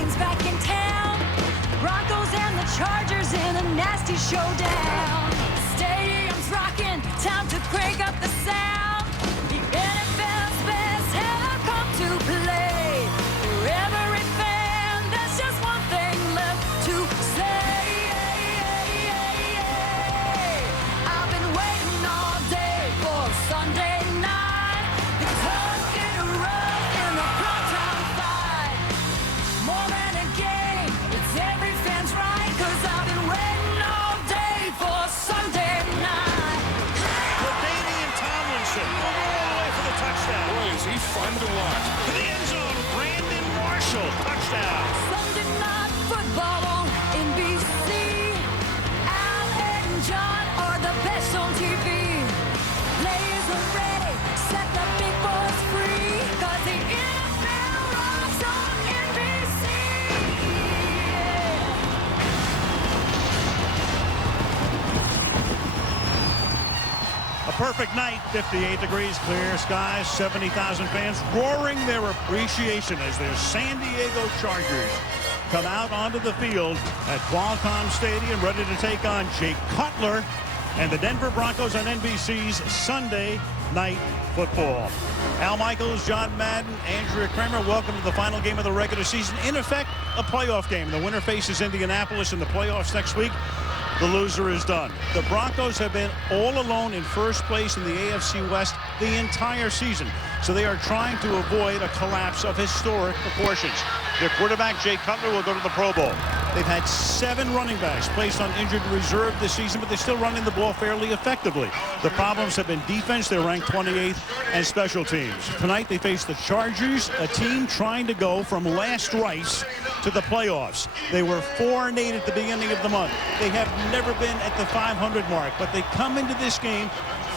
game's back in town. Broncos and the Chargers in a nasty showdown. Stadium's rocking, time to crank up the sound. The NFL's best have come to play. For every fan, there's just one thing left to say. I've been waiting all day for Sunday night. The clouds get rough in the primetime fight. More than a game, it's every fan's right. 'Cause I've been waiting all day for Sunday night. Ladainian Tomlinson will go all the way for the touchdown. Boy, is he fun to watch. To the end zone, Brandon Marshall, touchdown. Sunday night football on NBC. Al and John are the best on TV. Players are ready, set the big boys free. 'Cause the NFL rocks on NBC. A perfect night, 58 degrees, clear skies, 70,000 fans roaring their appreciation as their San Diego Chargers come out onto the field at Qualcomm Stadium, ready to take on Jay Cutler and the Denver Broncos on NBC's Sunday Night Football. Al Michaels, John Madden, Andrea Kramer, welcome to the final game of the regular season. In effect, a playoff game. The winner faces Indianapolis in the playoffs next week. The loser is done. The Broncos have been all alone in first place in the AFC West the entire season, so they are trying to avoid a collapse of historic proportions. Their quarterback, Jay Cutler, will go to the Pro Bowl. They've had 7 running backs placed on injured reserve this season, but they're still running the ball fairly effectively. The problems have been defense. They're ranked 28th, and special teams. Tonight they face the Chargers, a team trying to go from last rice to the playoffs. They were 4-8 at the beginning of the month. They have never been at the 500 mark, but they come into this game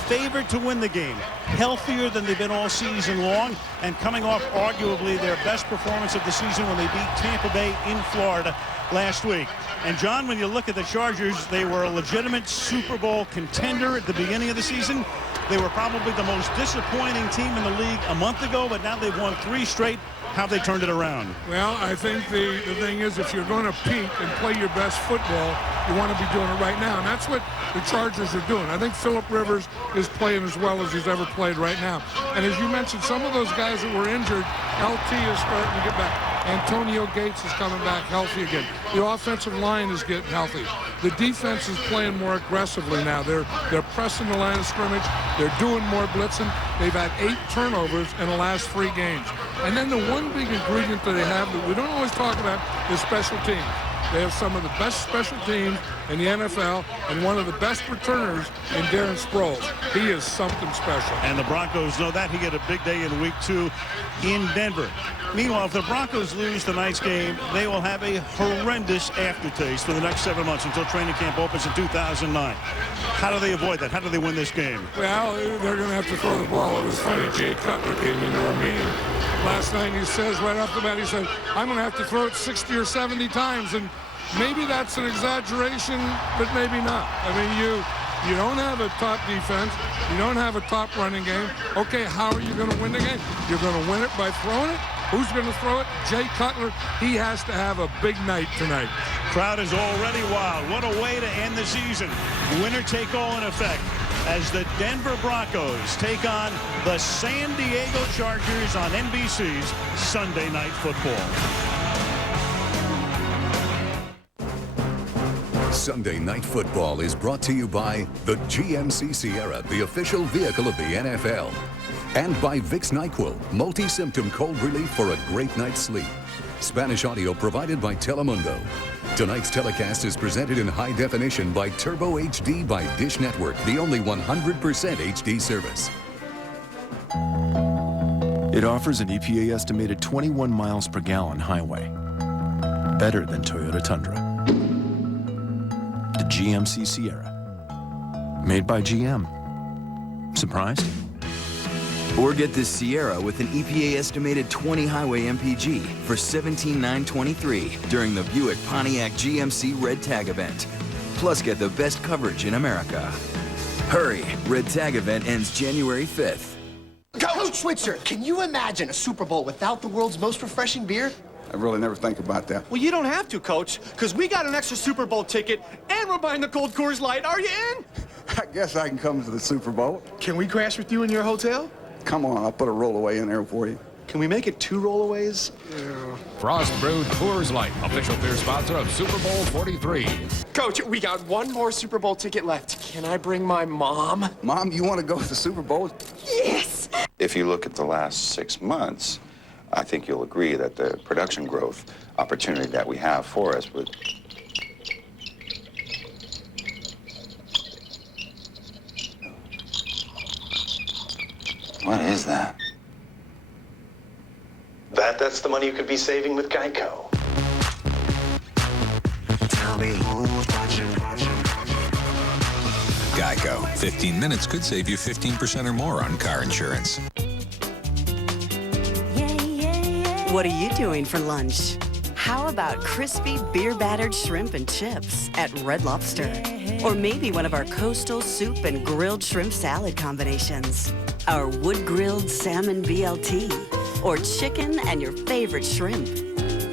favored to win the game, healthier than they've been all season long, and coming off arguably their best performance of the season when they beat Tampa Bay in Florida last week. And John, when you look at the Chargers, they were a legitimate Super Bowl contender at the beginning of the season. They were probably the most disappointing team in the league a month ago, but now they've won 3 straight. How have they turned it around? Well, I think the thing is, if you're going to peak and play your best football, you want to be doing it right now. And that's what the Chargers are doing. I think Phillip Rivers is playing as well as he's ever played right now. And as you mentioned, some of those guys that were injured, LT is starting to get back. Antonio Gates is coming back healthy again. The offensive line is getting healthy. The defense is playing more aggressively now. They're pressing the line of scrimmage. They're doing more blitzing. They've had 8 turnovers in the last 3 games. And then the one big ingredient that they have that we don't always talk about is special teams. They have some of the best special teams in the NFL and one of the best returners in Darren Sproles. He is something special. And the Broncos know that. He had a big day in week 2 in Denver. Meanwhile, if the Broncos lose tonight's game, they will have a horrendous aftertaste for the next 7 months until training camp opens in 2009. How do they avoid that? How do they win this game? Well, they're going to have to throw the ball. It was funny. Jay Cutler came into our meeting last night, and he says right off the bat, he said, I'm going to have to throw it 60 or 70 times. And maybe that's an exaggeration, but maybe not. I mean, you don't have a top defense. You don't have a top running game. Okay, how are you going to win the game? You're going to win it by throwing it? Who's going to throw it? Jay Cutler. He has to have a big night tonight. Crowd is already wild. What a way to end the season. Winner take all in effect as the Denver Broncos take on the San Diego Chargers on NBC's Sunday Night Football. Sunday Night Football is brought to you by the GMC Sierra, the official vehicle of the NFL. And by Vicks NyQuil, multi-symptom cold relief for a great night's sleep. Spanish audio provided by Telemundo. Tonight's telecast is presented in high definition by Turbo HD by Dish Network, the only 100% HD service. It offers an EPA estimated 21 miles per gallon highway. Better than Toyota Tundra. The GMC Sierra. Made by GM. Surprised? Or get this Sierra with an EPA estimated 20 highway MPG for $17,923 during the Buick Pontiac GMC Red Tag event. Plus get the best coverage in America. Hurry, Red Tag event ends January 5th. Coach Switzer, can you imagine a Super Bowl without the world's most refreshing beer? I really never think about that. Well, you don't have to, Coach, because we got an extra Super Bowl ticket, and we're buying the cold Coors Light. Are you in? I guess I can come to the Super Bowl. Can we crash with you in your hotel? Come on, I'll put a rollaway in there for you. Can we make it 2 rollaways? Frost Brewed Coors Light, official beer sponsor of Super Bowl 43. Coach, we got 1 more Super Bowl ticket left. Can I bring my mom? Mom, you want to go to the Super Bowl? Yes! If you look at the last 6 months, I think you'll agree that the production growth opportunity that we have for us would... What is that? That's the money you could be saving with Geico. Tell me who's watching. Geico. 15 minutes could save you 15% or more on car insurance. What are you doing for lunch? How about crispy beer-battered shrimp and chips at Red Lobster? Or maybe one of our coastal soup and grilled shrimp salad combinations. Our wood-grilled salmon BLT. Or chicken and your favorite shrimp.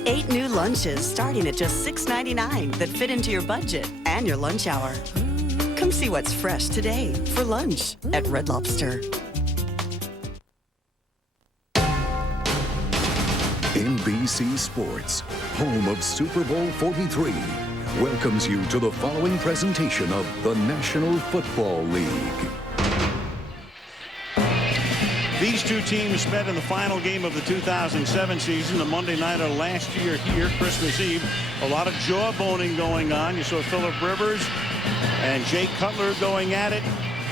8 new lunches starting at just $6.99 that fit into your budget and your lunch hour. Come see what's fresh today for lunch at Red Lobster. NBC Sports, home of Super Bowl 43, welcomes you to the following presentation of the National Football League. These two teams met in the final game of the 2007 season, the Monday night of last year here, Christmas Eve. A lot of jawboning going on. You saw Phillip Rivers and Jay Cutler going at it.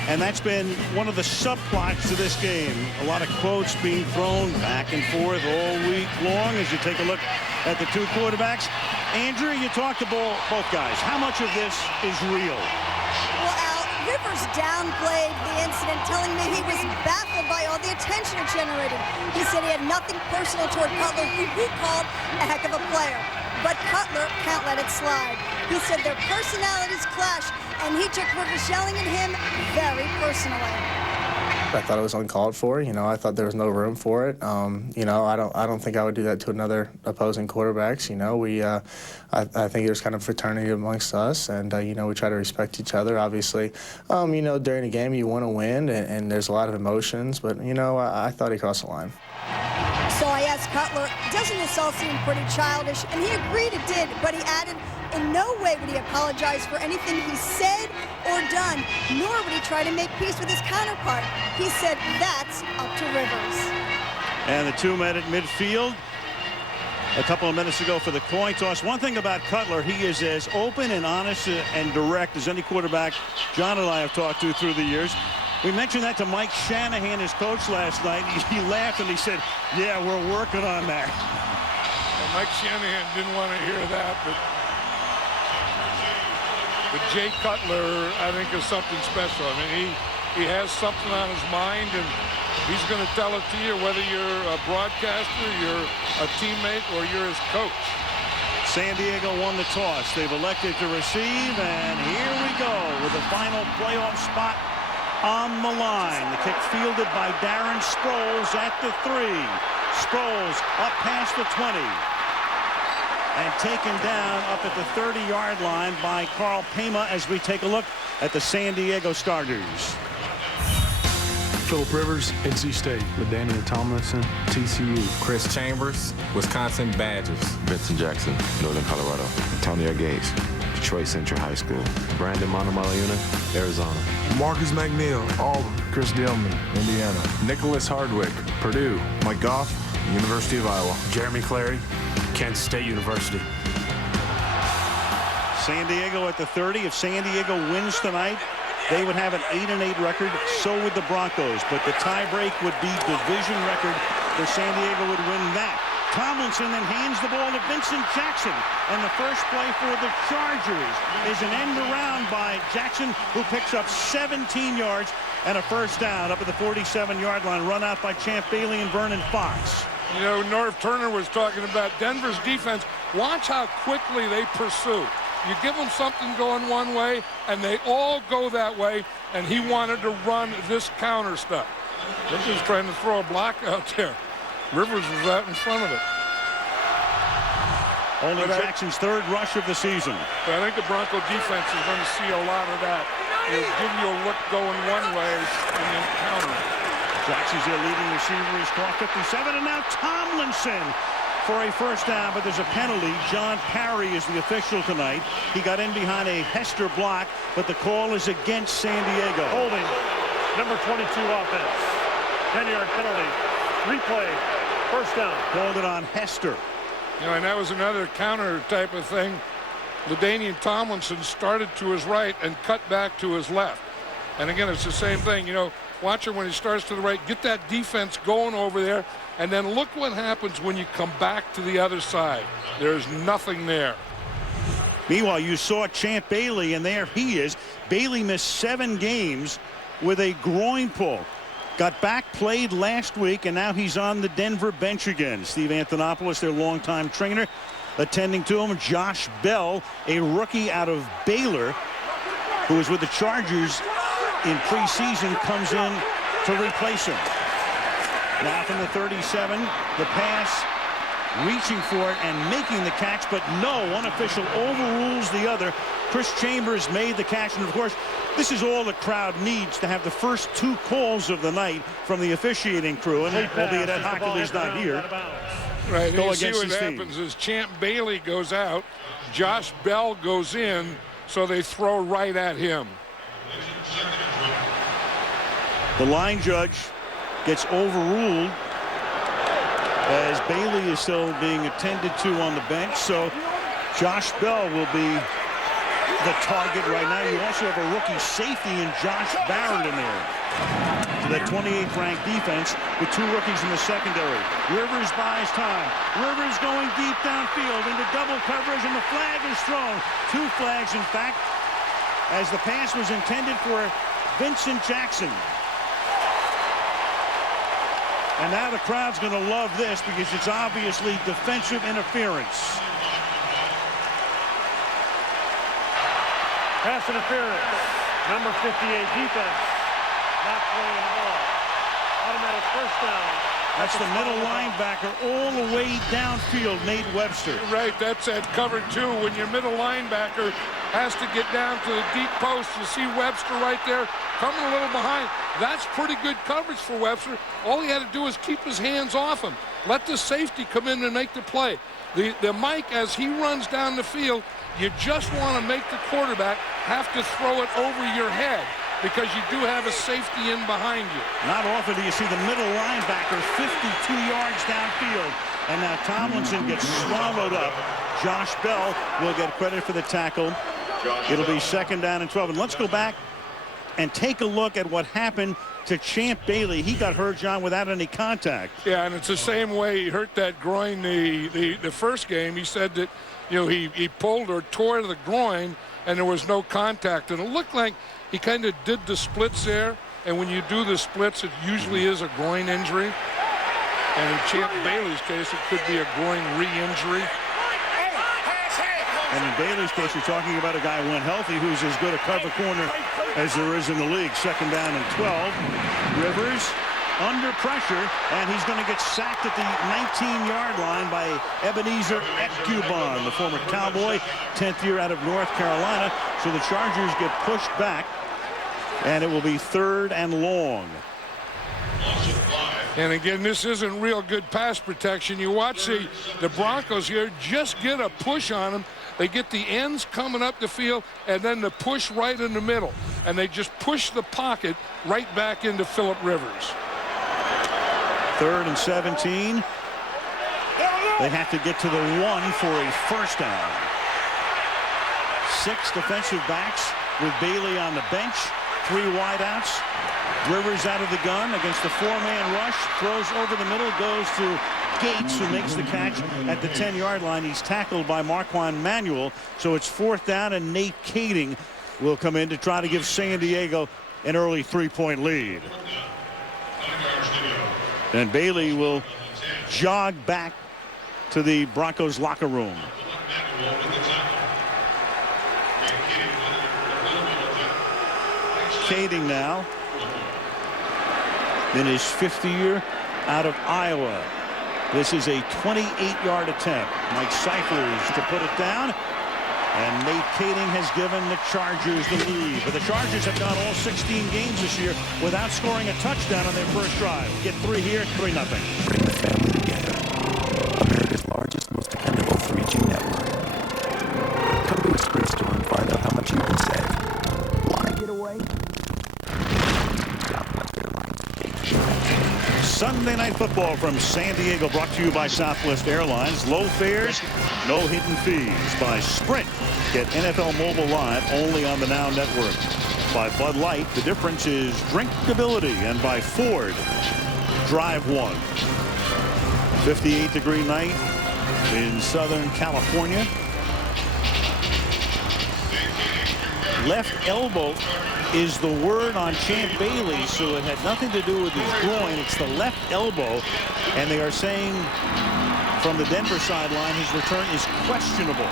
And that's been one of the subplots to this game. A lot of quotes being thrown back and forth all week long as you take a look at the two quarterbacks. Andrew, you talked to both guys. How much of this is real? Well, Al, Rivers downplayed the incident, telling me he was baffled by all the attention it generated. He said he had nothing personal toward Cutler, who he called a heck of a player. But Cutler can't let it slide. He said their personalities clash, and he took Rivers yelling at him very personally. I thought it was uncalled for. You know, I thought there was no room for it. You know, I don't think I would do that to another opposing quarterbacks. You know, I think there's kind of fraternity amongst us, and you know, we try to respect each other. Obviously, you know, during a game you want to win, and there's a lot of emotions. But you know, I thought he crossed the line. So I asked Cutler, doesn't this all seem pretty childish? And he agreed it did, but he added, in no way would he apologize for anything he said or done, nor would he try to make peace with his counterpart. He said that's up to Rivers. And the two met at midfield a couple of minutes ago for the coin toss. One thing about Cutler, he is as open and honest and direct as any quarterback John and I have talked to through the years. We mentioned that to Mike Shanahan, his coach, last night. He laughed and he said, yeah, we're working on that. Well, Mike Shanahan didn't want to hear that, but Jay Cutler, I think, is something special. I mean, he has something on his mind, and he's going to tell it to you, whether you're a broadcaster, you're a teammate, or you're his coach. San Diego won the toss. They've elected to receive, and here we go with the final playoff spot on the line. The kick fielded by Darren Sproles at the 3. Sproles up past the 20. And taken down up at the 30-yard line by Carl Pema as we take a look at the San Diego starters. Phillip Rivers, NC State. LaDainian Tomlinson, TCU. Chris Chambers, Wisconsin Badgers. Vincent Jackson, Northern Colorado. Antonio Gates, Detroit Central High School. Brandon Monomalayuna, Arizona. Marcus McNeil, Auburn. Chris Dillman, Indiana. Nicholas Hardwick, Purdue. Mike Goff, University of Iowa. Jeremy Clary, Kansas State University. San Diego at the 30. If San Diego wins tonight, they would have an 8-8 record. So would the Broncos. But the tiebreak would be division record. For San Diego would win that. Tomlinson then hands the ball to Vincent Jackson. And the first play for the Chargers is an end around by Jackson, who picks up 17 yards and a first down up at the 47-yard line. Run out by Champ Bailey and Vernon Fox. You know, Norv Turner was talking about Denver's defense. Watch how quickly they pursue. You give them something going one way, and they all go that way, and he wanted to run this counter stuff. They're just trying to throw a block out there. Rivers was out in front of it. Only Jackson's third rush of the season. But I think the Bronco defense is going to see a lot of that. They'll give you a look going one way and then counter it. Jackson's their leading receiver. He's caught 57, and now Tomlinson for a first down, but there's a penalty. John Parry is the official tonight. He got in behind a Hester block, but the call is against San Diego. Holding, number 22 offense. 10-yard penalty. Replay, first down. Called it on Hester. You know, and that was another counter type of thing. LaDainian Tomlinson started to his right and cut back to his left. And again, it's the same thing. You know, watch him when he starts to the right. Get that defense going over there. And then look what happens when you come back to the other side. There's nothing there. Meanwhile, you saw Champ Bailey, and there he is. Bailey missed 7 games with a groin pull. Got back, played last week, and now he's on the Denver bench again. Steve Antonopoulos, their longtime trainer, attending to him. Josh Bell, a rookie out of Baylor, who was with the Chargers in preseason, comes in to replace him. Now from the 37, the pass, reaching for it and making the catch, but no, one official overrules the other. Chris Chambers made the catch, and of course, this is all the crowd needs to have the first 2 calls of the night from the officiating crew, and albeit Ed Hockley's not here. Right, Go you see against what his happens team. is Champ Bailey goes out, Josh Bell goes in, so they throw right at him. The line judge gets overruled as Bailey is still being attended to on the bench, so Josh Bell will be the target right now. You also have a rookie safety in Josh Barrett in there. So that 28th ranked defense with 2 rookies in the secondary. Rivers buys time. Rivers going deep downfield into double coverage, and the flag is thrown. 2 flags, in fact, as the pass was intended for Vincent Jackson. And now the crowd's going to love this because it's obviously defensive interference. Pass interference. Number 58 defense. Not playing the ball. Automatic first down. That's the middle linebacker all the way downfield, Nate Webster. Right, that's at cover 2 when your middle linebacker has to get down to the deep post. You see Webster right there coming a little behind. That's pretty good coverage for Webster. All he had to do is keep his hands off him. Let the safety come in and make the play. The Mike, as he runs down the field, you just want to make the quarterback have to throw it over your head because you do have a safety in behind you. Not often do you see the middle linebacker 52 yards downfield. And now Tomlinson gets swallowed up. Josh Bell will get credit for the tackle. It'll be 2nd down and 12. And let's go back and take a look at what happened to Champ Bailey. He got hurt, John, without any contact. Yeah, and it's the same way he hurt that groin the first game. He said that, you know, he pulled or tore the groin and there was no contact. And it looked like he kind of did the splits there. And when you do the splits, it usually is a groin injury. And in Champ Bailey's case, it could be a groin re-injury. And in Bailey's case, you're talking about a guy when healthy who's as good a cover corner as there is in the league. 2nd down and 12. Rivers under pressure, and he's going to get sacked at the 19-yard line by Ebenezer Ekubon, the former Cowboy, 10th year out of North Carolina. So the Chargers get pushed back, and it will be 3rd and long. And again, this isn't real good pass protection. You watch the Broncos here just get a push on them. They get the ends coming up the field and then the push right in the middle. And they just push the pocket right back into Phillip Rivers. 3rd and 17. They have to get to the 1 for a first down. 6 defensive backs with Bailey on the bench. 3 wideouts. Rivers out of the gun against the 4-man rush. Throws over the middle. Goes to Gates, who makes the catch at the 10-yard line. He's tackled by Marquand Manuel. So it's 4th down, and Nate Kading will come in to try to give San Diego an early 3-point lead. And Bailey will jog back to the Broncos locker room. Kading now in his 5th year out of Iowa. This is a 28-yard attempt. Mike Cyphers to put it down. And Nate Kading has given the Chargers the lead. But the Chargers have gone all 16 games this year without scoring a touchdown on their first drive. Get 3 here, 3-0. Bring the family together. America's largest, most dependable 3G network. Come to a Sprint store and find out how much you can save. Want to get away? Southwest Airlines. Sunday Night Football from San Diego, brought to you by Southwest Airlines. Low fares, no hidden fees. By Sprint. Get NFL Mobile Live only on the Now Network. By Bud Light, the difference is drinkability. And by Ford, Drive One. 58-degree night in Southern California. Left elbow is the word on Champ Bailey, so it had nothing to do with his groin. It's the left elbow, and they are saying from the Denver sideline his return is questionable.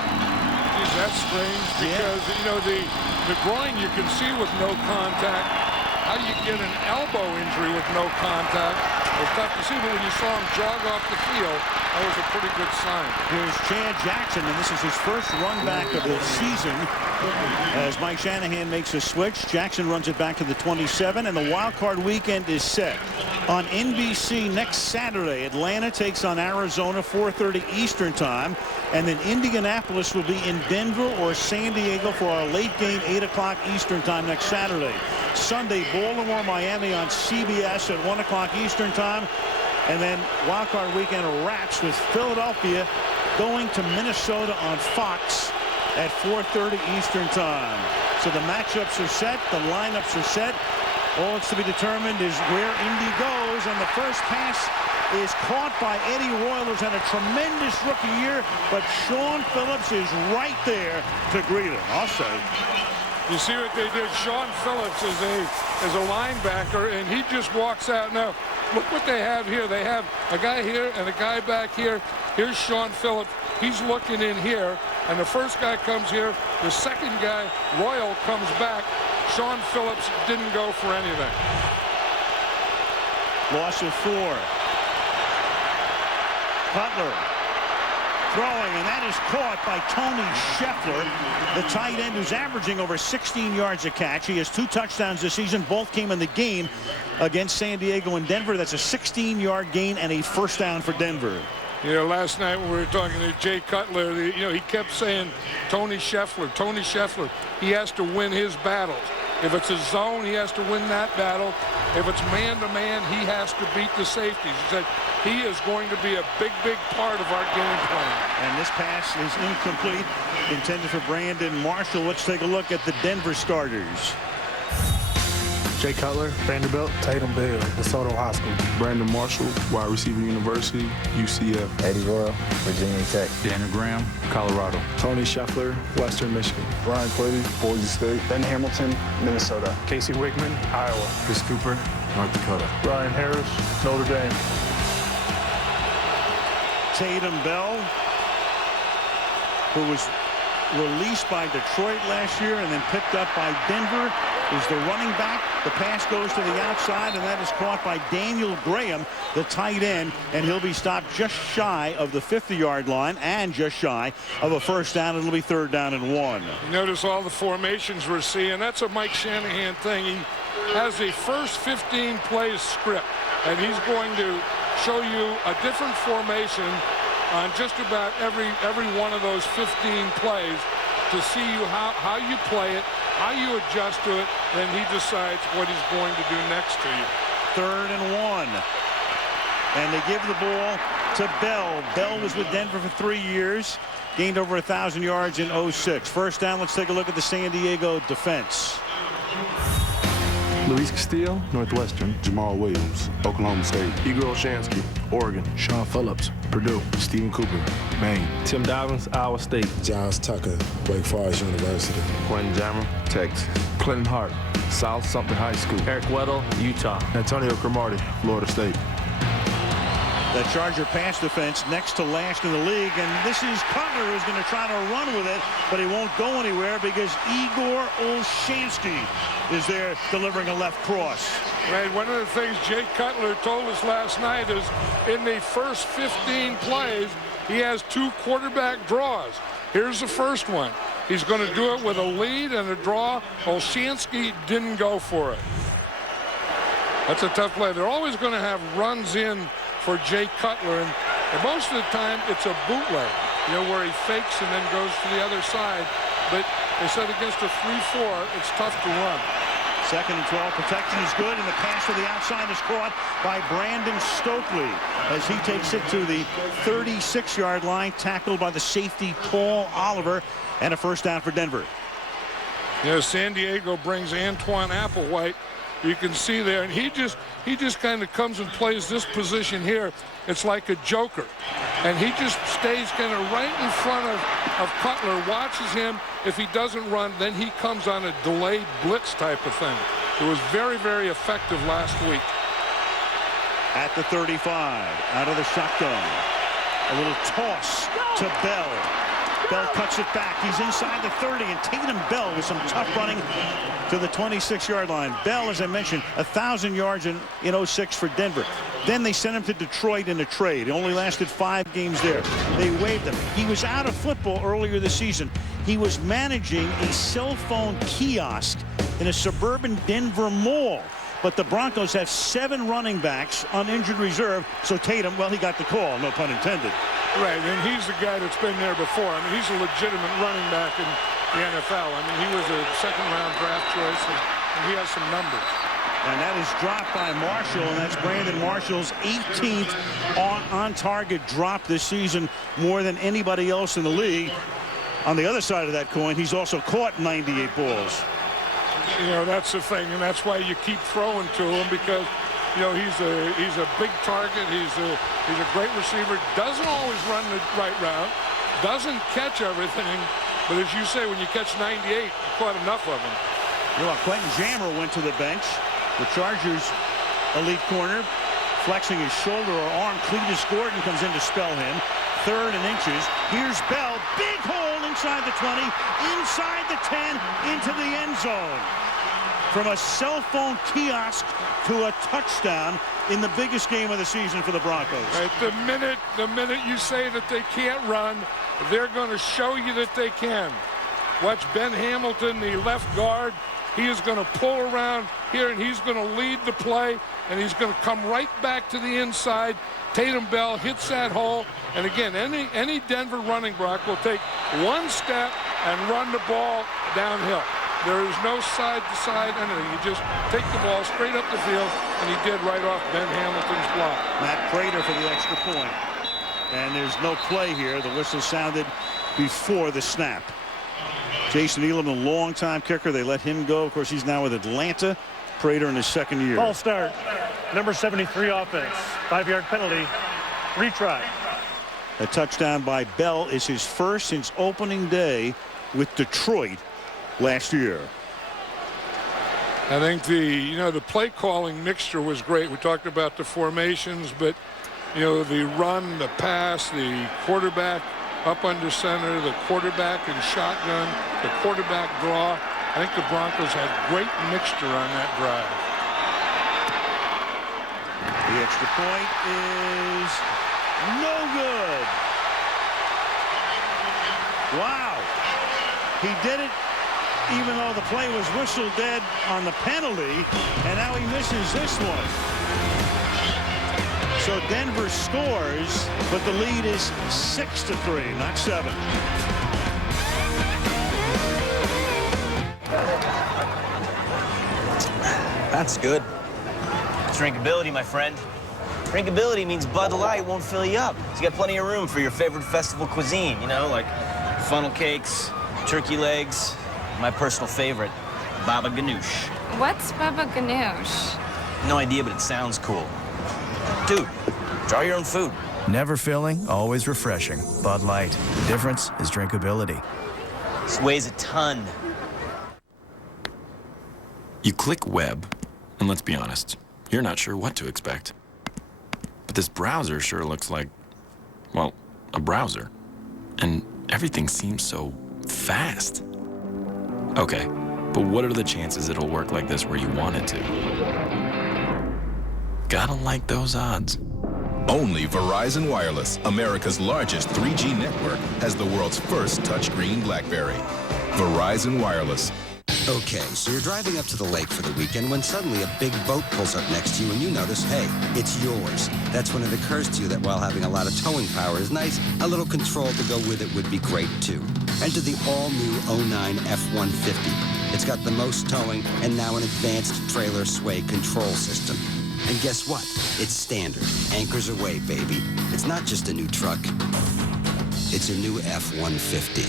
Geez, that's strange because, you know, the groin you can see with no contact. How you get an elbow injury with no contact, it's tough to see, but when you saw him jog off the field, that was a pretty good sign. Here's Chad Jackson, and this is his first run back of the season as Mike Shanahan makes a switch. Jackson runs it back to the 27, and the wild card weekend is set. On NBC next Saturday, Atlanta takes on Arizona, 4:30 Eastern time, and then Indianapolis will be in Denver or San Diego for our late game, 8 o'clock Eastern time next Saturday. Sunday, Baltimore, Miami on CBS at 1 o'clock Eastern time. And then wildcard weekend wraps with Philadelphia going to Minnesota on Fox at 4:30 Eastern time. So the matchups are set. The lineups are set. All that's to be determined is where Indy goes. And the first pass is caught by Eddie Royal, who's had a tremendous rookie year. But Sean Phillips is right there to greet him. I'll say. You see what they did? Sean Phillips is a linebacker, and he just walks out. Now, look what they have here. They have a guy here and a guy back here. Here's Sean Phillips. He's looking in here, and the first guy comes here. The second guy, Royal, comes back. Sean Phillips didn't go for anything. Loss of 4. Cutler throwing, and that is caught by Tony Scheffler, the tight end who's averaging over 16 yards a catch. He has 2 touchdowns this season. Both came in the game against San Diego and Denver. That's a 16-yard gain and a first down for Denver. You know, last night when we were talking to Jay Cutler, you know, he kept saying Tony Scheffler, Tony Scheffler. He has to win his battles. If it's a zone, he has to win that battle. If it's man-to-man, he has to beat the safeties. He said he is going to be a big, big part of our game plan. And this pass is incomplete, intended for Brandon Marshall. Let's take a look at the Denver starters. Jay Cutler, Vanderbilt. Tatum Bell, DeSoto High School. Brandon Marshall, wide receiver university, UCF. Eddie Royal, Virginia Tech. Daniel Graham, Colorado. Tony Scheffler, Western Michigan. Brian Clady, Boise State. Ben Hamilton, Minnesota. Casey Wickman, Iowa. Chris Cooper, North Dakota. Brian Harris, Notre Dame. Tatum Bell, who was released by Detroit last year and then picked up by Denver, is the running back. The pass goes to the outside, and that is caught by Daniel Graham, the tight end, and he'll be stopped just shy of the 50-yard line and just shy of a first down. It'll be 3rd down and 1. You notice all the formations we're seeing. That's a Mike Shanahan thing. He has a first 15 plays script, and he's going to show you a different formation on just about every one of those 15 plays to see you how you play it, how you adjust to it, then he decides what he's going to do next to you. 3rd and 1. And they give the ball to Bell. Bell was with Denver for 3 years, gained over 1,000 yards in 06. First down, let's take a look at the San Diego defense. Luis Castillo, Northwestern. Jamal Williams, Oklahoma State. Igor Olshansky, Oregon. Sean Phillips, Purdue. Stephen Cooper, Maine. Tim Dobbins, Iowa State. Giles Tucker, Wake Forest University. Quentin Jammer, Texas. Clinton Hart, South Sumter High School. Eric Weddle, Utah. Antonio Cromartie, Florida State. The Charger pass defense next to last in the league, and this is Cutler who's going to try to run with it, but he won't go anywhere because Igor Olshansky is there delivering a left cross. Right, one of the things Jay Cutler told us last night is in the first 15 plays, he has 2 quarterback draws. Here's the first one. He's going to do it with a lead and a draw. Olshansky didn't go for it. That's a tough play. They're always going to have runs in for Jay Cutler, and most of the time it's a bootleg, where he fakes and then goes to the other side. But they said against a 3-4, it's tough to run. 2nd and 12, protection is good, and the pass to the outside is caught by Brandon Stokely as he takes it to the 36-yard line, tackled by the safety Paul Oliver, and a first down for Denver. San Diego brings Antoine Applewhite. You can see there, and he just kind of comes and plays this position here. It's like a joker, and he just stays kind of right in front of Cutler, watches him. If he doesn't run, then he comes on a delayed blitz type of thing. It was very, very effective last week. At the 35, out of the shotgun, a little toss to Bell. Bell cuts it back. He's inside the 30, and Tatum Bell with some tough running to the 26-yard line. Bell, as I mentioned, 1,000 yards in 06 for Denver. Then they sent him to Detroit in a trade. He only lasted 5 games there. They waived him. He was out of football earlier this season. He was managing a cell phone kiosk in a suburban Denver mall. But the Broncos have 7 running backs on injured reserve, so Tatum, well, he got the call, no pun intended. Right, and he's the guy that's been there before. I mean, he's a legitimate running back in the NFL. I mean, he was a second-round draft choice, and he has some numbers. And that is dropped by Marshall, and that's Brandon Marshall's 18th on-target drop this season, more than anybody else in the league. On the other side of that coin, he's also caught 98 balls. That's the thing, and that's why you keep throwing to him, because he's a big target. He's a great receiver. Doesn't always run the right route. Doesn't catch everything. But as you say, when you catch 98, you caught enough of them. Quentin Jammer went to the bench. The Chargers' elite corner, flexing his shoulder or arm. Cletus Gordon comes in to spell him. 3rd and inches. Here's Bell. Big hole inside the 20, inside the 10, into the end zone. From a cell phone kiosk to a touchdown in the biggest game of the season for the Broncos. Right, the minute you say that they can't run, they're going to show you that they can. Watch Ben Hamilton, the left guard. He is going to pull around here, and he's going to lead the play, and he's going to come right back to the inside. Tatum Bell hits that hole, and again, any Denver running back will take 1 step and run the ball downhill. There is no side-to-side anything. You just take the ball straight up the field, and he did right off Ben Hamilton's block. Matt Prater for the extra point. And there's no play here. The whistle sounded before the snap. Jason Elam, a long-time kicker. They let him go. Of course, he's now with Atlanta. Prater in his 2nd year. False start. Number 73 offense. 5-yard penalty. Retry. A touchdown by Bell is his first since opening day with Detroit last year. I think the play calling mixture was great. We talked about the formations, but the run, the pass, the quarterback up under center, the quarterback in shotgun, the quarterback draw. I think the Broncos had great mixture on that drive. The extra point is no good. Wow. He did it even though the play was whistled dead on the penalty, and now he misses this one. So Denver scores, but the lead is 6-3, not 7. That's good. Drinkability, my friend. Drinkability means Bud Light won't fill you up. So you got plenty of room for your favorite festival cuisine, like funnel cakes, turkey legs, my personal favorite, baba ganoush. What's baba ganoush? No idea, but it sounds cool. Dude, draw your own food. Never filling, always refreshing. Bud Light. The difference is drinkability. This weighs a ton. You click web, and let's be honest, you're not sure what to expect. But this browser sure looks like, well, a browser. And everything seems so fast. Okay, but what are the chances it'll work like this where you want it to? Gotta like those odds. Only Verizon Wireless, America's largest 3G network, has the world's first touchscreen BlackBerry. Verizon Wireless. Okay, so you're driving up to the lake for the weekend when suddenly a big boat pulls up next to you and you notice, hey, it's yours. That's when it occurs to you that while having a lot of towing power is nice, a little control to go with it would be great too. Enter the all-new 09 F-150. It's got the most towing and now an advanced trailer sway control system. And guess what? It's standard. Anchors away, baby. It's not just a new truck. It's a new F-150.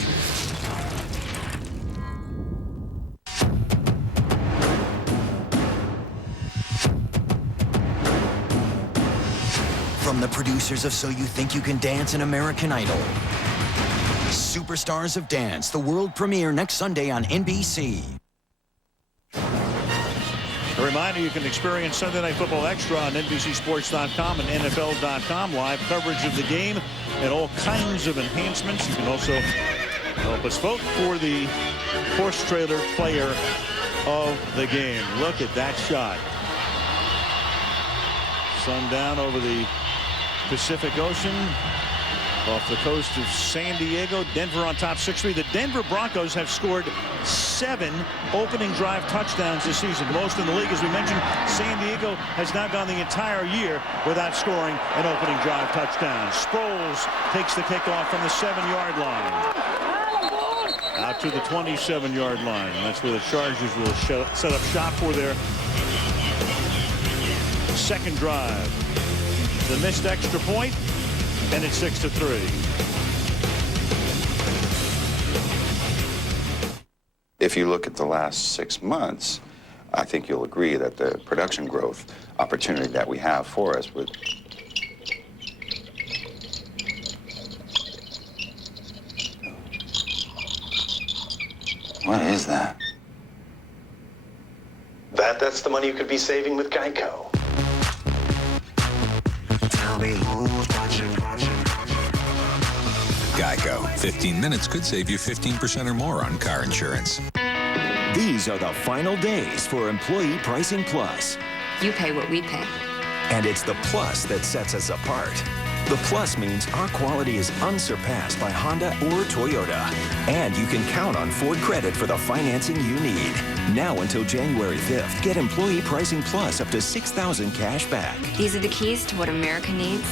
From the producers of So You Think You Can Dance and American Idol. Superstars of Dance, the world premiere next Sunday on NBC. A reminder, you can experience Sunday Night Football Extra on NBCSports.com and NFL.com. Live coverage of the game and all kinds of enhancements. You can also help us vote for the horse trailer player of the game. Look at that shot. Sun down over the Pacific Ocean off the coast of San Diego. Denver on top 6-3. The Denver Broncos have scored 7 opening drive touchdowns this season, most in the league. As we mentioned, San Diego has now gone the entire year without scoring an opening drive touchdown. Sproles takes the kickoff from the 7-yard line out to the 27-yard line. And that's where the Chargers will set up shop for their second drive. The missed extra point, and it's 6-3. If you look at the last 6 months, I think you'll agree that the production growth opportunity that we have for us would. What is that? That's the money you could be saving with Geico. Tell me who's watching. Geico. 15 minutes could save you 15% or more on car insurance. These are the final days for Employee Pricing Plus. You pay what we pay. And it's the plus that sets us apart. The plus means our quality is unsurpassed by Honda or Toyota. And you can count on Ford Credit for the financing you need. Now until January 5th, get Employee Pricing Plus up to $6,000 cash back. These are the keys to what America needs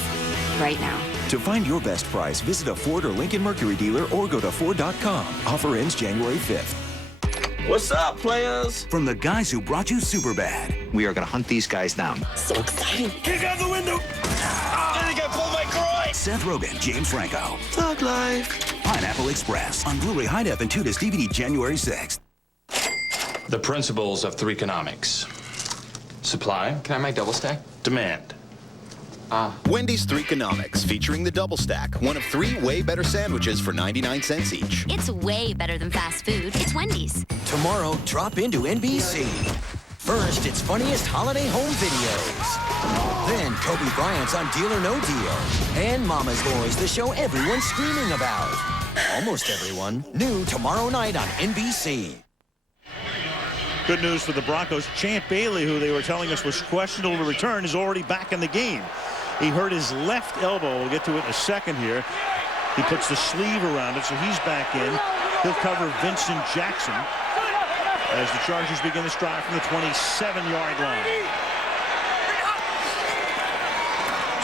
right now. To find your best price, visit a Ford or Lincoln Mercury dealer or go to Ford.com. Offer ends January 5th. What's up, players? From the guys who brought you Superbad. We are going to hunt these guys down. So exciting. Kick out the window. I think I pulled my groin. Seth Rogen, James Franco. Thug life. Pineapple Express. On Blu-ray High Def and 2-disc DVD January 6th. The principles of Threeconomics. Supply. Can I make double stack? Demand. Wendy's Threeconomics, featuring the double stack. One of 3 way better sandwiches for 99 cents each. It's way better than fast food. It's Wendy's. Tomorrow, drop into NBC. First, it's funniest holiday home videos. Then, Kobe Bryant's on Deal or No Deal. And Mama's Boys, the show everyone's screaming about. Almost everyone. New tomorrow night on NBC. Good news for the Broncos. Champ Bailey, who they were telling us was questionable to return, is already back in the game. He hurt his left elbow. We'll get to it in a second here. He puts the sleeve around it, so he's back in. He'll cover Vincent Jackson as the Chargers begin this drive from the 27-yard line.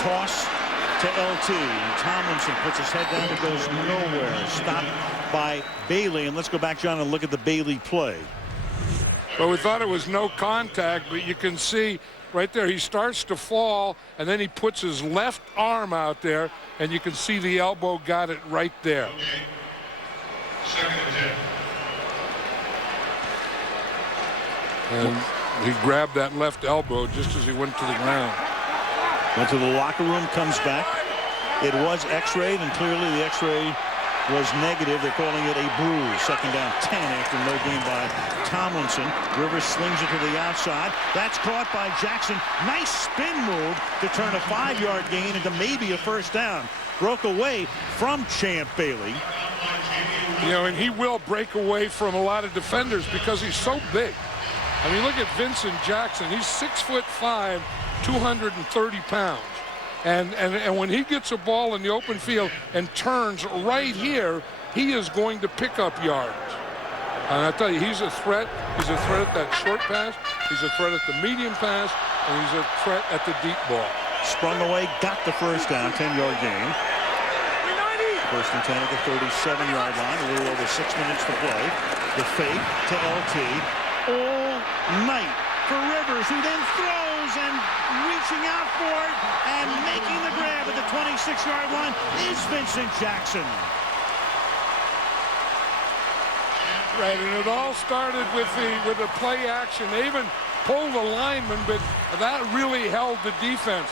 Toss to LT. And Tomlinson puts his head down and goes nowhere. Stopped by Bailey. And let's go back, John, and look at the Bailey play. Well, we thought it was no contact, but you can see right there he starts to fall, and then he puts his left arm out there, and you can see the elbow got it right there. And he grabbed that left elbow just as he went to the ground. Went to the locker room, comes back. It was x-rayed, and clearly the x-ray was negative. They're calling it a bruise. Second down 10 after no gain by Tomlinson. Rivers slings it to the outside. That's caught by Jackson. Nice spin move to turn a 5-yard gain into maybe a first down. Broke away from Champ Bailey. You know, and he will break away from a lot of defenders because he's so big. I mean, look at Vincent Jackson. He's 6'5", 230 pounds. And when he gets a ball in the open field and turns right here, he is going to pick up yards. And I tell you, he's a threat. He's a threat at that short pass. He's a threat at the medium pass. And he's a threat at the deep ball. Sprung away, got the first down, 10-yard gain. First and 10 at the 37-yard line. A little over 6 minutes to play. The fake to LT. All night for Rivers, who then throws, and reaching out for it and making the grab at the 26-yard line is Vincent Jackson. Right, and it all started with the play action. They even pulled the lineman, but that really held the defense.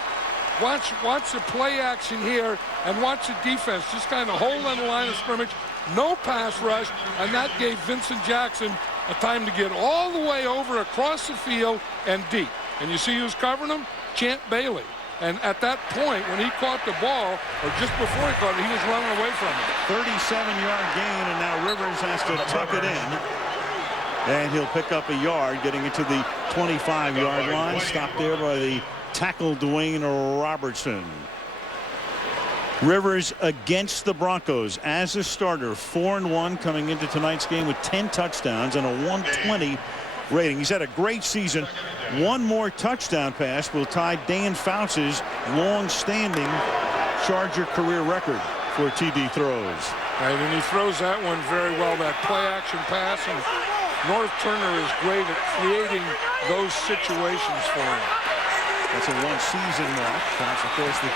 Watch the play action here, and watch the defense just kind of hold on the line of scrimmage. No pass rush, and that gave Vincent Jackson a time to get all the way over across the field and deep. And you see who's covering him? Champ Bailey. And at that point, when he caught the ball, or just before he caught it, he was running away from it. 37-yard gain, and now Rivers has to tuck it in. And he'll pick up a yard, getting it to the 25-yard line. Stopped there by the tackle, Dwayne Robertson. Rivers against the Broncos as a starter, 4-1 coming into tonight's game with 10 touchdowns and a 120 rating. He's had a great season. One more touchdown pass will tie Dan Fouts' long-standing Charger career record for TD throws. Right, and he throws that one very well, that play-action pass, and North Turner is great at creating those situations for him. That's a one-season mark. Fouts, of course, the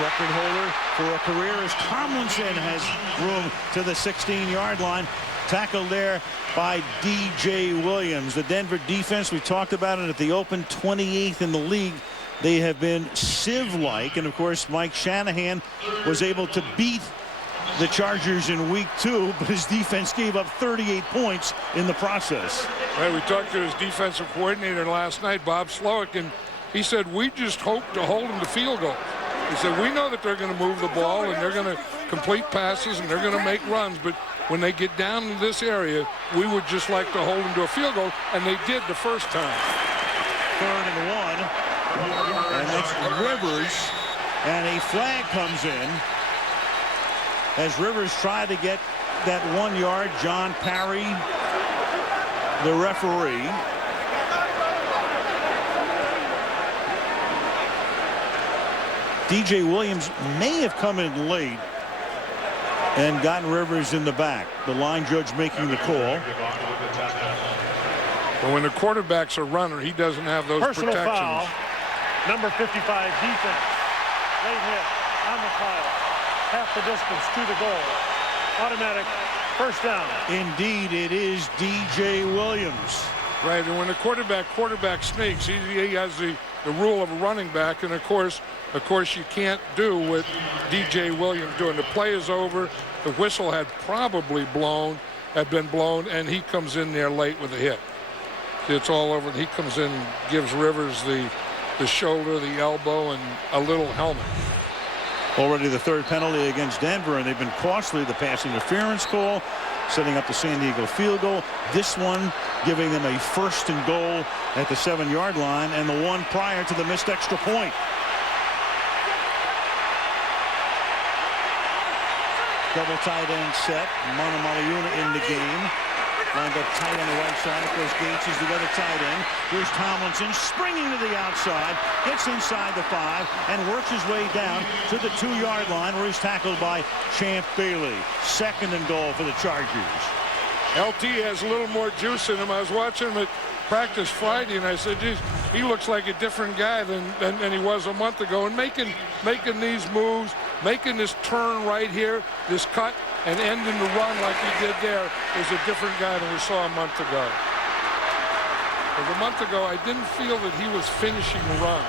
record holder for a career as Tomlinson has room to the 16-yard line. Tackled there by D.J. Williams. The Denver defense, we talked about it at the open, 28th in the league. They have been sieve-like, and of course Mike Shanahan was able to beat the Chargers in week 2, but his defense gave up 38 points in the process. Right, we talked to his defensive coordinator last night, Bob Slowick, and he said, we just hope to hold them to field goals. He said, we know that they're going to move the ball and they're going to complete passes and they're going to make runs, but when they get down to this area, we would just like to hold them to a field goal, and they did the first time. 3rd and 1, and that's Rivers, and a flag comes in as Rivers tried to get that 1 yard. John Parry, the referee. D.J. Williams may have come in late and gotten Rivers in the back. The line judge making the call. But when the quarterback's a runner, he doesn't have those Personal protections. Foul. Number 55 defense. Late hit on the pile. Half the distance to the goal. Automatic first down. Indeed, it is D.J. Williams. Right, and when the quarterback sneaks, he has the rule of a running back, and of course you can't do what D.J. Williams doing. The play is over. The whistle had been blown, and he comes in there late with a hit. It's all over. He comes in and gives Rivers the shoulder, the elbow, and a little helmet. Already the 3rd penalty against Denver, and they've been costly. The pass interference call, setting up the San Diego field goal. This one giving them a 1st and goal at the 7-yard line, and the one prior to the missed extra point. Double tight end set. Mana Maliuna in the game. Lined up tight on the right side. Of course, Gates is the other tight end. Here's Tomlinson springing to the outside. Gets inside the 5 and works his way down to the 2-yard line where he's tackled by Champ Bailey. 2nd and goal for the Chargers. LT has a little more juice in him. I was watching him at practice Friday, and I said, geez, he looks like a different guy than he was a month ago. And making these moves, making this turn right here, this cut, and ending the run like he did there is a different guy than we saw a month ago. Because a month ago, I didn't feel that he was finishing runs.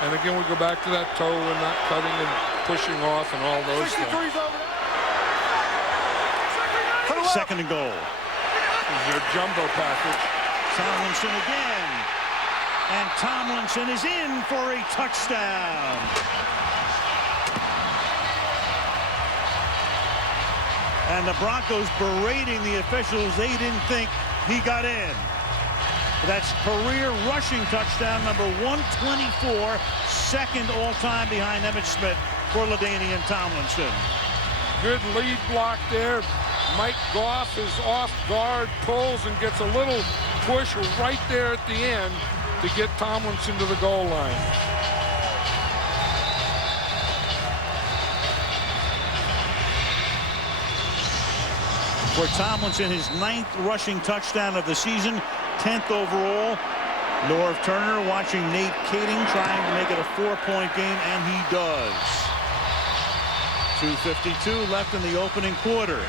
And again, we go back to that toe and not cutting and pushing off and all those things. Second and goal. This is your jumbo package. Tomlinson again. And Tomlinson is in for a touchdown. And the Broncos berating the officials. They didn't think he got in. That's career rushing touchdown number 124, second all-time behind Emmitt Smith for LaDainian Tomlinson. Good lead block there. Mike Goff is off guard, pulls, and gets a little push right there at the end to get Tomlinson to the goal line. For Tomlinson, his 9th rushing touchdown of the season, 10th overall. Norv Turner watching Nate Kading trying to make it a 4-point game, and he does. 2:52 left in the opening quarter.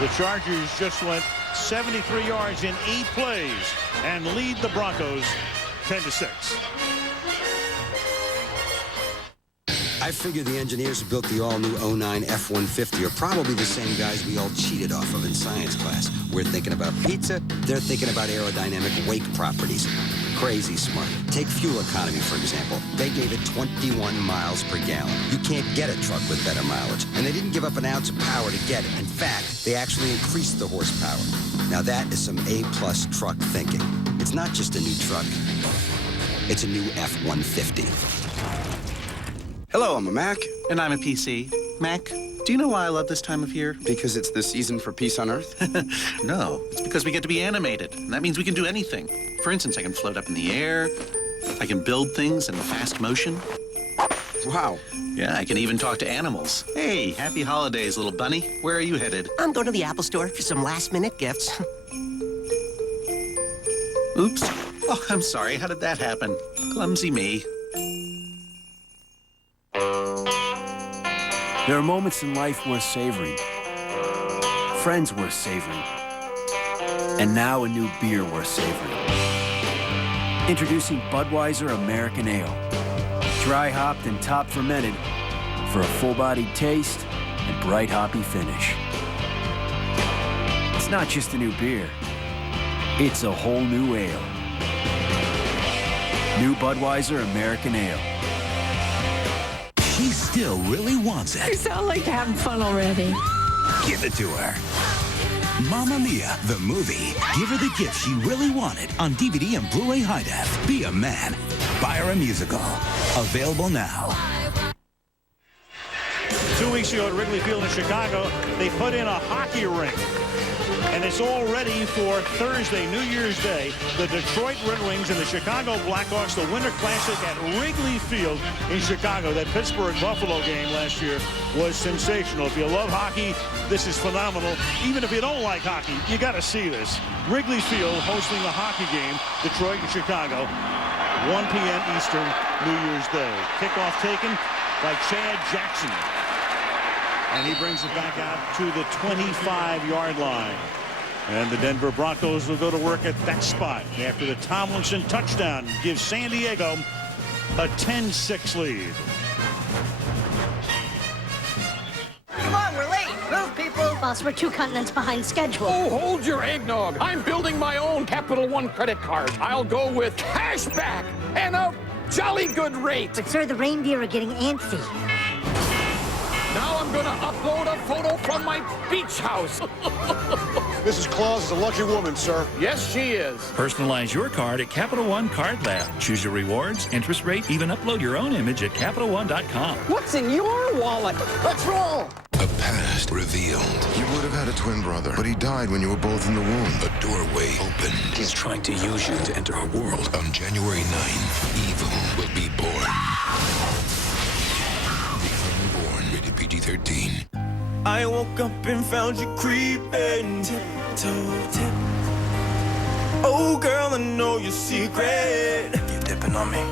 The Chargers just went 73 yards in 8 plays and lead the Broncos 10-6. I figure the engineers who built the all-new 09 F-150 are probably the same guys we all cheated off of in science class. We're thinking about pizza, they're thinking about aerodynamic wake properties. Crazy smart. Take fuel economy, for example. They gave it 21 miles per gallon. You can't get a truck with better mileage. And they didn't give up an ounce of power to get it. In fact, they actually increased the horsepower. Now that is some A-plus truck thinking. It's not just a new truck. It's a new F-150. Hello, I'm a Mac. And I'm a PC. Mac, do you know why I love this time of year? Because it's the season for peace on Earth? No, it's because we get to be animated. And that means we can do anything. For instance, I can float up in the air. I can build things in fast motion. Wow. Yeah, I can even talk to animals. Hey, happy holidays, little bunny. Where are you headed? I'm going to the Apple Store for some last-minute gifts. Oops. Oh, I'm sorry. How did that happen? Clumsy me. There are moments in life worth savoring, friends worth savoring, and now a new beer worth savoring. Introducing Budweiser American Ale. Dry hopped and top fermented for a full-bodied taste and bright hoppy finish. It's not just a new beer, it's a whole new ale. New Budweiser American Ale. She still really wants it. You sound like you're having fun already. Give it to her. Mamma Mia, the movie. Give her the gift she really wanted on DVD and Blu-ray High Def. Be a man. Buy her a musical. Available now. 2 weeks ago at Wrigley Field in Chicago, they put in a hockey rink. And it's all ready for Thursday, New Year's Day. The Detroit Red Wings and the Chicago Blackhawks, the Winter Classic at Wrigley Field in Chicago. That Pittsburgh-Buffalo game last year was sensational. If you love hockey, this is phenomenal. Even if you don't like hockey, you got to see this. Wrigley Field hosting a hockey game, Detroit and Chicago, 1 p.m. Eastern, New Year's Day. Kickoff taken by Chad Jackson. And he brings it back out to the 25-yard line. And the Denver Broncos will go to work at that spot after the Tomlinson touchdown gives San Diego a 10-6 lead. Come on, we're late. Move, people. Boss, we're 2 continents behind schedule. Oh, hold your eggnog. I'm building my own Capital One credit card. I'll go with cash back and a jolly good rate. But, sir, the reindeer are getting antsy. Now I'm gonna upload a photo from my beach house. Mrs. Claus is a lucky woman, sir. Yes, she is. Personalize your card at Capital One Card Lab. Choose your rewards, interest rate, even upload your own image at CapitalOne.com. What's in your wallet? Let's roll. A past revealed. You would have had a twin brother, but he died when you were both in the womb. A doorway opened. He's trying to use you to enter our world. On January 9th, evil will be born. Rated PG-13. I woke up and found you creeping, tiptoe, tip. Oh, girl, I know your secret. You dipping on me?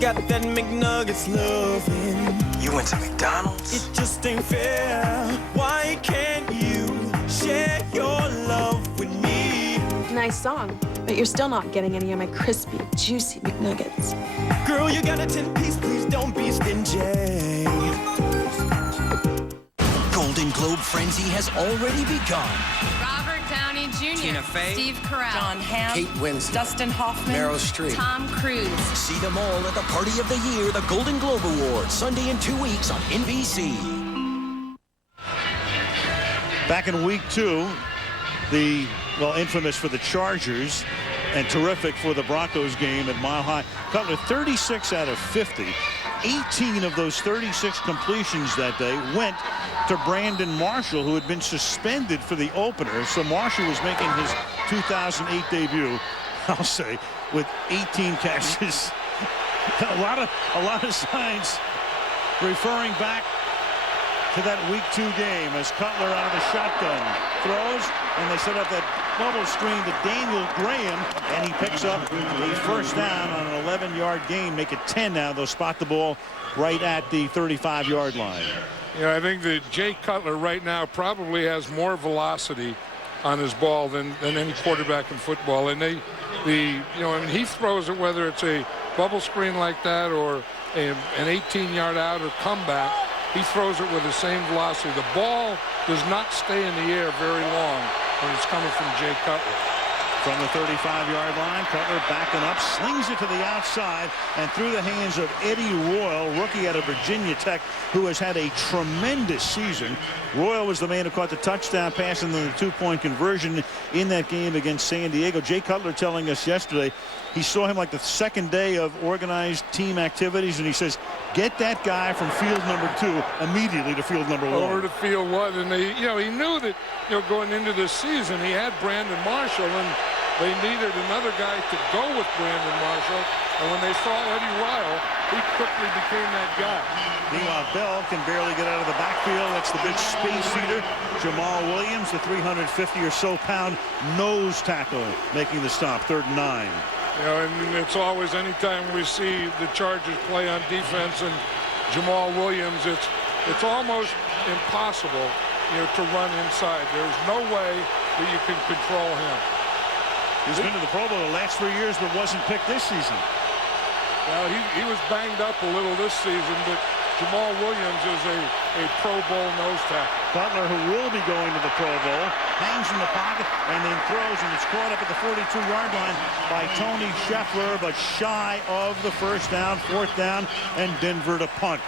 Got that McNuggets loving. You went to McDonald's? It just ain't fair. Why can't you share your love with me? Nice song, but you're still not getting any of my crispy, juicy McNuggets. Girl, you got a 10-piece, please don't be stingy. Golden Globe frenzy has already begun. Robert Downey Jr., Tina Fey, Steve Carell, John Hamm, Kate Winslet, Dustin Hoffman, Meryl Streep, Tom Cruise. See them all at the Party of the Year, the Golden Globe Awards, Sunday in 2 weeks on NBC. Back in week 2, the, well, infamous for the Chargers and terrific for the Broncos game at Mile High. Cutler 36 out of 50. 18 of those 36 completions that day went to Brandon Marshall, who had been suspended for the opener. So Marshall was making his 2008 debut, I'll say, with 18 catches. a lot of signs referring back to that week 2 game as Cutler out of the shotgun throws, and they set up that bubble screen to Daniel Graham, and he picks up a first down on an 11-yard gain. Make it 10 now. They'll spot the ball right at the 35-yard line. Yeah, I think that Jay Cutler right now probably has more velocity on his ball than any quarterback in football. And he throws it, whether it's a bubble screen like that or an 18-yard out or comeback, he throws it with the same velocity. The ball does not stay in the air very long when it's coming from Jay Cutler. From the 35-yard line, Cutler backing up, slings it to the outside, and through the hands of Eddie Royal, rookie out of Virginia Tech, who has had a tremendous season. Royal was the man who caught the touchdown pass and then the 2-point conversion in that game against San Diego. Jay Cutler telling us yesterday he saw him like the second day of organized team activities, and he says, get that guy from field number 2 immediately to field number 1. Over to field 1, and he knew that going into this season he had Brandon Marshall, and they needed another guy to go with Brandon Marshall. And when they saw Eddie Royal, he quickly became that guy. Meanwhile, Bell can barely get out of the backfield. That's the big space eater. Jamal Williams, the 350 or so pound nose tackle, making the stop. 3rd and 9. And it's always, anytime we see the Chargers play on defense and Jamal Williams, it's almost impossible, to run inside. There's no way that you can control him. He's been to the Pro Bowl the last 3 years, but wasn't picked this season. Well, he was banged up a little this season, but Jamal Williams is a Pro Bowl nose tackle. Butler, who will be going to the Pro Bowl, hangs in the pocket and then throws, and it's caught up at the 42-yard line by Tony Scheffler, but shy of the first down. 4th down, and Denver to punt.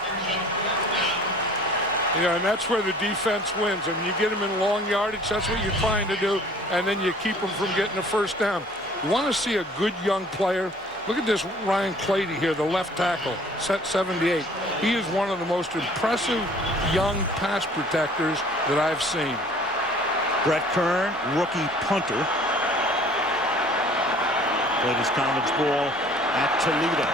Yeah, and that's where the defense wins. I mean, you get them in long yardage, that's what you're trying to do, and then you keep them from getting a first down. You want to see a good young player. Look at this Ryan Clady here, the left tackle, set 78. He is one of the most impressive young pass protectors that I've seen. Brett Kern, rookie punter. Played his college ball at Toledo.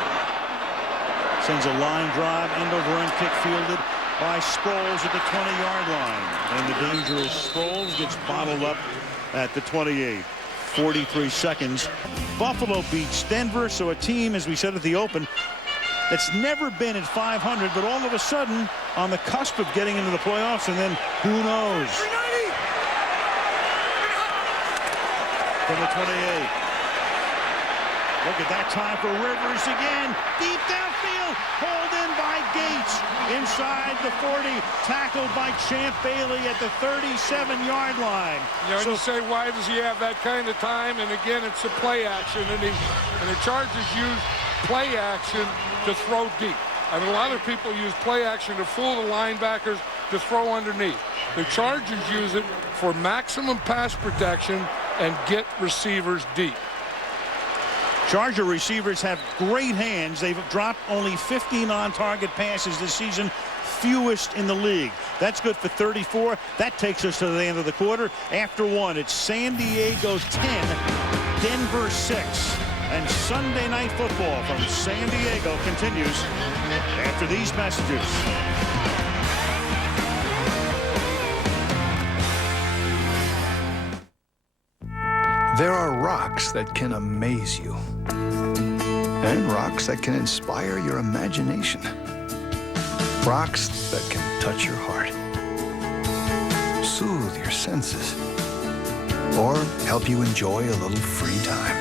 Sends a line drive, end over end kick fielded by Sproles at the 20-yard line. And the dangerous Sproles gets bottled up at the 28. 43 seconds. Buffalo beats Denver, so a team, as we said at the open, that's never been at 500, but all of a sudden on the cusp of getting into the playoffs, and then who knows? From the 28. Look at that time for Rivers again. Deep downfield. Pulled in by Gates. Inside the 40. Tackled by Champ Bailey at the 37-yard line. You say, why does he have that kind of time? And again, it's a play action. And the Chargers use play action to throw deep. I mean, a lot of people use play action to fool the linebackers to throw underneath. The Chargers use it for maximum pass protection and get receivers deep. Charger receivers have great hands. They've dropped only 15 on-target passes this season, fewest in the league. That's good for 34. That takes us to the end of the quarter. After 1, it's San Diego 10, Denver 6. And Sunday Night Football from San Diego continues after these messages. There are rocks that can amaze you, and rocks that can inspire your imagination. Rocks that can touch your heart, soothe your senses, or help you enjoy a little free time.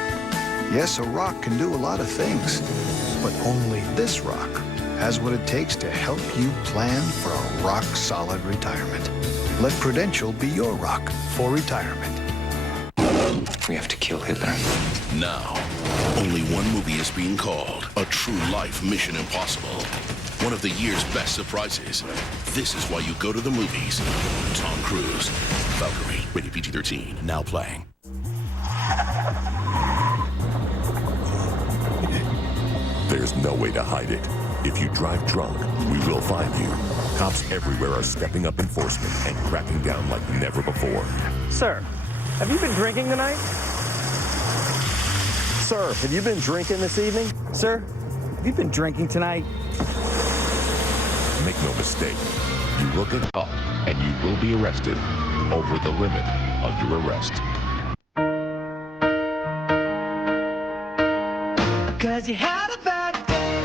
Yes, a rock can do a lot of things, but only this rock has what it takes to help you plan for a rock-solid retirement. Let Prudential be your rock for retirement. We have to kill Hitler. Now, only one movie is being called a true life Mission Impossible. One of the year's best surprises. This is why you go to the movies. Tom Cruise, Valkyrie, rated PG-13, now playing. There's no way to hide it. If you drive drunk, we will find you. Cops everywhere are stepping up enforcement and cracking down like never before. Sir, have you been drinking tonight? Sir, have you been drinking this evening? Sir, have you been drinking tonight? Make no mistake, you will get caught and you will be arrested. Over the limit, under arrest. 'Cause you had a bad day.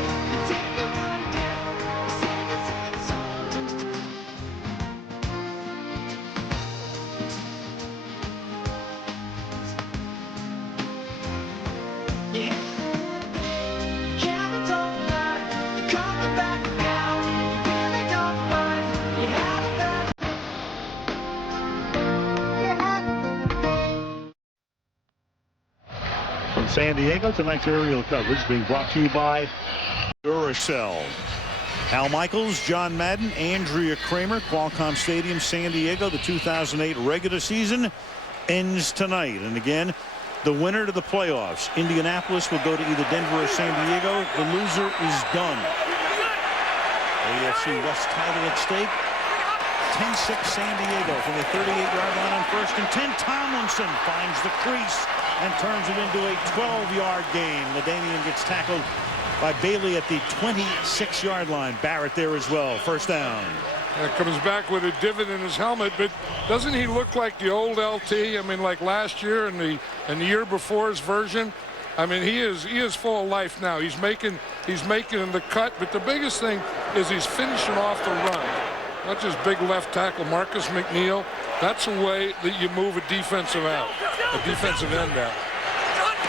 From San Diego, tonight's aerial coverage being brought to you by Duracell. Al Michaels, John Madden, Andrea Kramer, Qualcomm Stadium, San Diego. The 2008 regular season ends tonight. And again, the winner to the playoffs. Indianapolis will go to either Denver or San Diego. The loser is done. AFC West title at stake. 10-6 San Diego from the 38-yard line on 1st and 10. Tomlinson finds the crease and turns it into a 12-yard gain. LaDainian gets tackled by Bailey at the 26-yard line. Barrett there as well. First down. Comes back with a divot in his helmet, but doesn't he look like the old LT? I mean, like last year and the year before his version. I mean, he is full of life now. He's making the cut, but the biggest thing is he's finishing off the run. Not just big left tackle Marcus McNeil. That's a way that you move a defensive end out.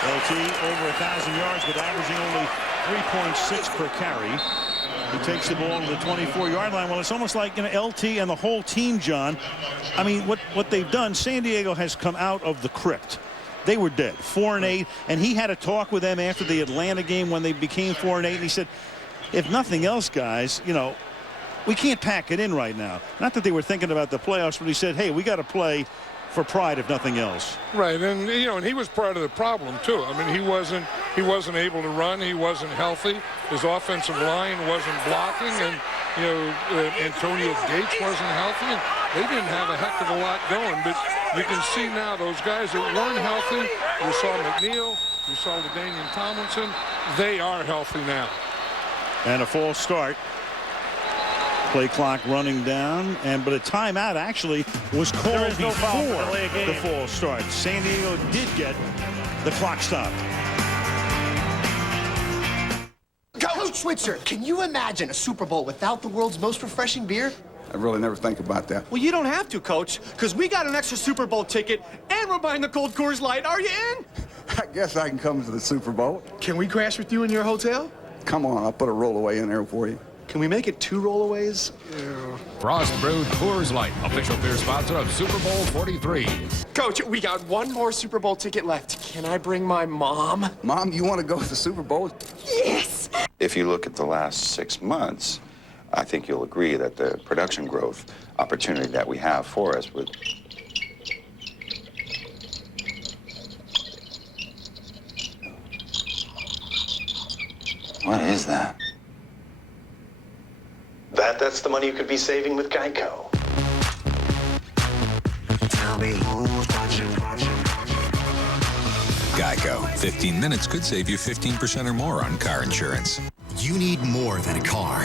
LT over 1,000 yards, but averaging only 3.6 per carry. He takes the ball to the 24-yard line. Well, it's almost like LT and the whole team, John. I mean, what they've done, San Diego has come out of the crypt. They were dead, 4-8, and he had a talk with them after the Atlanta game when they became 4-8, and he said, if nothing else, guys, you know, we can't pack it in right now. Not that they were thinking about the playoffs, but he said, hey, we got to play for pride, if nothing else. Right, and you know, and he was part of the problem too. I mean, he wasn't able to run. He wasn't healthy. His offensive line wasn't blocking, and you know, Antonio Gates wasn't healthy. And they didn't have a heck of a lot going. But you can see now those guys that weren't healthy. You saw McNeil. You saw LaDainian Tomlinson. They are healthy now. And a false start. Play clock running down, but a timeout actually was called before the false start. San Diego did get the clock stopped. Coach Switzer, can you imagine a Super Bowl without the world's most refreshing beer? I really never think about that. Well, you don't have to, Coach, because we got an extra Super Bowl ticket, and we're buying the cold Coors Light. Are you in? I guess I can come to the Super Bowl. Can we crash with you in your hotel? Come on, I'll put a rollaway in there for you. Can we make it 2 rollaways? Yeah. Frost Brewed Coors Light, official beer sponsor of Super Bowl 43. Coach, we got one more Super Bowl ticket left. Can I bring my mom? Mom, you want to go to the Super Bowl? Yes! If you look at the last 6 months, I think you'll agree that the production growth opportunity that we have for us would... What is that? That's the money you could be saving with Geico. Tell me who's watching. Geico. 15 minutes could save you 15% or more on car insurance. You need more than a car.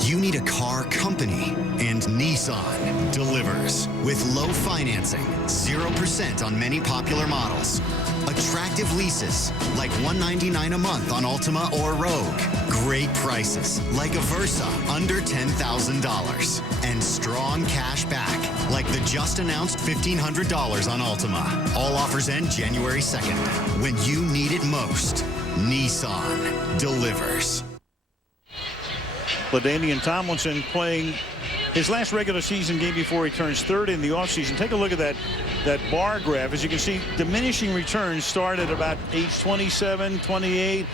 You need a car company. And Nissan delivers. With low financing, 0% on many popular models. Attractive leases, like $199 a month on Altima or Rogue. Great prices, like a Versa, under $10,000. And strong cash back, like the just announced $1,500 on Altima. All offers end January 2nd. When you need it most, Nissan delivers. LaDainian Tomlinson playing his last regular season game before he turns 30 in the offseason. Take a look at that bar graph. As you can see, diminishing returns start at about age 27, 28.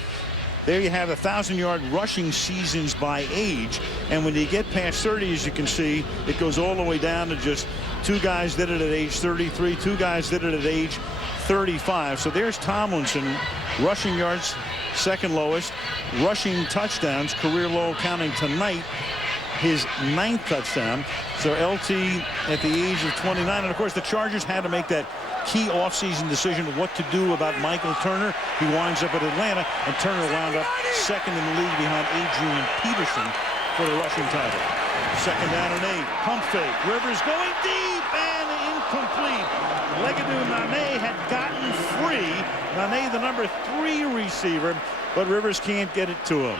There you have 1,000-yard rushing seasons by age. And when you get past 30, as you can see, it goes all the way down to just 2 guys did it at age 33, 2 guys did it at age 35. So there's Tomlinson, rushing yards, second lowest, rushing touchdowns, career low counting tonight, his 9th touchdown. So LT at the age of 29. And of course, the Chargers had to make that key offseason decision of what to do about Michael Turner. He winds up at Atlanta, and Turner wound up second in the league behind Adrian Peterson for the rushing title. Second down and 8. Pump fake. Rivers going deep and incomplete. Legadou Nane had gotten free. Nane, the number 3 receiver, but Rivers can't get it to him.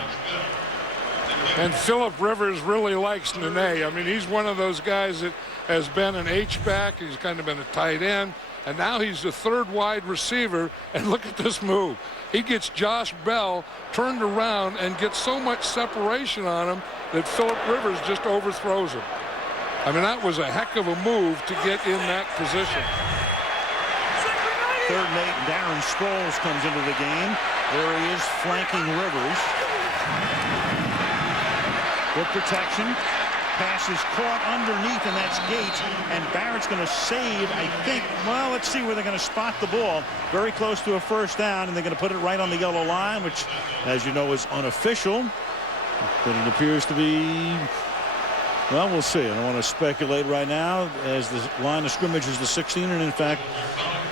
And Philip Rivers really likes Nane. I mean, he's one of those guys that has been an H-back. He's kind of been a tight end. And now he's the 3rd wide receiver. And look at this move. He gets Josh Bell turned around and gets so much separation on him that Philip Rivers just overthrows him. I mean, that was a heck of a move to get in that position. 3rd and 8. Darren Sproles comes into the game. There he is, flanking Rivers. Good protection. Pass is caught underneath, and that's Gates. And Barrett's going to save, I think. Well, let's see where they're going to spot the ball. Very close to a first down, and they're going to put it right on the yellow line, which, as you know, is unofficial. But it appears to be, well, we'll see. I don't want to speculate right now, as the line of scrimmage is the 16. And, in fact,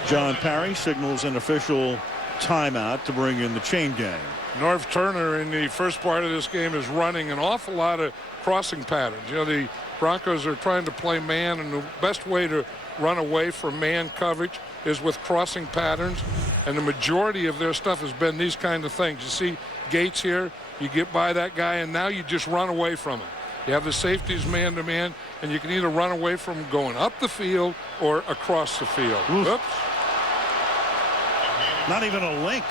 John Parry signals an official timeout to bring in the chain gang. Norv Turner in the first part of this game is running an awful lot of crossing patterns. You know, the Broncos are trying to play man, and the best way to run away from man coverage is with crossing patterns. And the majority of their stuff has been these kind of things. You see Gates here, you get by that guy, and now you just run away from him. You have the safeties man-to-man, and you can either run away from him going up the field or across the field. Oops. Not even a link.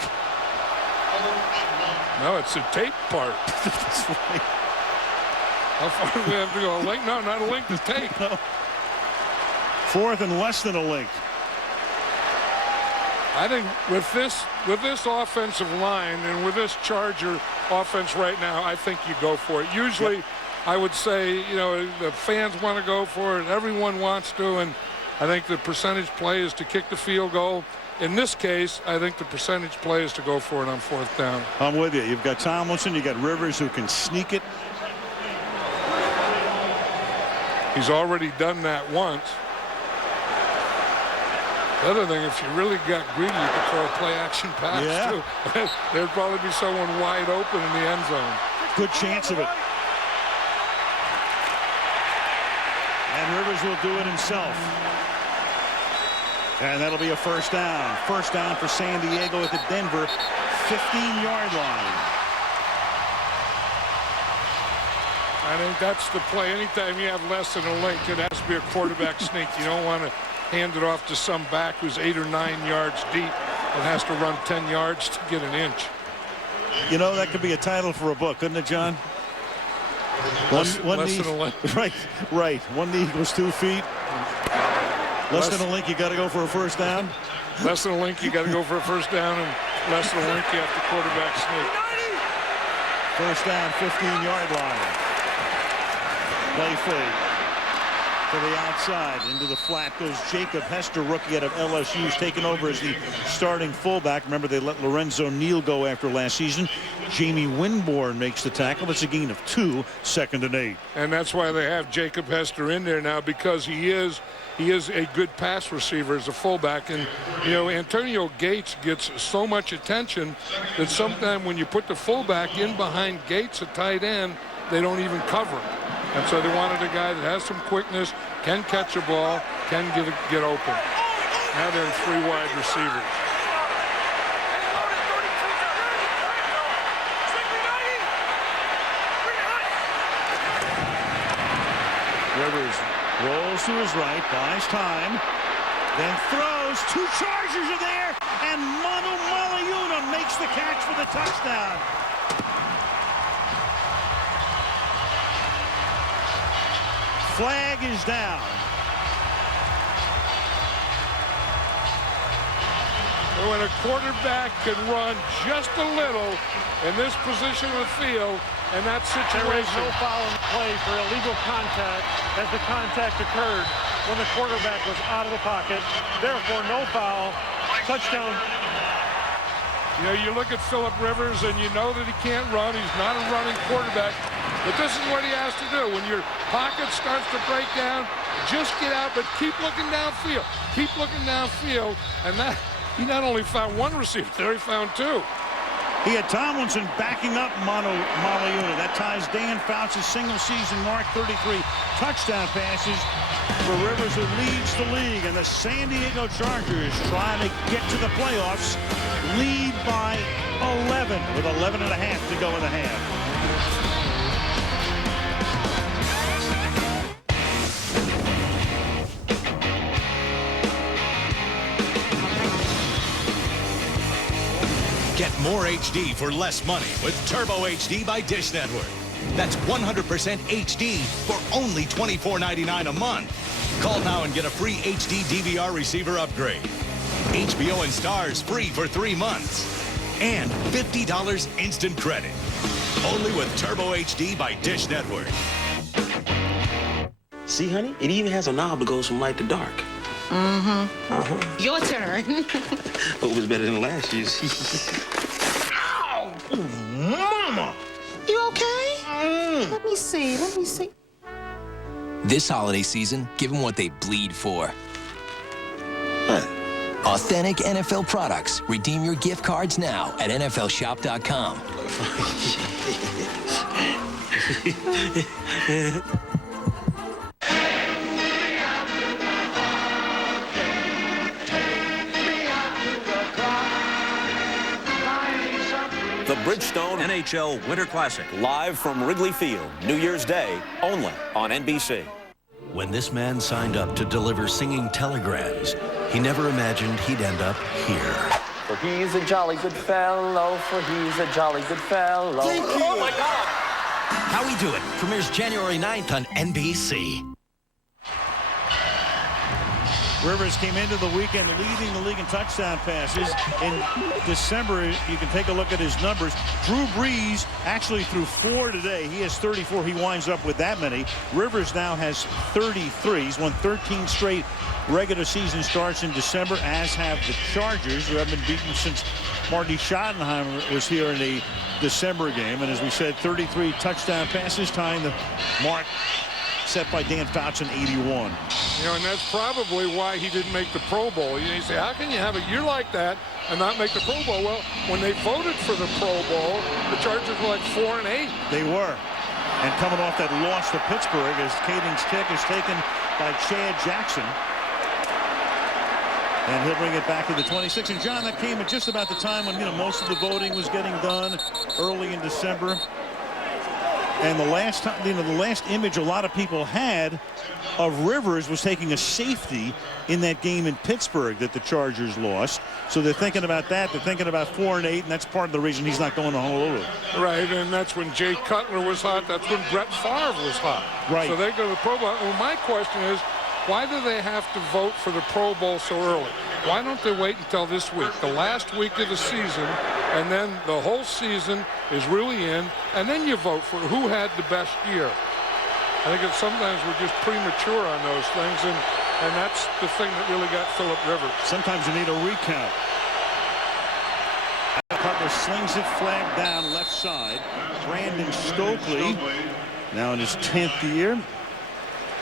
No, it's the tape part. That's right. How far do we have to go? A link? No, not a link, the tape. No. 4th and less than a link. I think with this offensive line and with this Charger offense right now, I think you go for it. Usually, yep. I would say, you know, the fans want to go for it. Everyone wants to, and I think the percentage play is to kick the field goal. In this case, I think the percentage play is to go for it on 4th down. I'm with you. You've got Tomlinson. You got Rivers, who can sneak it. He's already done that once. The other thing, if you really got greedy, you could throw a play-action pass, too. There'd probably be someone wide open in the end zone. Good chance of it. And Rivers will do it himself. And that'll be a first down. First down for San Diego at the Denver 15-yard line. I think that's the play. Anytime you have less than a link, it has to be a quarterback sneak. You don't want to hand it off to some back who's 8 or 9 yards deep and has to run 10 yards to get an inch. You know, that could be a title for a book, couldn't it, John? Less than a link. Right. 1 knee equals 2 feet. Less than a link, you got to go for a first down. Less than a link, you got to go for a first down, and less than a link, you have to quarterback sneak. First down, 15-yard line. Play fake to the outside. Into the flat goes Jacob Hester, rookie out of LSU, who's taken over as the starting fullback. Remember, they let Lorenzo Neal go after last season. Jamie Winborn makes the tackle. It's a gain of 2, 2nd and 8. And that's why they have Jacob Hester in there now, because he is a good pass receiver as a fullback. And, you know, Antonio Gates gets so much attention that sometimes when you put the fullback in behind Gates at tight end, they don't even cover him. And so they wanted a guy that has some quickness, can catch a ball, can get open. Now they're in 3 wide receivers. Rivers rolls to his right, buys time, then throws. 2 Chargers are there, and Manu Malayuna makes the catch for the touchdown. Flag is down. When a quarterback can run just a little in this position of the field, and that situation. There is no foul in play for illegal contact as the contact occurred when the quarterback was out of the pocket. Therefore, no foul. Touchdown. You know, you look at Phillip Rivers and you know that he can't run. He's not a running quarterback. But this is what he has to do. When your pocket starts to break down, just get out, but keep looking downfield. Keep looking downfield. And that, he not only found one receiver there, he found two. He had Tomlinson backing up Maliuna. That ties Dan Fouts' single-season mark, 33 touchdown passes for Rivers, who leads the league. And the San Diego Chargers trying to get to the playoffs, lead by 11 with 11 and a half to go in the half. Get more HD for less money with Turbo HD by Dish Network. That's 100% HD for only $24.99 a month. Call now and get a free HD DVR receiver upgrade. HBO and Stars free for 3 months. And $50 instant credit. Only with Turbo HD by Dish Network. See, honey, it even has a knob that goes from light to dark. Mm-hmm. Your turn. Hope it's better than last year's. Ow! Mama! You okay? Let me see. This holiday season, give them what they bleed for. What? Authentic NFL products. Redeem your gift cards now at NFLshop.com. The Bridgestone NHL Winter Classic, live from Wrigley Field, New Year's Day, only on NBC. When this man signed up to deliver singing telegrams, he never imagined he'd end up here. For he's a jolly good fellow, for he's a jolly good fellow. Thank you. Oh, my God! How We Do It premieres January 9th on NBC. Rivers came into the weekend leading the league in touchdown passes. In December, you can take a look at his numbers. Drew Brees actually threw 4 today. He has 34. He winds up with that many. Rivers now has 33. He's won 13 straight regular season starts in December, as have the Chargers, who have been beaten since Marty Schottenheimer was here in the December game. And as we said, 33 touchdown passes, tying the mark set by Dan Fouts in 81. You know, and that's probably why he didn't make the Pro Bowl. You say, how can you have a year like that and not make the Pro Bowl? Well, when they voted for the Pro Bowl, the Chargers were like 4-8. They were. And coming off that loss to Pittsburgh, as Kading's kick is taken by Chad Jackson. And he'll bring it back to the 26. And John, that came at just about the time when, most of the voting was getting done early in December. And the last time, the last image a lot of people had of Rivers was taking a safety in that game in Pittsburgh that the Chargers lost. So they're thinking about that. They're thinking about 4-8, and that's part of the reason he's not going to Honolulu. Right, and that's when Jay Cutler was hot. That's when Brett Favre was hot. Right. So they go to the Pro Bowl. Well, my question is, why do they have to vote for the Pro Bowl so early? Why don't they wait until this week, the last week of the season, and then the whole season is really in, and then you vote for who had the best year? I think sometimes we're just premature on those things, and that's the thing that really got Phillip Rivers. Sometimes you need a recount. Cutler slings it, flag down left side. Brandon Stokely, now in his 10th year.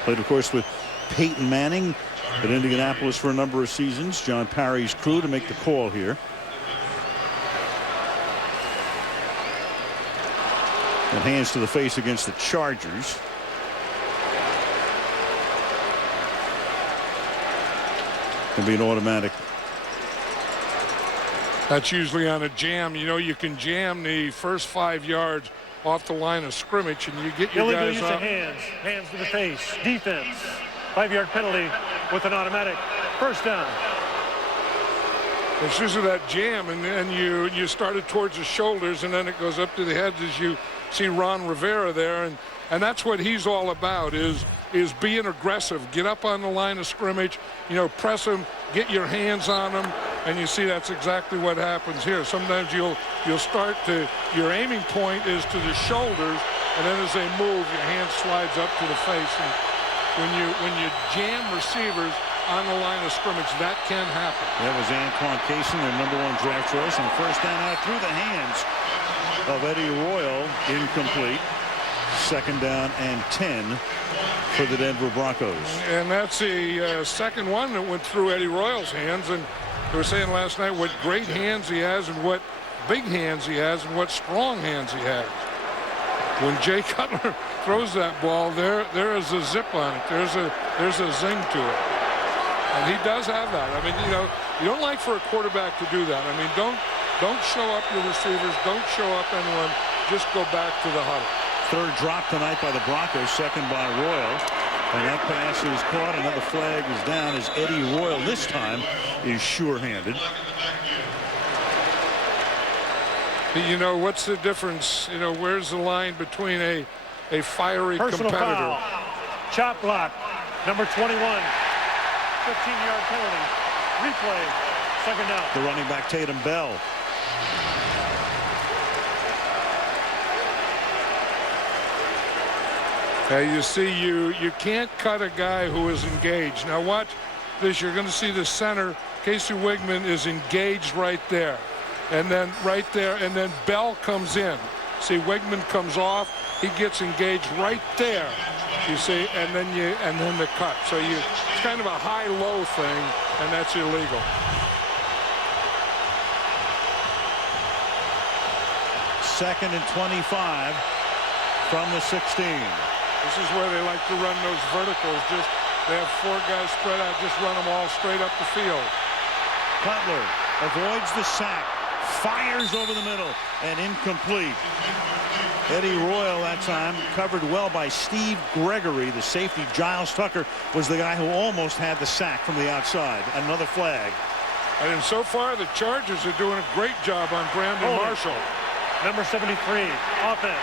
Played, of course, with Peyton Manning at Indianapolis for a number of seasons. John Parry's crew to make the call here. And hands to the face against the Chargers. Can be an automatic. That's usually on a jam. You can jam the first 5 yards off the line of scrimmage, and you get your illegal guys use up. of hands to the face, defense, 5-yard penalty with an automatic first down. It's usually that jam, and you started towards the shoulders, and then it goes up to the heads as you see Ron Rivera there, and that's what he's all about, is is being aggressive. Get up on the line of scrimmage, press them, get your hands on them, and you see that's exactly what happens here. Sometimes you'll start to, your aiming point is to the shoulders, and then as they move, your hand slides up to the face. And when you jam receivers on the line of scrimmage, that can happen. That was Antoine Cason, their #1 draft choice, and first down out through the hands of Eddie Royal, incomplete. Second down and 10 for the Denver Broncos. And that's the second one that went through Eddie Royal's hands. And they were saying last night what great hands he has and what big hands he has and what strong hands he has. When Jay Cutler throws that ball, there is a zip on it. There's a zing to it. And he does have that. I mean, you don't like for a quarterback to do that. I mean, don't show up your receivers. Don't show up anyone. Just go back to the huddle. Third drop tonight by the Broncos, second by Royal. And that pass is caught. Another flag is down as Eddie Royal this time is sure-handed. What's the difference? Where's the line between a fiery Personal competitor? Foul. Chop block, number 21. 15-yard penalty. Replay, second down. The running back, Tatum Bell. You see, you can't cut a guy who is engaged. Now watch this. You're going to see the center, Casey Wigman, is engaged right there. And then right there, and then Bell comes in. See, Wigman comes off. He gets engaged right there. You see, and then the cut. So it's kind of a high-low thing, and that's illegal. Second and 25 from the 16. This is where they like to run those verticals. They have 4 guys spread out. Just run them all straight up the field. Cutler avoids the sack, fires over the middle, and incomplete. Eddie Royal that time covered well by Steve Gregory. The safety, Giles Tucker, was the guy who almost had the sack from the outside. Another flag. And so far, the Chargers are doing a great job on Brandon Marshall. Number 73, offense.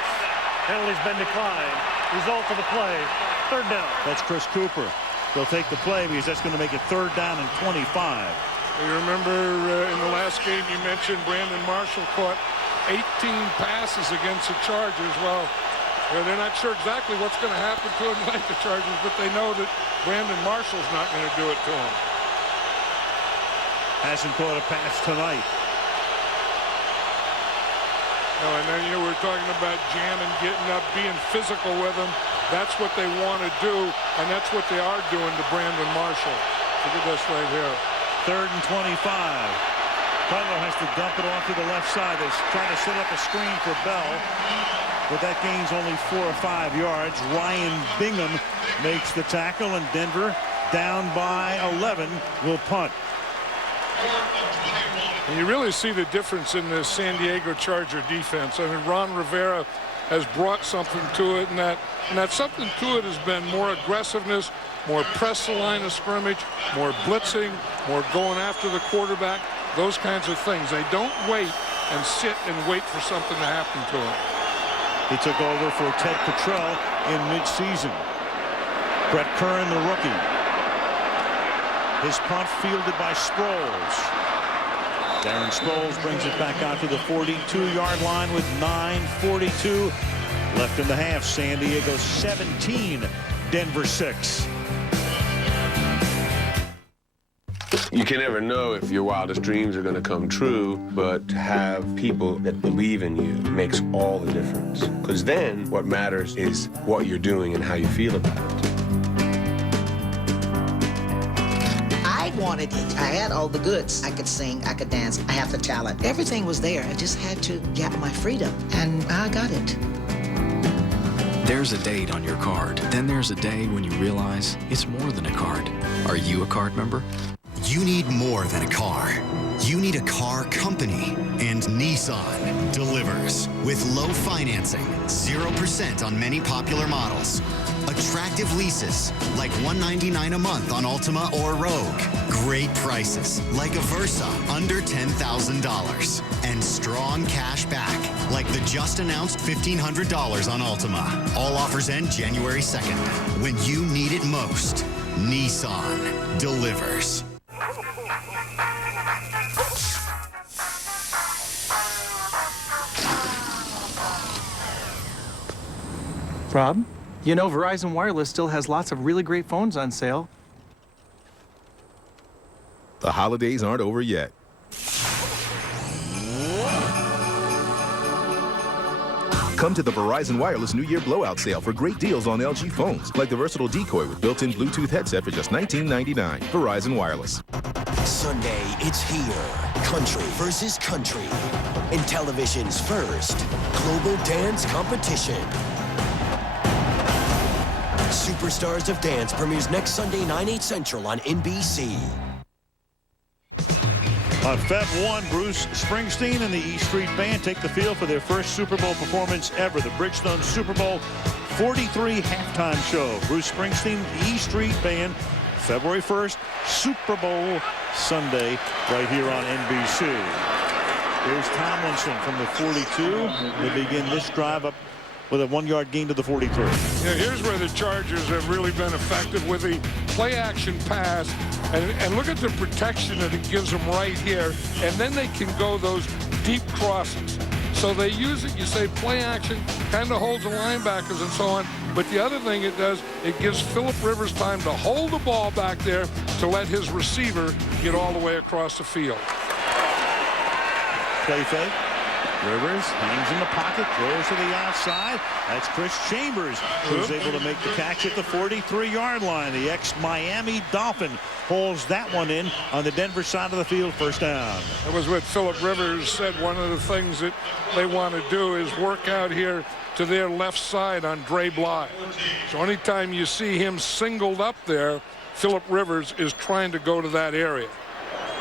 Penalty's been declined. Result of the play, third down. That's Chris Cooper. They'll take the play because that's going to make it third down and 25. You remember in the last game you mentioned Brandon Marshall caught 18 passes against the Chargers. Well, they're not sure exactly what's going to happen to him like the Chargers, but they know that Brandon Marshall's not going to do it to him. Hasn't caught a pass tonight. And then we're talking about jamming, getting up, being physical with them. That's what they want to do, and that's what they are doing to Brandon Marshall. Look at this right here. Third and 25. Cutler has to dump it off to the left side. They're trying to set up a screen for Bell, but that gains only 4 or 5 yards. Ryan Bingham makes the tackle, and Denver, down by 11, will punt. And you really see the difference in the San Diego Charger defense. I mean, Ron Rivera has brought something to it, and that something to it has been more aggressiveness, more press the line of scrimmage, more blitzing, more going after the quarterback, those kinds of things. They don't wait and sit and wait for something to happen to them. He took over for Ted Cottrell in midseason. Brett Kern, the rookie. His punt fielded by Sproles. Darren Sproles brings it back out to the 42-yard line with 9:42 left in the half. San Diego 17, Denver 6. You can never know if your wildest dreams are going to come true, but to have people that believe in you makes all the difference. Because then what matters is what you're doing and how you feel about it. I wanted it. I had all the goods. I could sing, I could dance, I have the talent. Everything was there. I just had to get my freedom, and I got it. There's a date on your card. Then there's a day when you realize it's more than a card. Are you a card member? You need more than a car. You need a car company. And Nissan delivers with low financing, 0% on many popular models. Attractive leases, like $199 a month on Altima or Rogue. Great prices, like a Versa, under $10,000. And strong cash back. like the just announced $1,500 on Altima. All offers end January 2nd. When you need it most, Nissan delivers. Rob, you know Verizon Wireless still has lots of really great phones on sale. The holidays aren't over yet. Come to the Verizon Wireless New Year blowout sale for great deals on LG phones, like the versatile Decoy with built-in Bluetooth headset for just $19.99. Verizon Wireless. Sunday, it's here. Country versus country. In television's first global dance competition. Superstars of Dance premieres next Sunday, 9/8 Central on NBC. On Feb 1, Bruce Springsteen and the E Street Band take the field for their first Super Bowl performance ever, the Bridgestone Super Bowl 43 halftime show. Bruce Springsteen, E Street Band, February 1st, Super Bowl Sunday, right here on NBC. Here's Tomlinson from the 42. They begin this drive up with a 1-yard gain to the 43. Yeah, here's where the Chargers have really been effective with the play-action pass. And look at the protection that it gives them right here. And then they can go those deep crosses. So they use it, you say play action, kind of holds the linebackers and so on. But the other thing it does, it gives Phillip Rivers time to hold the ball back there to let his receiver get all the way across the field. Play fake. Rivers hangs in the pocket, throws to the outside. That's Chris Chambers, who's able to make the catch at the 43-yard line. The ex-Miami Dolphin pulls that one in on the Denver side of the field, first down. That was what Phillip Rivers said. One of the things that they want to do is work out here to their left side on Dre Bly. So anytime you see him singled up there, Phillip Rivers is trying to go to that area.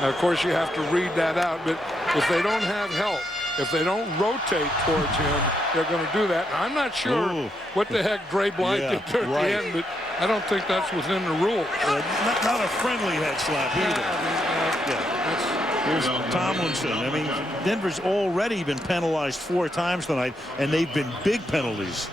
Now, of course, you have to read that out, but if they don't have help, if they don't rotate towards him, they're going to do that. Now, I'm not sure what the heck Dre Bly did there at the end, but I don't think that's within the rules. Not a friendly head slap either. Here's Tomlinson. I mean, Denver's already been penalized 4 times tonight, and they've been big penalties.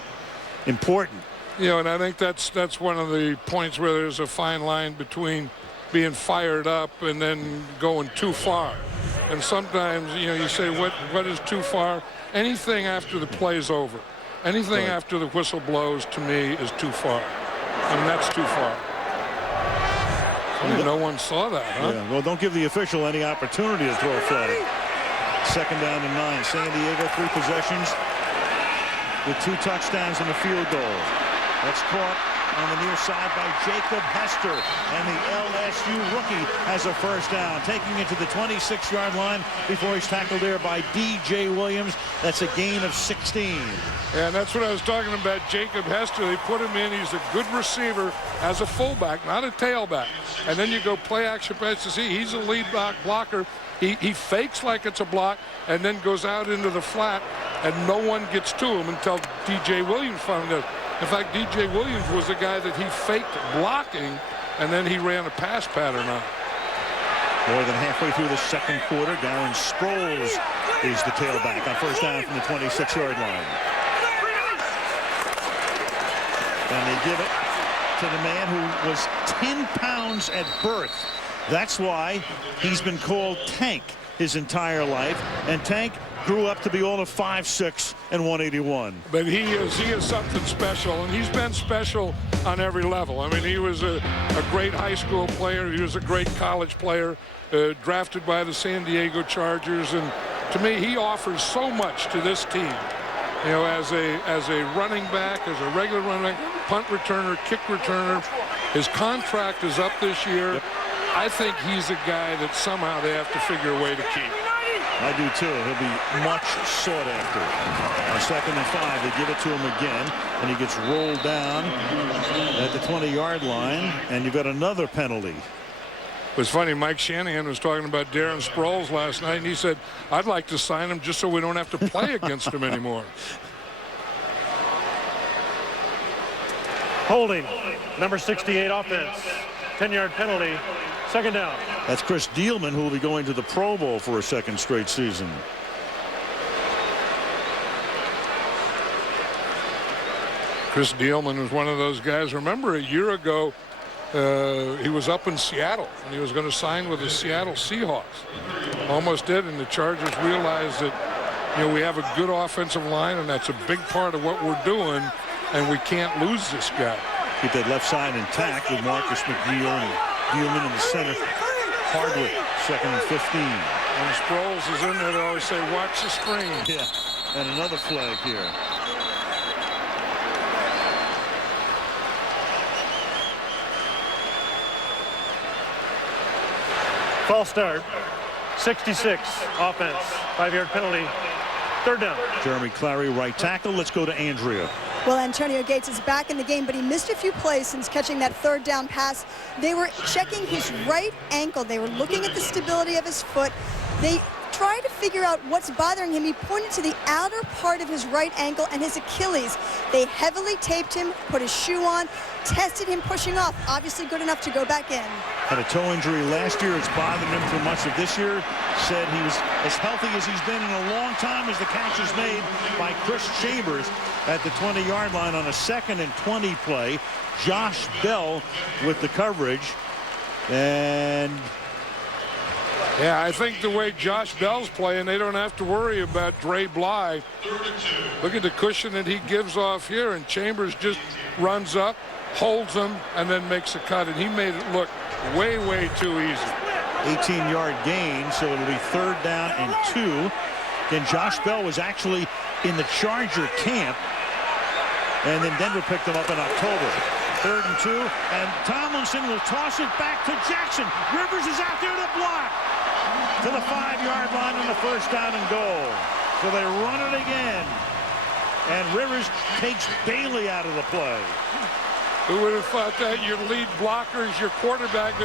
Important. You know, and I think that's one of the points where there's a fine line between being fired up and then going too far. And sometimes, you know, you say, what is too far? Anything after the play's over. Anything after the whistle blows, to me, is too far. I mean, that's too far. No one saw that, huh? Yeah, well, don't give the official any opportunity to throw a flag. 2nd down and 9. San Diego, 3 possessions with 2 touchdowns and a field goal. That's caught on the near side by Jacob Hester, and the LSU rookie has a first down, taking it to the 26-yard line before he's tackled there by D.J. Williams. That's a gain of 16. And that's what I was talking about, Jacob Hester. They put him in. He's a good receiver as a fullback, not a tailback. And then you go play action pass to see he's a lead blocker. He fakes like it's a block and then goes out into the flat, and no one gets to him until D.J. Williams found it. In fact, D.J. Williams was the guy that he faked blocking, and then he ran a pass pattern on. More than halfway through the 2nd quarter, Darren Sproles is the tailback on first down from the 26-yard line. And they give it to the man who was 10 pounds at birth. That's why he's been called Tank his entire life. And Tank grew up to be all of 5'6" and 181. But he is something special, and he's been special on every level. I mean, he was a great high school player. He was a great college player, drafted by the San Diego Chargers. And to me, he offers so much to this team. You know, as a running back, as a regular running back, punt returner, kick returner. His contract is up this year. Yep. I think he's a guy that somehow they have to figure a way to keep. I do too. He'll be much sought after. On 2nd and 5, they give it to him again, and he gets rolled down at the 20-yard line, and you've got another penalty. It was funny, Mike Shanahan was talking about Darren Sproles last night, and he said, I'd like to sign him just so we don't have to play against him anymore. Holding, number 68 offense, 10-yard penalty, 2nd down. That's Chris Dielman, who will be going to the Pro Bowl for a 2nd straight season. Chris Dealman was one of those guys. Remember, a year ago, he was up in Seattle, and he was going to sign with the Seattle Seahawks. Almost did, and the Chargers realized that, we have a good offensive line, and that's a big part of what we're doing, and we can't lose this guy. Keep that left side intact with Marcus McNeil and Dealman in the center. Hardwick, 2nd and 15. When Sproles is in there, they always say, watch the screen. Yeah, and another flag here. False start. 66 offense. 5-yard penalty. 3rd down. Jeremy Clary, right tackle. Let's go to Andrea. Well, Antonio Gates is back in the game, but he missed a few plays since catching that 3rd down pass. They were checking his right ankle. They were looking at the stability of his foot. They tried to figure out what's bothering him. He pointed to the outer part of his right ankle and his Achilles. They heavily taped him, put his shoe on, tested him pushing off. Obviously good enough to go back in. Had a toe injury last year. It's bothered him for much of this year. Said he was as healthy as he's been in a long time as the catch is made by Chris Chambers at the 20-yard line on a 2nd and 20 play. Josh Bell with the coverage. And yeah, I think the way Josh Bell's playing, they don't have to worry about Dre Bly. Look at the cushion that he gives off here, and Chambers just runs up, holds him, and then makes a cut, and he made it look way, way too easy. 18-yard gain, so it'll be 3rd down and 2. Then Josh Bell was actually in the Charger camp, and then Denver picked him up in October. 3rd and 2, and Tomlinson will toss it back to Jackson. Rivers is out there to block. To the 5-yard line on the 1st down and goal. So they run it again. And Rivers takes Bailey out of the play. Who would have thought that your lead blocker is your quarterback?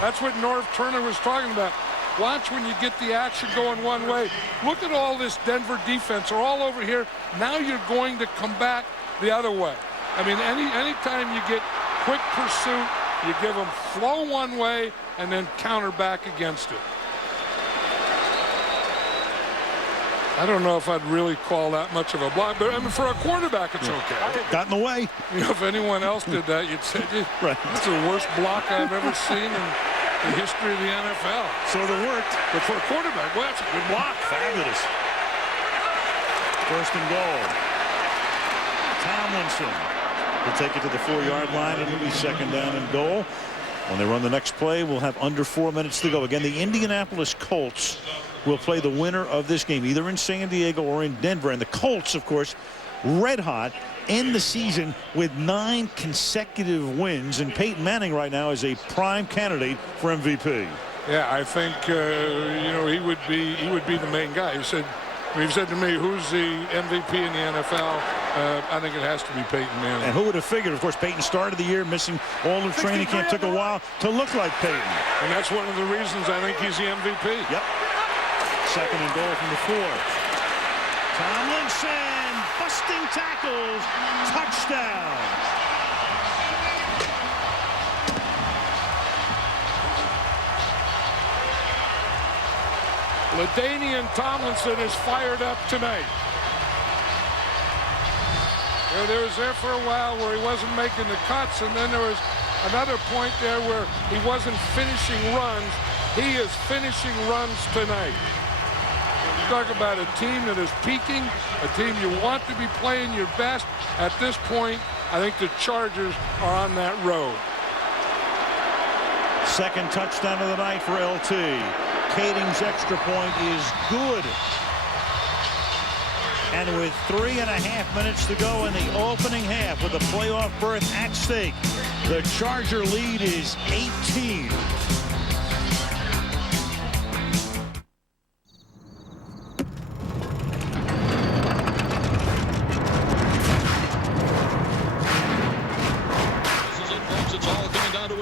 That's what Norv Turner was talking about. Watch when you get the action going one way. Look at all this Denver defense. They're all over here. Now you're going to come back the other way. I mean, anytime you get quick pursuit, you give them flow one way and then counter back against it. I don't know if I'd really call that much of a block, but I mean, for a quarterback, it's okay. Got in the way. If anyone else did that, you'd say, right. That's the worst block I've ever seen in the history of the NFL. Sort of worked. But for a quarterback, well, that's a good block. Fabulous. 1st and goal. Tomlinson will take it to the 4-yard line. It'll be 2nd down and goal. When they run the next play, we'll have under 4 minutes to go. Again, the Indianapolis Colts will play the winner of this game, either in San Diego or in Denver. And the Colts, of course, red hot, end the season with 9 consecutive wins. And Peyton Manning right now is a prime candidate for MVP. Yeah, I think he would be the main guy. He said to me, who's the MVP in the NFL? I think it has to be Peyton Manning. And who would have figured? Of course, Peyton started the year missing all of training camp. Took a while to look like Peyton. And that's one of the reasons I think he's the MVP. Yep. 2nd and goal from the 4. Tomlinson busting tackles. Touchdown. LaDainian Tomlinson is fired up tonight. There was there for a while where he wasn't making the cuts, and then there was another point there where he wasn't finishing runs. He is finishing runs tonight. You talk about a team that is peaking, a team you want to be playing your best. At this point, I think the Chargers are on that road. 2nd touchdown of the night for LT. Kading's extra point is good. And with 3.5 minutes to go in the opening half with a playoff berth at stake, the Charger lead is 18.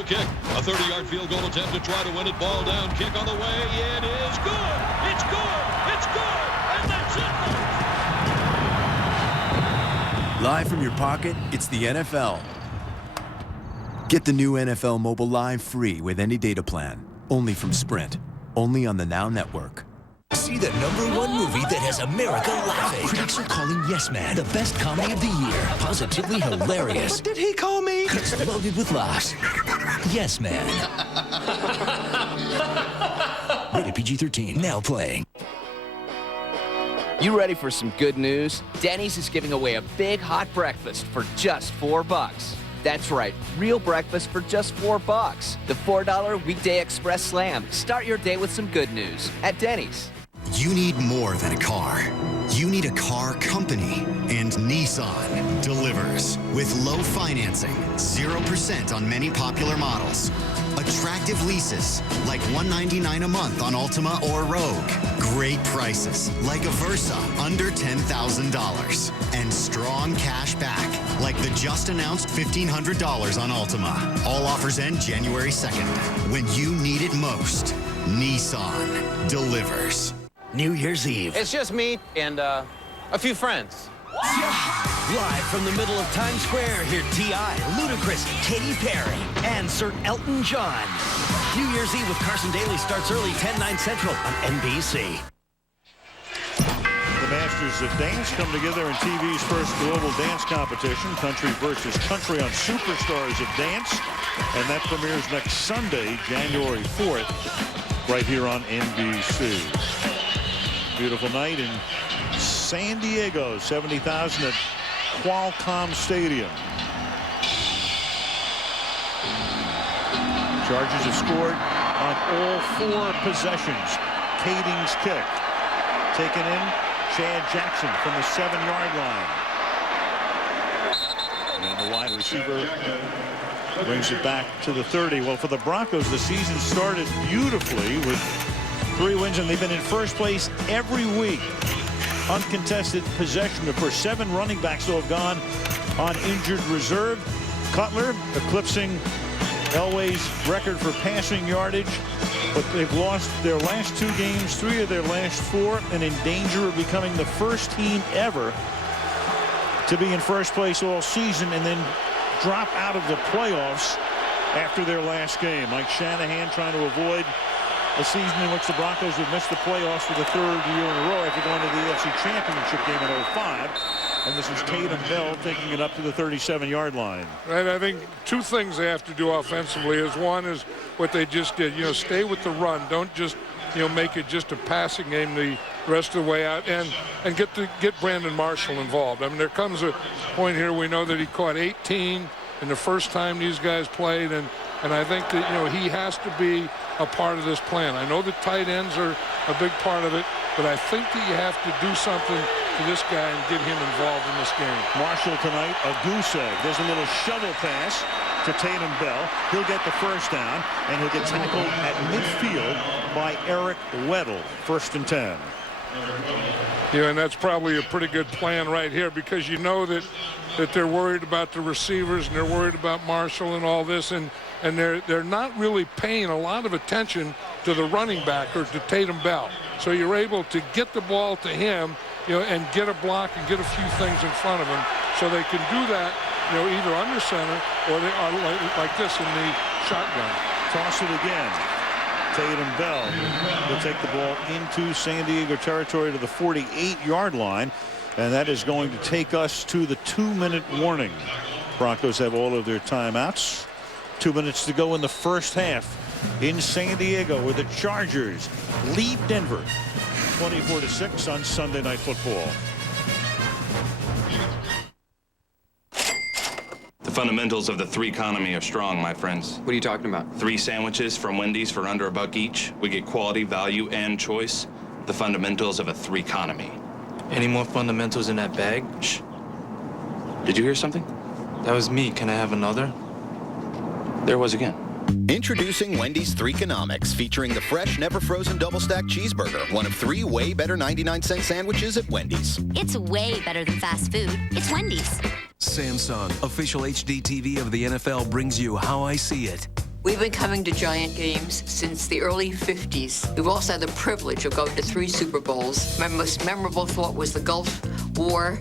Kick. A 30-yard field goal attempt to try to win it. Ball down. Kick on the way. It is good. It's good. It's good. And that's it. Live from your pocket, it's the NFL. Get the new NFL Mobile Live free with any data plan. Only from Sprint. Only on the Now Network. see the #1 movie that has America laughing. Critics are calling Yes Man the best comedy of the year. Positively hilarious. What did he call me? It's loaded with laughs. Yes Man. Rated PG-13. Now playing. You ready for some good news? Denny's is giving away a big hot breakfast for just $4. That's right, real breakfast for just $4. The $4 Weekday Express Slam. Start your day with some good news at Denny's. You need more than a car. You need a car company. And Nissan delivers with low financing, 0% on many popular models. Attractive leases, like $199 a month on Altima or Rogue. Great prices, like a Versa, under $10,000. And strong cash back, like the just announced $1,500 on Altima. All offers end January 2nd. When you need it most, Nissan delivers. New Year's Eve. It's just me and a few friends. Live from the middle of Times Square, hear T.I., Ludacris, Katy Perry, and Sir Elton John. New Year's Eve with Carson Daly starts early, 10/9 Central on NBC. The Masters of Dance come together in TV's first global dance competition, Country versus Country on Superstars of Dance. And that premieres next Sunday, January 4th, right here on NBC. Beautiful night in San Diego, 70,000 at Qualcomm Stadium. Chargers have scored on all 4 possessions. Kading's kick. Taken in, Chad Jackson from the 7-yard line. And the wide receiver brings it back to the 30. Well, for the Broncos, the season started beautifully with 3 wins, and they've been in first place every week. Uncontested possession. Of course, 7 running backs will have gone on injured reserve. Cutler eclipsing Elway's record for passing yardage, but they've lost their last 2 games, 3 of their last 4, and in danger of becoming the first team ever to be in first place all season and then drop out of the playoffs after their last game. Mike Shanahan trying to avoid a season in which the Broncos would miss the playoffs for the 3rd year in a row after going to the AFC Championship game in 05. And this is Tatum Bell taking it up to the 37-yard line. Right, I think 2 things they have to do offensively is, one is what they just did. Stay with the run. Don't just, make it just a passing game the rest of the way out, and get Brandon Marshall involved. I mean, there comes a point here, we know that he caught 18 in the first time these guys played, and I think that, he has to be a part of this plan. I know the tight ends are a big part of it, but I think that you have to do something to this guy and get him involved in this game. Marshall tonight, a goose egg. There's a little shovel pass to Tatum Bell. He'll get the first down, and he'll get tackled at midfield by Eric Weddle. 1st and 10. Yeah, and that's probably a pretty good plan right here, because you know that they're worried about the receivers and they're worried about Marshall and all this, and they're not really paying a lot of attention to the running back or to Tatum Bell. So you're able to get the ball to him, and get a block and get a few things in front of him, so they can do that, either under center or they are like this in the shotgun. Toss it again. Tatum Bell will take the ball into San Diego territory to the 48-yard line, and that is going to take us to the 2-minute warning. Broncos have all of their timeouts. 2 minutes to go in the first half in San Diego, where the Chargers lead Denver 24-6 on Sunday Night Football. The fundamentals of the 3 economy are strong, my friends. What are you talking about? 3 sandwiches from Wendy's for under $1 each. We get quality, value, and choice. The fundamentals of a 3 economy. Any more fundamentals in that bag? Shh. Did you hear something? That was me. Can I have another? There was again. Introducing Wendy's 3-Conomics, featuring the fresh, never-frozen double-stack cheeseburger, one of 3 way better 99-cent sandwiches at Wendy's. It's way better than fast food. It's Wendy's. Samsung, official HD TV of the NFL, brings you How I See It. We've been coming to Giant games since the early 50s. We've also had the privilege of going to 3 Super Bowls. My most memorable thought was the Gulf War,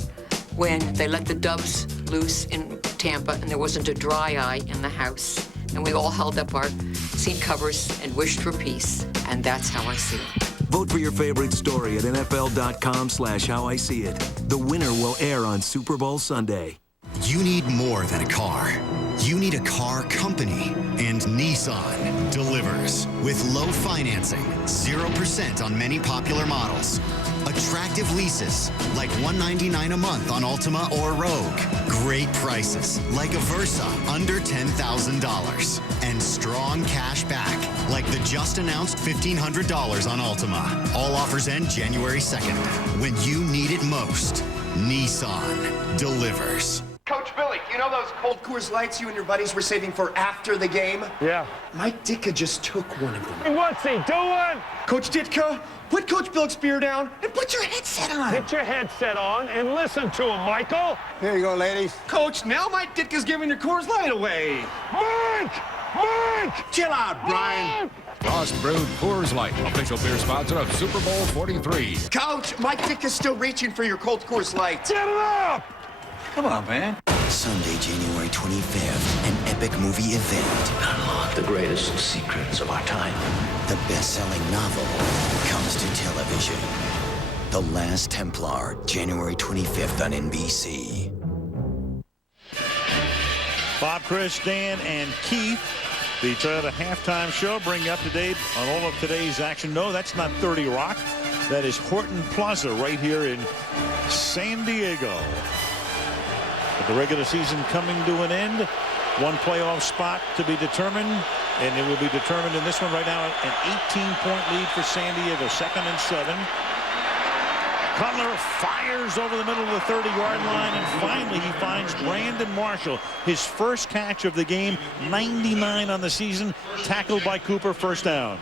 when they let the Doves loose in Tampa and there wasn't a dry eye in the house. And we all held up our seat covers and wished for peace. And that's how I see it. Vote for your favorite story at NFL.com/howiseeit. The winner will air on Super Bowl Sunday. You need more than a car. You need a car company. And Nissan delivers with low financing, 0% on many popular models. Attractive leases, like $199 a month on Altima or Rogue. Great prices, like a Versa, under $10,000. And strong cash back, like the just announced $1,500 on Altima. All offers end January 2nd. When you need it most, Nissan delivers. Coach Billy, you know those cold Coors Lights you and your buddies were saving for after the game? Yeah. Mike Ditka just took one of them. Hey, what's he doing? Coach Ditka, put Coach Billick's beer down and put your headset on. Get your headset on and listen to him, Michael. Here you go, ladies. Coach, now Mike Ditka's giving your Coors Light away. Mike! Mike! Chill out, Brian. Frost Brewed Coors Light, official beer sponsor of Super Bowl 43. Coach, Mike Ditka's still reaching for your cold Coors Light. Get it up! Come on, man. Sunday, January 25th, an epic movie event. Unlock the greatest secrets of our time. The best-selling novel comes to television. The Last Templar, January 25th on NBC. Bob, Chris, Dan, and Keith, the Toyota halftime show, bring you up to date on all of today's action. No, that's not 30 Rock. That is Horton Plaza right here in San Diego. With the regular season coming to an end, one playoff spot to be determined, and it will be determined in this one right now. An 18-point lead for San Diego, 2nd and 7. Cutler fires over the middle of the 30-yard line, and finally he finds Brandon Marshall, his first catch of the game, 99 on the season, tackled by Cooper, first down.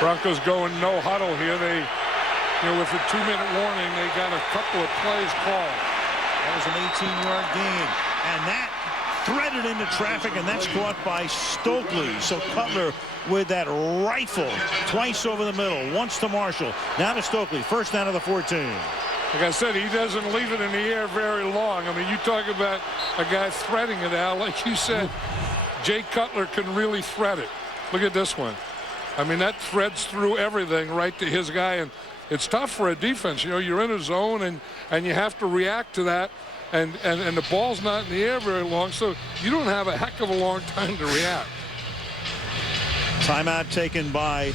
Broncos going no huddle here. They, with a 2-minute warning, they got a couple of plays called. That was an 18-yard gain, and that threaded into traffic, and that's caught by Stokely. So Cutler with that rifle twice over the middle, once to Marshall, now to Stokely, first down of the 14. Like I said, he doesn't leave it in the air very long. I mean, you talk about a guy threading it, Al. Like you said, Jay Cutler can really thread it. Look at this one. I mean, that threads through everything right to his guy, and it's tough for a defense. You're in a zone, and you have to react to that, and the ball's not in the air very long, so you don't have a heck of a long time to react. Timeout taken by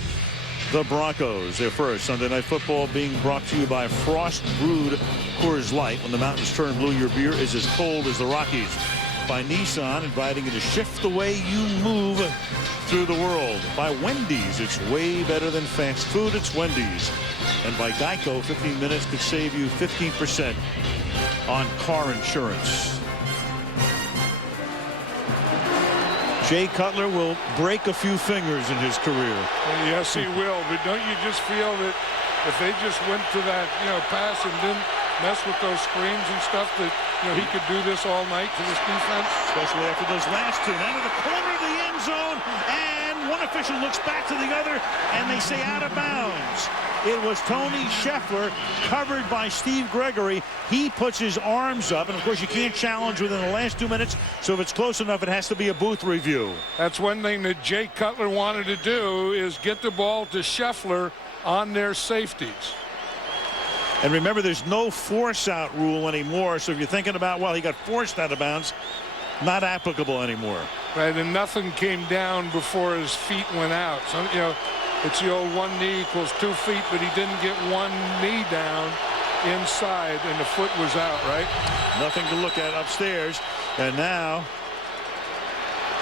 the Broncos. Their first Sunday Night Football being brought to you by Frost Brewed Coors Light. When the mountains turn blue, your beer is as cold as the Rockies. By Nissan, inviting you to shift the way you move through the world. By Wendy's, it's way better than fast food, it's Wendy's. And by Geico, 15 minutes could save you 15% on car insurance. Jay Cutler will break a few fingers in his career. Yes, he will. But don't you just feel that if they just went to that, pass and didn't mess with those screens and stuff, that he could do this all night to this defense? Especially after those last two. Down to the corner of the end zone, and one official looks back to the other, and they say out of bounds. It was Tony Scheffler, covered by Steve Gregory. He puts his arms up, and of course you can't challenge within the last 2 minutes, so if it's close enough, it has to be a booth review. That's one thing that Jay Cutler wanted to do, is get the ball to Scheffler on their safeties. And remember, there's no force out rule anymore, so if you're thinking about, well, he got forced out of bounds, not applicable anymore. Right, and nothing came down before his feet went out. So, it's the old 1 knee equals 2 feet, but he didn't get 1 knee down inside, and the foot was out, right? Nothing to look at upstairs. And now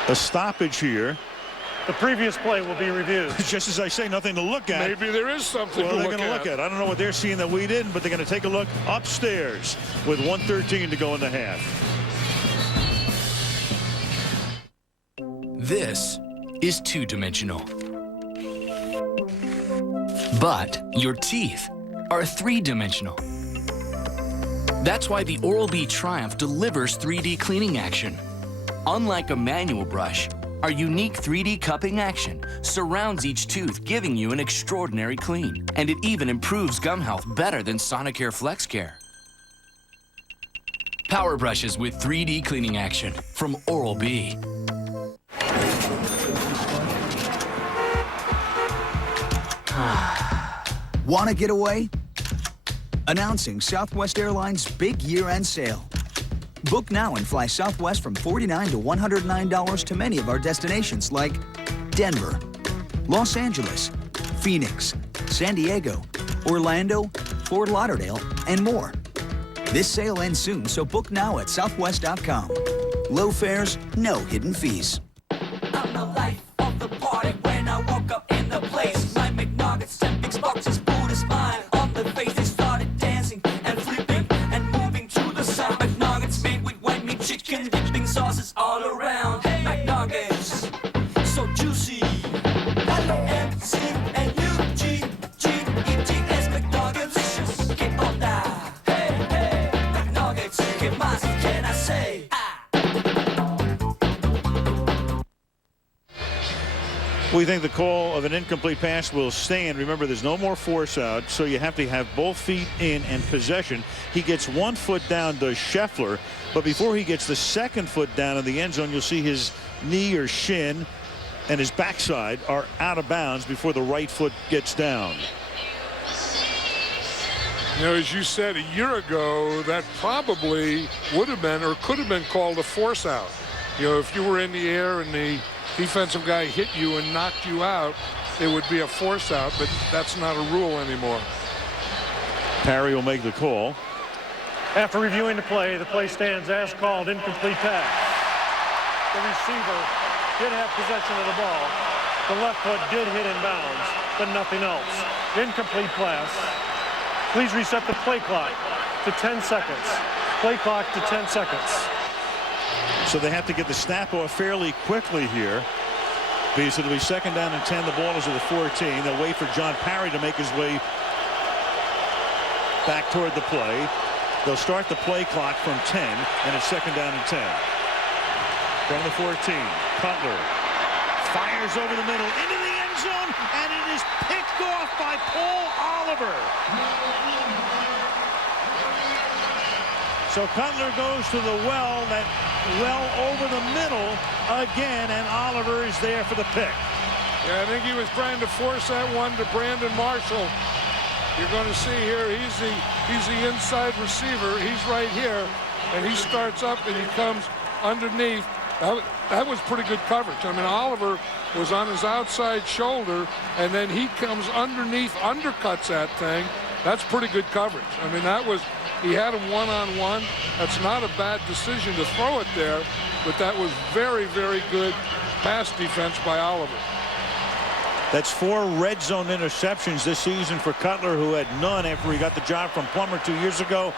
a stoppage here. The previous play will be reviewed. Just as I say, nothing to look at. Maybe there is something they're going to look at. I don't know what they're seeing that we didn't, but they're going to take a look upstairs with 1:13 to go in the half. This is two-dimensional. But your teeth are three-dimensional. That's why the Oral-B Triumph delivers 3D cleaning action. Unlike a manual brush, our unique 3D cupping action surrounds each tooth, giving you an extraordinary clean. And it even improves gum health better than Sonicare FlexCare. Power brushes with 3D cleaning action from Oral-B. Want to get away? Announcing Southwest Airlines' big year-end sale. Book now and fly Southwest from $49 to $109 to many of our destinations like Denver, Los Angeles, Phoenix, San Diego, Orlando, Fort Lauderdale, and more. This sale ends soon, so book now at southwest.com. Low fares, no hidden fees. I'm the life of the party when I woke up in the place. My McNuggets and big boxes put a smile on the face. They started dancing and flipping and moving to the sound. McNuggets made with white meat, chicken, dipping sauces all around. Hey, McNuggets, so juicy. M-C-N-U-G-G-E-T-S McNuggets. Get on that. Hey, hey, McNuggets. ¿Qué más can I say? We think the call of an incomplete pass will stand. Remember, there's no more force out, so you have to have both feet in and possession. He gets 1 foot down, does Scheffler, but before he gets the second foot down in the end zone, you'll see his knee or shin and his backside are out of bounds before the right foot gets down. You know, as you said a year ago, that probably would have been or could have been called a force out. You know, if you were in the air and the defensive guy hit you and knocked you out, it would be a force out, but that's not a rule anymore. Parry will make the call. After reviewing the play stands as called, incomplete pass. The receiver did have possession of the ball. The left foot did hit in bounds, but nothing else. Incomplete pass. Please reset the play clock to 10 seconds. Play clock to 10 seconds. So they have to get the snap off fairly quickly here, because it'll be second down and 10. The ball is at the 14. They'll wait for John Parry to make his way back toward the play. They'll start the play clock from 10, and it's second down and 10. From the 14, Cutler fires over the middle into the end zone, and it is picked off by Paul Oliver. So Cutler goes to the well over the middle again, and Oliver is there for the pick. Yeah, I think he was trying to force that one to Brandon Marshall. You're going to see here, he's the inside receiver. He's right here, and he starts up and he comes underneath. That was pretty good coverage. I mean, Oliver was on his outside shoulder, and then he comes underneath, undercuts that thing. That's pretty good coverage. I mean, he had him one-on-one. That's not a bad decision to throw it there, but that was very, very good pass defense by Oliver. That's 4 red zone interceptions this season for Cutler, who had none after he got the job from Plummer 2 years ago,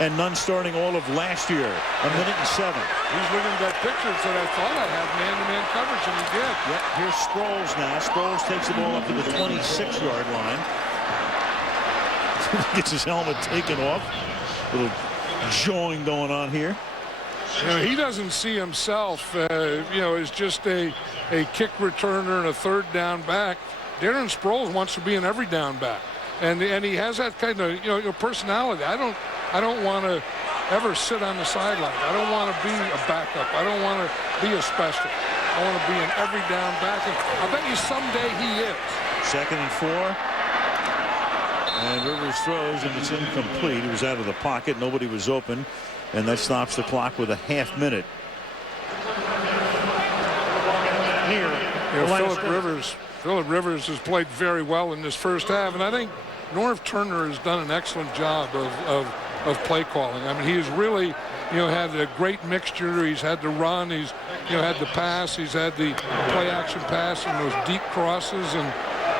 and none starting all of last year. 1:07. He's looking at that picture and said, I thought I had man-to-man coverage, and he did. Yep, here's Sproles now. Sproles takes the ball up to the 26-yard line. Gets his helmet taken off. A little jawing going on here. You know, he doesn't see himself, as just a kick returner and a third down back. Darren Sproles wants to be an every down back, and he has that kind of personality. I don't want to ever sit on the sideline. I don't want to be a backup. I don't want to be a special. I want to be an every down back. And I bet you someday he is. 2nd and 4. And Rivers throws, and it's incomplete. He was out of the pocket. Nobody was open. And that stops the clock with a half minute. Phillip Rivers has played very well in this first half. And I think Norv Turner has done an excellent job of play calling. I mean, he has really, had a great mixture. He's had the run. He's, had the pass. He's had the play action pass and those deep crosses. And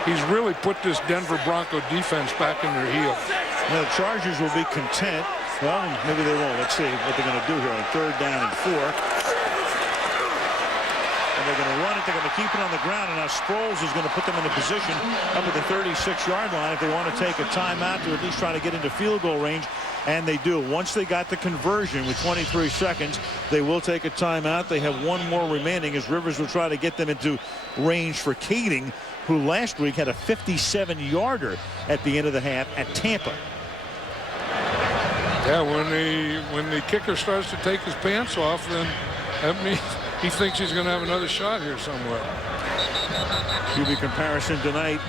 he's really put this Denver Bronco defense back in their heels. Now, the Chargers will be content. Well, maybe they won't. Let's see what they're going to do here on 3rd down and 4. And they're going to run it. They're going to keep it on the ground. And now Sproles is going to put them in a position up at the 36-yard line if they want to take a timeout to at least try to get into field goal range. And they do. Once they got the conversion with 23 seconds, they will take a timeout. They have 1 more remaining as Rivers will try to get them into range for Keating, who last week had a 57-yarder at the end of the half at Tampa. Yeah, when the kicker starts to take his pants off, then that means he thinks he's going to have another shot here somewhere. QB comparison tonight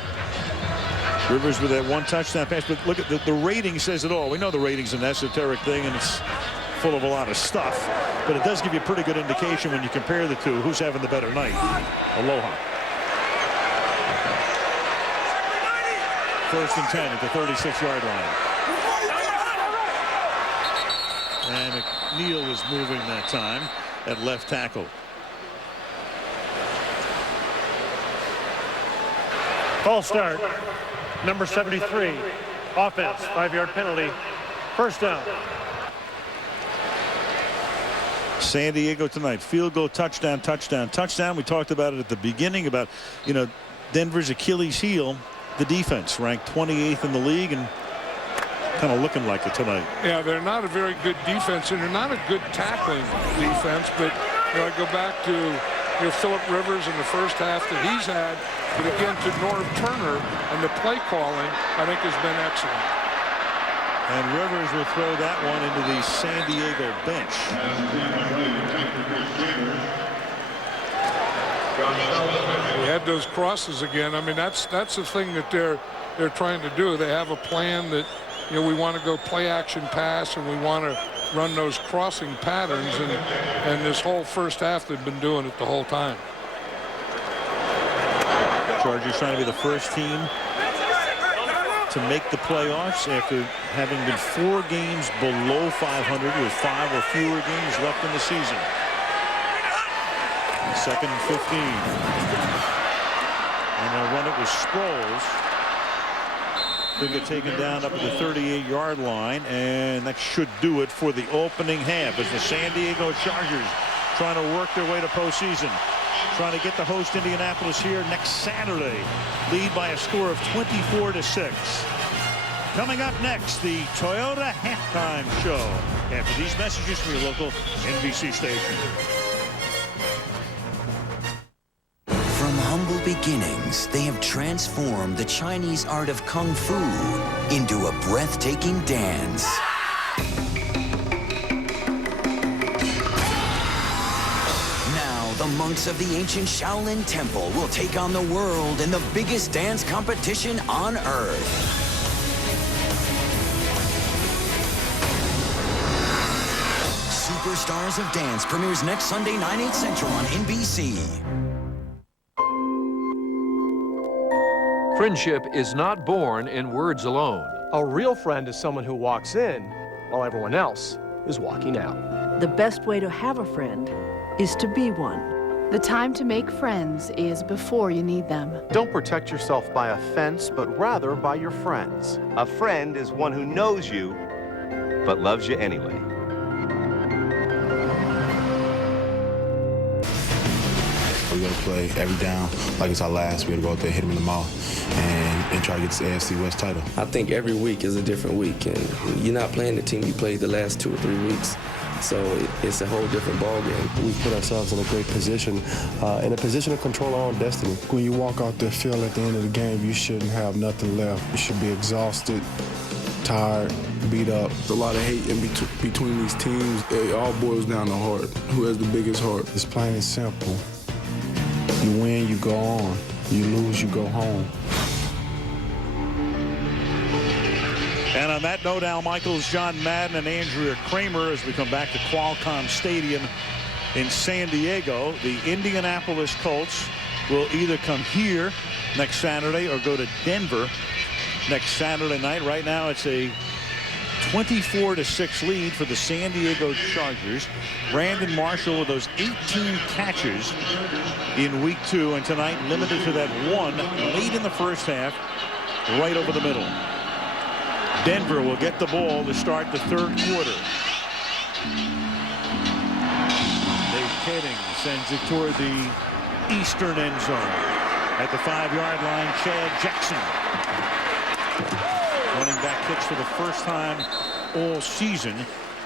Rivers with that one touchdown pass, but look at the rating says it all. We know the rating's an esoteric thing, and it's full of a lot of stuff, but it does give you a pretty good indication when you compare the two who's having the better night. Aloha. 1st and 10 at the 36-yard line. And McNeil was moving that time at left tackle. False start. Number 73. Offense. 5-yard penalty. 1st down. San Diego tonight. Field goal, touchdown, touchdown, touchdown. We talked about it at the beginning about, Denver's Achilles heel, the defense, ranked 28th in the league and kind of looking like it tonight. Yeah, they're not a very good defense, and they're not a good tackling defense, but I go back to Phillip Rivers in the first half that he's had, but again to Norv Turner, and the play calling, I think, has been excellent. And Rivers will throw that one into the San Diego bench. We had those crosses again. I mean, that's the thing that they're trying to do. They have a plan that, we want to go play action pass, and we want to run those crossing patterns, and this whole first half they've been doing it the whole time. Chargers trying to be the first team to make the playoffs after having been 4 games below 500 with 5 or fewer games left in the season. 2nd and 15. And they'll run it with Sproles. They'll get taken down up at the 38-yard line, and that should do it for the opening half as the San Diego Chargers trying to work their way to postseason. Trying to get the host Indianapolis here next Saturday. Lead by a score of 24-6. Coming up next, the Toyota Halftime Show. After these messages from your local NBC station. From humble beginnings, they have transformed the Chinese art of Kung Fu into a breathtaking dance. The monks of the ancient Shaolin Temple will take on the world in the biggest dance competition on Earth. Superstars of Dance premieres next Sunday, 9/8 Central on NBC. Friendship is not born in words alone. A real friend is someone who walks in while everyone else is walking out. The best way to have a friend is to be one. The time to make friends is before you need them. Don't protect yourself by a fence, but rather by your friends. A friend is one who knows you, but loves you anyway. We're going to play every down like it's our last. We're going to go out there, hit them in the mouth, and try to get this AFC West title. I think every week is a different week, and you're not playing the team you played the last 2 or 3 weeks. So it's a whole different ballgame. We've put ourselves in a great position, in a position to control our own destiny. When you walk out the field at the end of the game, you shouldn't have nothing left. You should be exhausted, tired, beat up. There's a lot of hate in between these teams. It all boils down to heart. Who has the biggest heart? It's plain and simple. You win, you go on. You lose, you go home. And on that note, Al Michaels, John Madden, and Andrea Kramer as we come back to Qualcomm Stadium in San Diego. The Indianapolis Colts will either come here next Saturday or go to Denver next Saturday night. Right now it's a 24-6 lead for the San Diego Chargers. Brandon Marshall with those 18 catches in week 2, and tonight limited to that one late in the first half right over the middle. Denver will get the ball to start the 3rd quarter. Dave Keding sends it toward the eastern end zone. At the 5-yard line, Chad Jackson. Running back kicks for the first time all season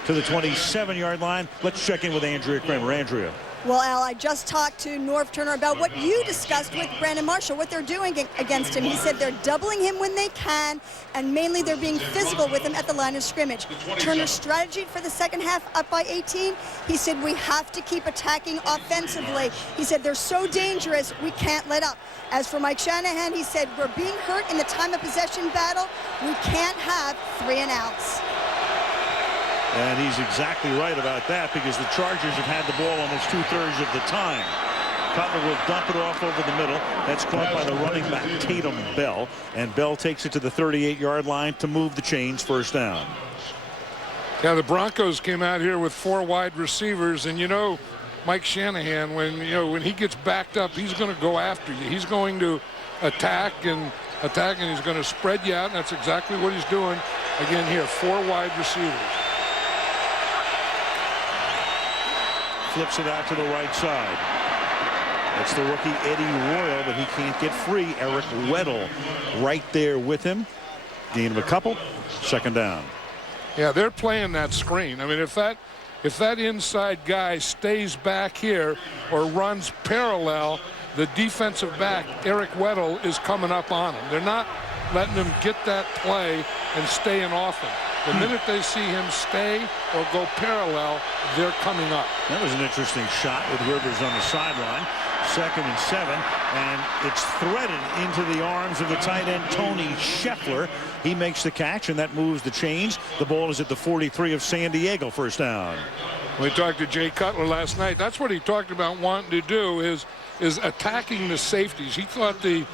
to the 27-yard line. Let's check in with Andrea Kramer. Andrea. Well, Al, I just talked to Norv Turner about what you discussed with Brandon Marshall, what they're doing against him. He said they're doubling him when they can, and mainly they're being physical with him at the line of scrimmage. Turner's strategy for the second half, up by 18, he said we have to keep attacking offensively. He said they're so dangerous, we can't let up. As for Mike Shanahan, he said we're being hurt in the time of possession battle. We can't have 3 and outs. And he's exactly right about that, because the Chargers have had the ball almost 2/3 of the time. Cutler will dump it off over the middle. That's caught by the running back, Tatum Bell. And Bell takes it to the 38-yard line to move the chains, first down. Yeah, the Broncos came out here with 4 wide receivers, and you know, Mike Shanahan, when he gets backed up, he's going to go after you. He's going to attack, and he's going to spread you out, and that's exactly what he's doing again here. 4 wide receivers. Flips it out to the right side. That's the rookie Eddie Royal, but he can't get free. Eric Weddle right there with him. Gain of a couple. Second down. Yeah, they're playing that screen. I mean, if that inside guy stays back here or runs parallel, the defensive back, Eric Weddle, is coming up on him. They're not letting him get that play and staying off him. The minute they see him stay or go parallel, they're coming up. That was an interesting shot with Rivers on the sideline. 2nd and 7, and it's threaded into the arms of the tight end, Tony Scheffler. He makes the catch, and that moves the chains. The ball is at the 43 of San Diego, first down. We talked to Jay Cutler last night. That's what he talked about wanting to do, is attacking the safeties. He thought the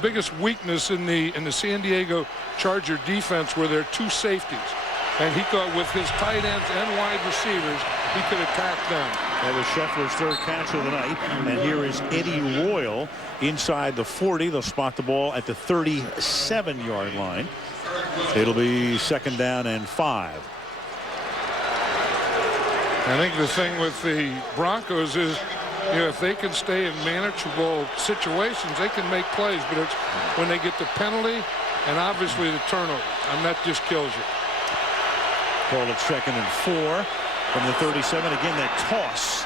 biggest weakness in the San Diego Charger defense were their 2 safeties. And he thought with his tight ends and wide receivers, he could attack them. That was Scheffler's 3rd catch of the night. And here is Eddie Royal inside the 40. They'll spot the ball at the 37-yard line. It'll be 2nd down and 5. I think the thing with the Broncos is, if they can stay in manageable situations, they can make plays. But it's when they get the penalty and obviously the turnover, and that just kills you. Call it 2nd and 4 from the 37. Again, that toss.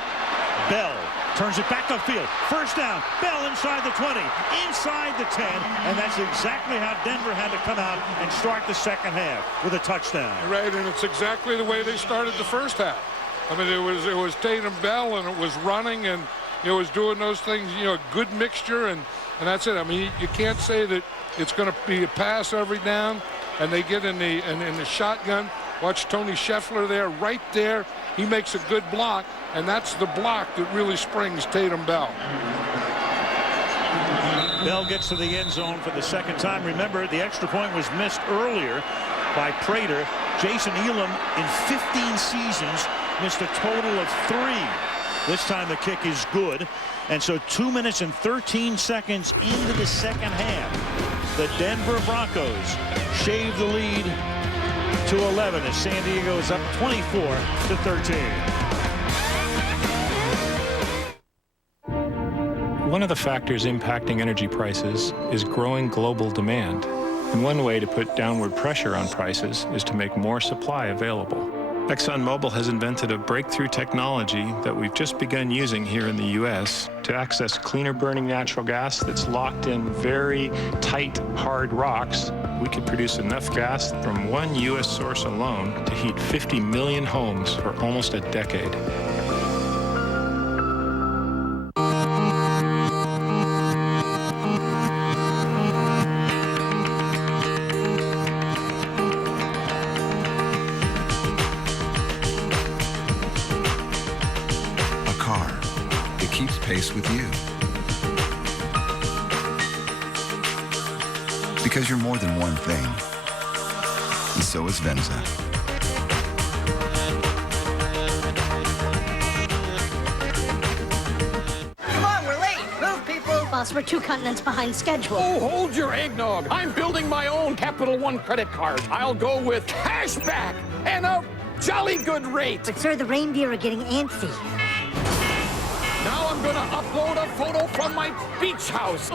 Bell turns it back upfield. First down. Bell inside the 20, inside the 10, and that's exactly how Denver had to come out and start the second half with a touchdown. Right, and it's exactly the way they started the first half. I mean, it was Tatum Bell, and it was running, and it was doing those things. Good mixture, and that's it. I mean, you can't say that it's going to be a pass every down, and they get in the shotgun. Watch Tony Scheffler there, right there. He makes a good block, and that's the block that really springs Tatum Bell. Bell gets to the end zone for the 2nd time. Remember, the extra point was missed earlier by Prater. Jason Elam, in 15 seasons, missed a total of 3. This time the kick is good. And so 2 minutes and 13 seconds into the second half, the Denver Broncos shave the lead to 11 as San Diego is up 24-13. One of the factors impacting energy prices is growing global demand. And one way to put downward pressure on prices is to make more supply available. ExxonMobil has invented a breakthrough technology that we've just begun using here in the U.S. to access cleaner burning natural gas that's locked in very tight, hard rocks. We could produce enough gas from one U.S. source alone to heat 50 million homes for almost a decade. With you. Because you're more than one thing. And so is Venza. Come on, we're late. Move, people. Boss, we're 2 continents behind schedule. Oh, hold your eggnog. I'm building my own Capital One credit card. I'll go with cash back and a jolly good rate. But, sir, the reindeer are getting antsy. Now I'm gonna upload a photo from my beach house.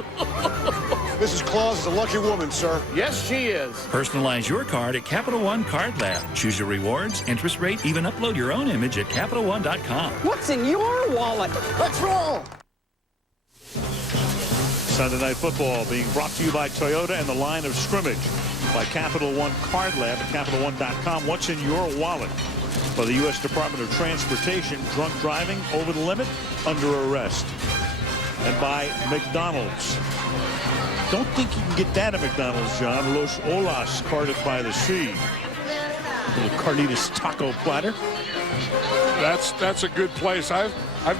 Mrs. Claus is a lucky woman, sir. Yes, she is. Personalize your card at Capital One Card Lab. Choose your rewards, interest rate, even upload your own image at CapitalOne.com. What's in your wallet? Let's roll. Sunday Night Football being brought to you by Toyota and the line of scrimmage by Capital One Card Lab at CapitalOne.com. What's in your wallet? By the U.S. Department of Transportation, drunk driving, over the limit, under arrest. And by McDonald's. Don't think you can get that at McDonald's, John. Los Olas, carted by the sea. Little carnitas taco platter. That's a good place. I've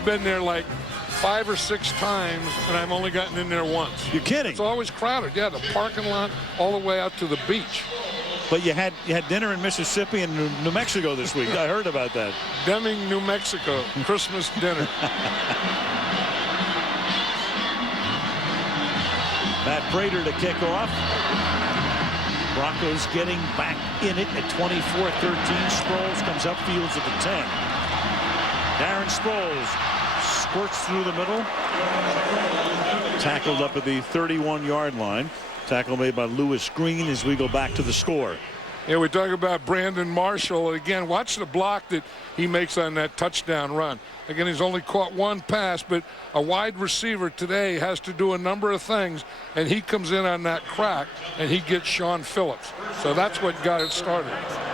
been there like 5 or 6 times, and I've only gotten in there once. You're kidding? It's always crowded. Yeah, the parking lot all the way out to the beach. But you had dinner in Mississippi and New Mexico this week. I heard about that. Deming, New Mexico, Christmas dinner. Matt Prater to kick off. Broncos getting back in it at 24-13. Sproles comes up fields at the 10. Darren Sproles squirts through the middle. Tackled up at the 31-yard line. Tackle made by Lewis Green as we go back to the score. Yeah, we talk about Brandon Marshall. Again, watch the block that he makes on that touchdown run. Again, he's only caught 1 pass, but a wide receiver today has to do a number of things, and he comes in on that crack, and he gets Sean Phillips. So that's what got it started.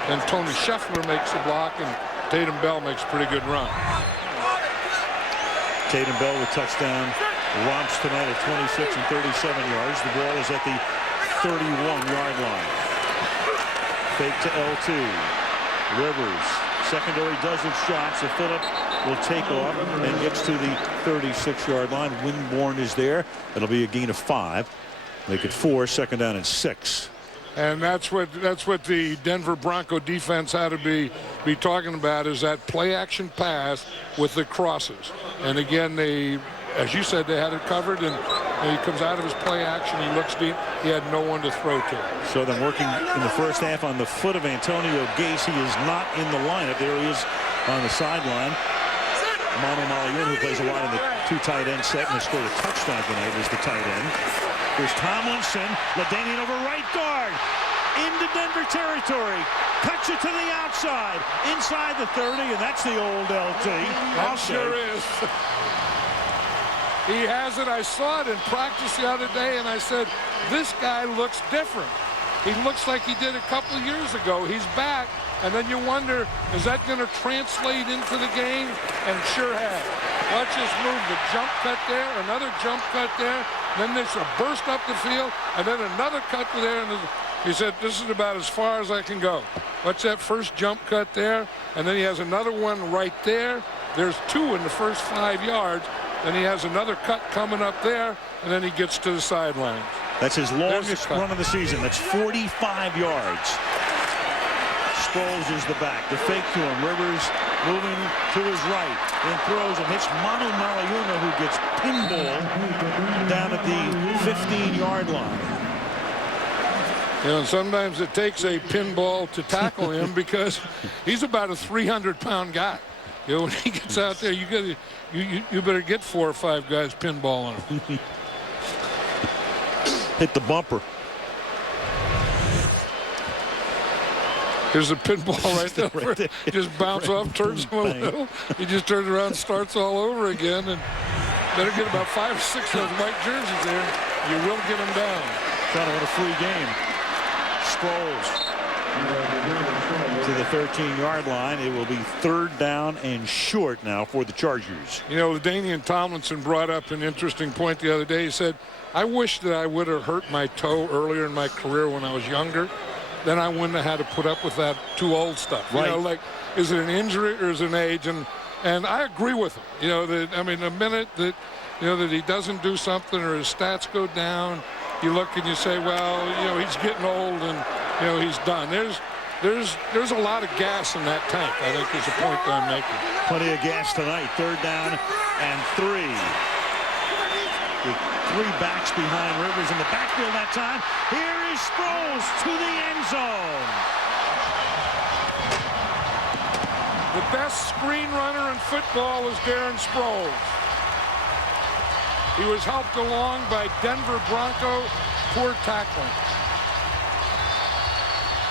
And Tony Scheffler makes the block, and Tatum Bell makes a pretty good run. Tatum Bell with touchdown romps tonight at 26 and 37 yards. The ball is at the 31-yard line. Fake to L2. Rivers. Secondary does its job, so Phillip will take off and gets to the 36-yard line. Winborn is there. It'll be a gain of 5. Make it 4, second down and 6. And that's what the Denver Bronco defense had to be talking about, is that play action pass with the crosses. And again, they, as you said, they had it covered, and he comes out of his play action, he looks deep, he had no one to throw to. So then working in the first half on the foot of Antonio Gase. He is not in the lineup. There he is on the sideline. Manu Malayoun, who plays a lot in the 2 tight end set and has scored a touchdown tonight, is the tight end. Here's Tomlinson, LaDainian over right guard, into Denver territory, cuts it to the outside, inside the 30, and that's the old LT. That sure is. He has it. I saw it in practice the other day, and I said, this guy looks different. He looks like he did a couple of years ago. He's back, and then you wonder, is that going to translate into the game? And it sure has. Watch this move, the jump cut there, another jump cut there, then there's a burst up the field, and then another cut there, and he said, this is about as far as I can go. Watch that first jump cut there, and then he has another one right there. There's 2 in the first 5 yards, and he has another cut coming up there, and then he gets to the sidelines. That's his longest run of the season. That's 45 yards. Sproles is the back. The fake to him. Rivers moving to his right. Then throws and hits Manu Malayoun, who gets pinball down at the 15-yard line. You know, sometimes it takes a pinball to tackle him because he's about a 300-pound guy. You know, when he gets out there, you better get 4 or 5 guys pinballing him. Hit the bumper. There's a pinball right there. Just bounce off, turns him a little. He just turns around, starts all over again, and better get about 5 or 6 of those white jerseys there. You will get them down. Trying to win a free game. Sproles to the 13-yard line. It will be 3rd down and short now for the Chargers. You know, LaDainian Tomlinson brought up an interesting point the other day. He said, I wish that I would have hurt my toe earlier in my career when I was younger. Then I wouldn't have had to put up with that too old stuff. Right. You know, like, is it an injury or is it an age? And I agree with him. You know, that, I mean, the minute that, you know, that he doesn't do something or his stats go down, you look and you say, well, you know, he's getting old and, you know, he's done. There's a lot of gas in that tank, I think, is the point that I'm making. Plenty of gas tonight. 3rd down and 3. With 3 backs behind Rivers in the backfield that time. Here is Sproles to the end zone. The best screen runner in football is Darren Sproles. He was helped along by Denver Bronco poor tackling.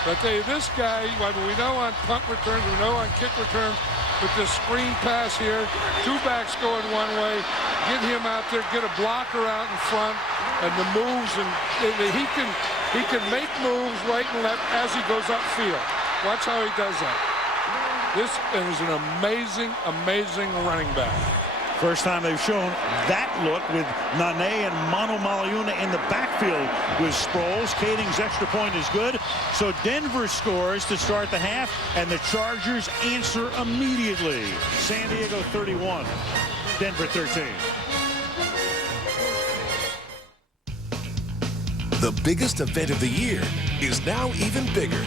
But I tell you, this guy, I mean, we know on punt returns, we know on kick returns, but this screen pass here, two backs going one way, get him out there, get a blocker out in front, and the moves, and he can make moves right and left as he goes upfield. Watch how he does that. This is an amazing, amazing running back. First time they've shown that look with Nane and Manu Maliuna in the backfield with Sproles. Kading's extra point is good. So Denver scores to start the half, and the Chargers answer immediately. San Diego 31, Denver 13. The biggest event of the year is now even bigger.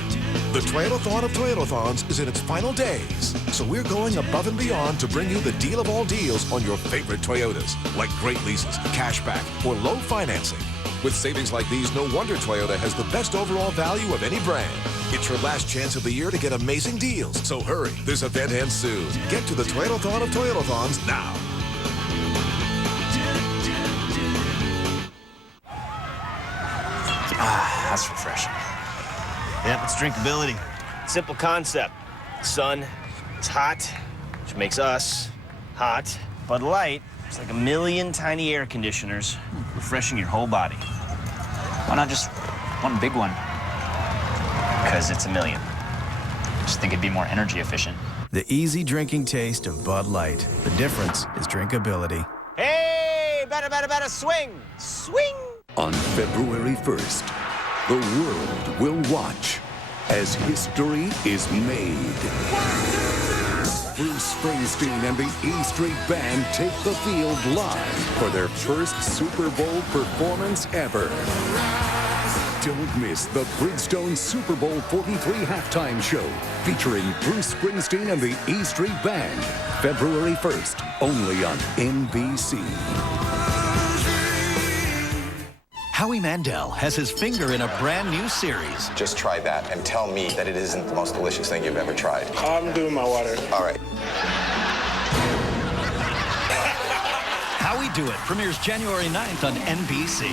The Toyotathon of Toyotathons is in its final days, so we're going above and beyond to bring you the deal of all deals on your favorite Toyotas, like great leases, cashback, or low financing. With savings like these, no wonder Toyota has the best overall value of any brand. It's your last chance of the year to get amazing deals, so hurry. This event ends soon. Get to the Toyotathon of Toyotathons now. Ah, that's refreshing. Yep, it's drinkability. Simple concept. The sun, it's hot, which makes us hot. Bud Light, it's like a million tiny air conditioners, refreshing your whole body. Why not just one big one? Because it's a million. Just think it'd be more energy efficient. The easy drinking taste of Bud Light. The difference is drinkability. Hey, better, swing! Swing! On February 1st, the world will watch as history is made. Bruce Springsteen and the E Street Band take the field live for their first Super Bowl performance ever. Don't miss the Bridgestone Super Bowl 43 halftime show featuring Bruce Springsteen and the E Street Band. February 1st, only on NBC. Howie Mandel has his finger in a brand new series. Just try that and tell me that it isn't the most delicious thing you've ever tried. I'm doing my water. All right. How We Do It premieres January 9th on NBC.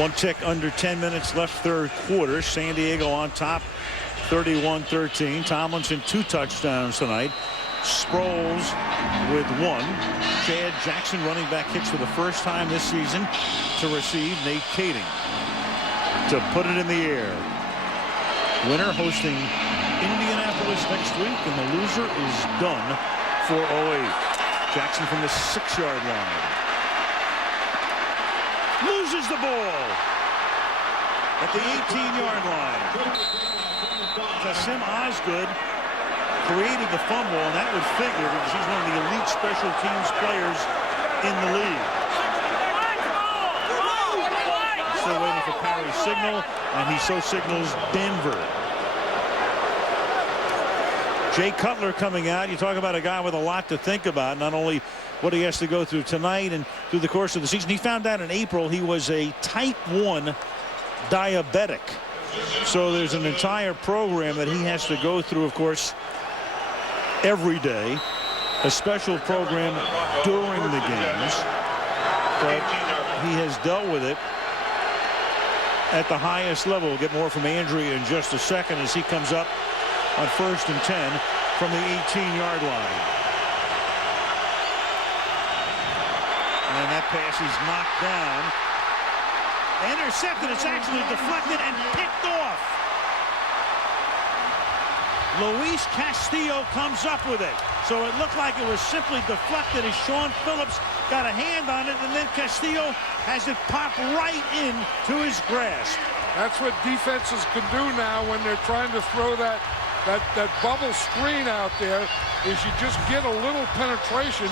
One tick under 10 minutes left third quarter. San Diego on top, 31-13. Tomlinson 2 touchdowns tonight. Sproles with 1. Chad Jackson, running back, hits for the first time this season to receive. Nate Kading to put it in the air. Winner hosting Indianapolis next week, and the loser is done for 08. Jackson from the 6-yard line. Loses the ball at the 18-yard line. Kasim Osgood created the fumble, and that would figure because he's one of the elite special teams players in the league. Still waiting for Parry's signal, and he so signals Denver. Jay Cutler coming out. You talk about a guy with a lot to think about, not only what he has to go through tonight and through the course of the season. He found out in April he was a type 1 diabetic. So there's an entire program that he has to go through, of course, every day. A special program during the games. But he has dealt with it at the highest level. We'll get more from Andrea in just a second as he comes up on 1st and 10 from the 18-yard line. And that pass is knocked down. Intercepted. It's actually deflected and picked off. Luis Castillo comes up with it. So it looked like it was simply deflected as Sean Phillips got a hand on it, and then Castillo has it pop right into his grasp. That's what defenses can do now when they're trying to throw that bubble screen out there, is you just get a little penetration.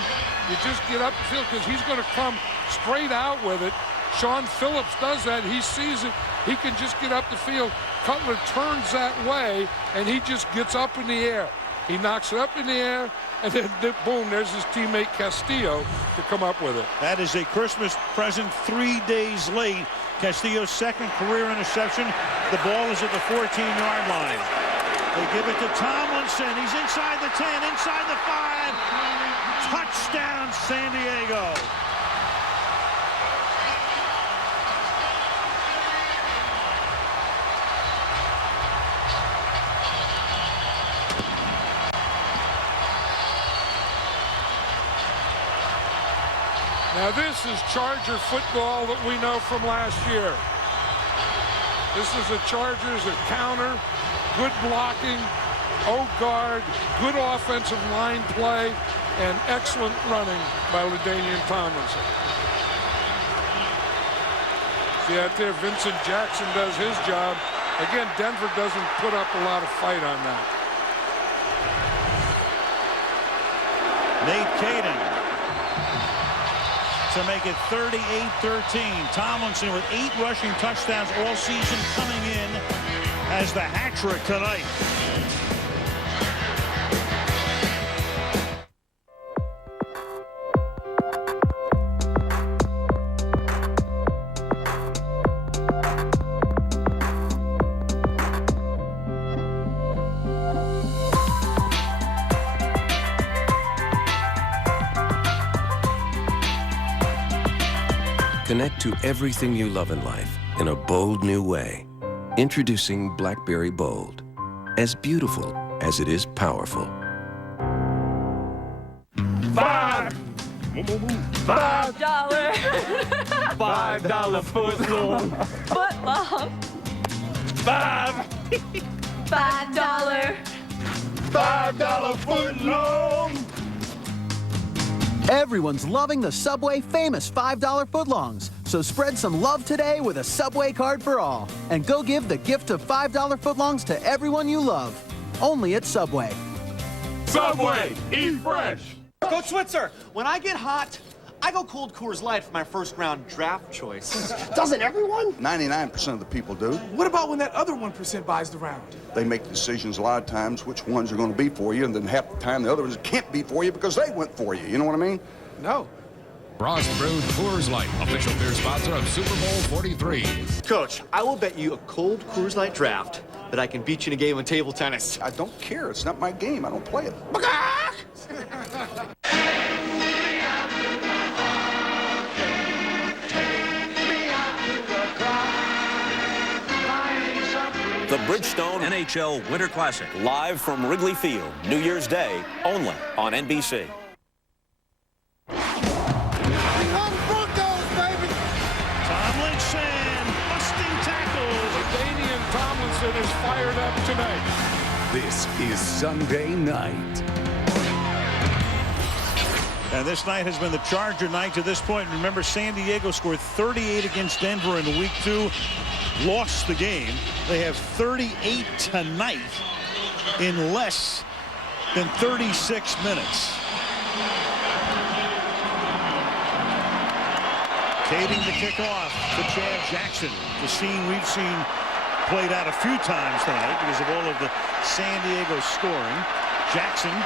You just get up the field because he's going to come straight out with it. Sean Phillips does that. He sees it. He can just get up the field. Cutler turns that way, and he just gets up in the air. He knocks it up in the air, and then boom, there's his teammate Castillo to come up with it. That is a Christmas present 3 days late. Castillo's second career interception. The ball is at the 14-yard line. They give it to Tomlinson. He's inside the 10, inside the 5. Touchdown, San Diego. Now this is Charger football that we know from last year. This is the Chargers that counter, good blocking, guard, good offensive line play, and excellent running by LaDainian Tomlinson. See out there, Vincent Jackson does his job. Again, Denver doesn't put up a lot of fight on that. Nate Caden to make it 38-13. Tomlinson with 8 rushing touchdowns all season coming in as the hat trick tonight. Connect to everything you love in life in a bold new way. Introducing BlackBerry Bold. As beautiful as it is powerful. $5 $5 footlong. Footlong. $5 footlong. Everyone's loving the Subway famous $5 footlongs. So spread some love today with a Subway card for all. And go give the gift of $5 footlongs to everyone you love. Only at Subway. Subway, eat fresh. Coach Switzer, when I get hot, I go cold Coors Light for my first round draft choice. Doesn't everyone? 99% of the people do. What about when that other 1% buys the round? They make decisions a lot of times which ones are going to be for you, and then half the time the other ones can't be for you because they went for you. You know what I mean? No. Frost Brewed Coors Light, official beer sponsor of Super Bowl 43. Coach, I will bet you a cold Coors Light draft that I can beat you in a game of table tennis. I don't care. It's not my game. I don't play it. The Bridgestone NHL Winter Classic, live from Wrigley Field, New Year's Day, only on NBC. Tomlinson, busting tackles. LaDainian Tomlinson is fired up tonight. This is Sunday night. And this night has been the Charger night to this point. Remember, San Diego scored 38 against Denver in week 2. Lost the game. They have 38 tonight in less than 36 minutes. Kading the kickoff to Chad Jackson. The scene we've seen played out a few times tonight because of all of the San Diego scoring. Jackson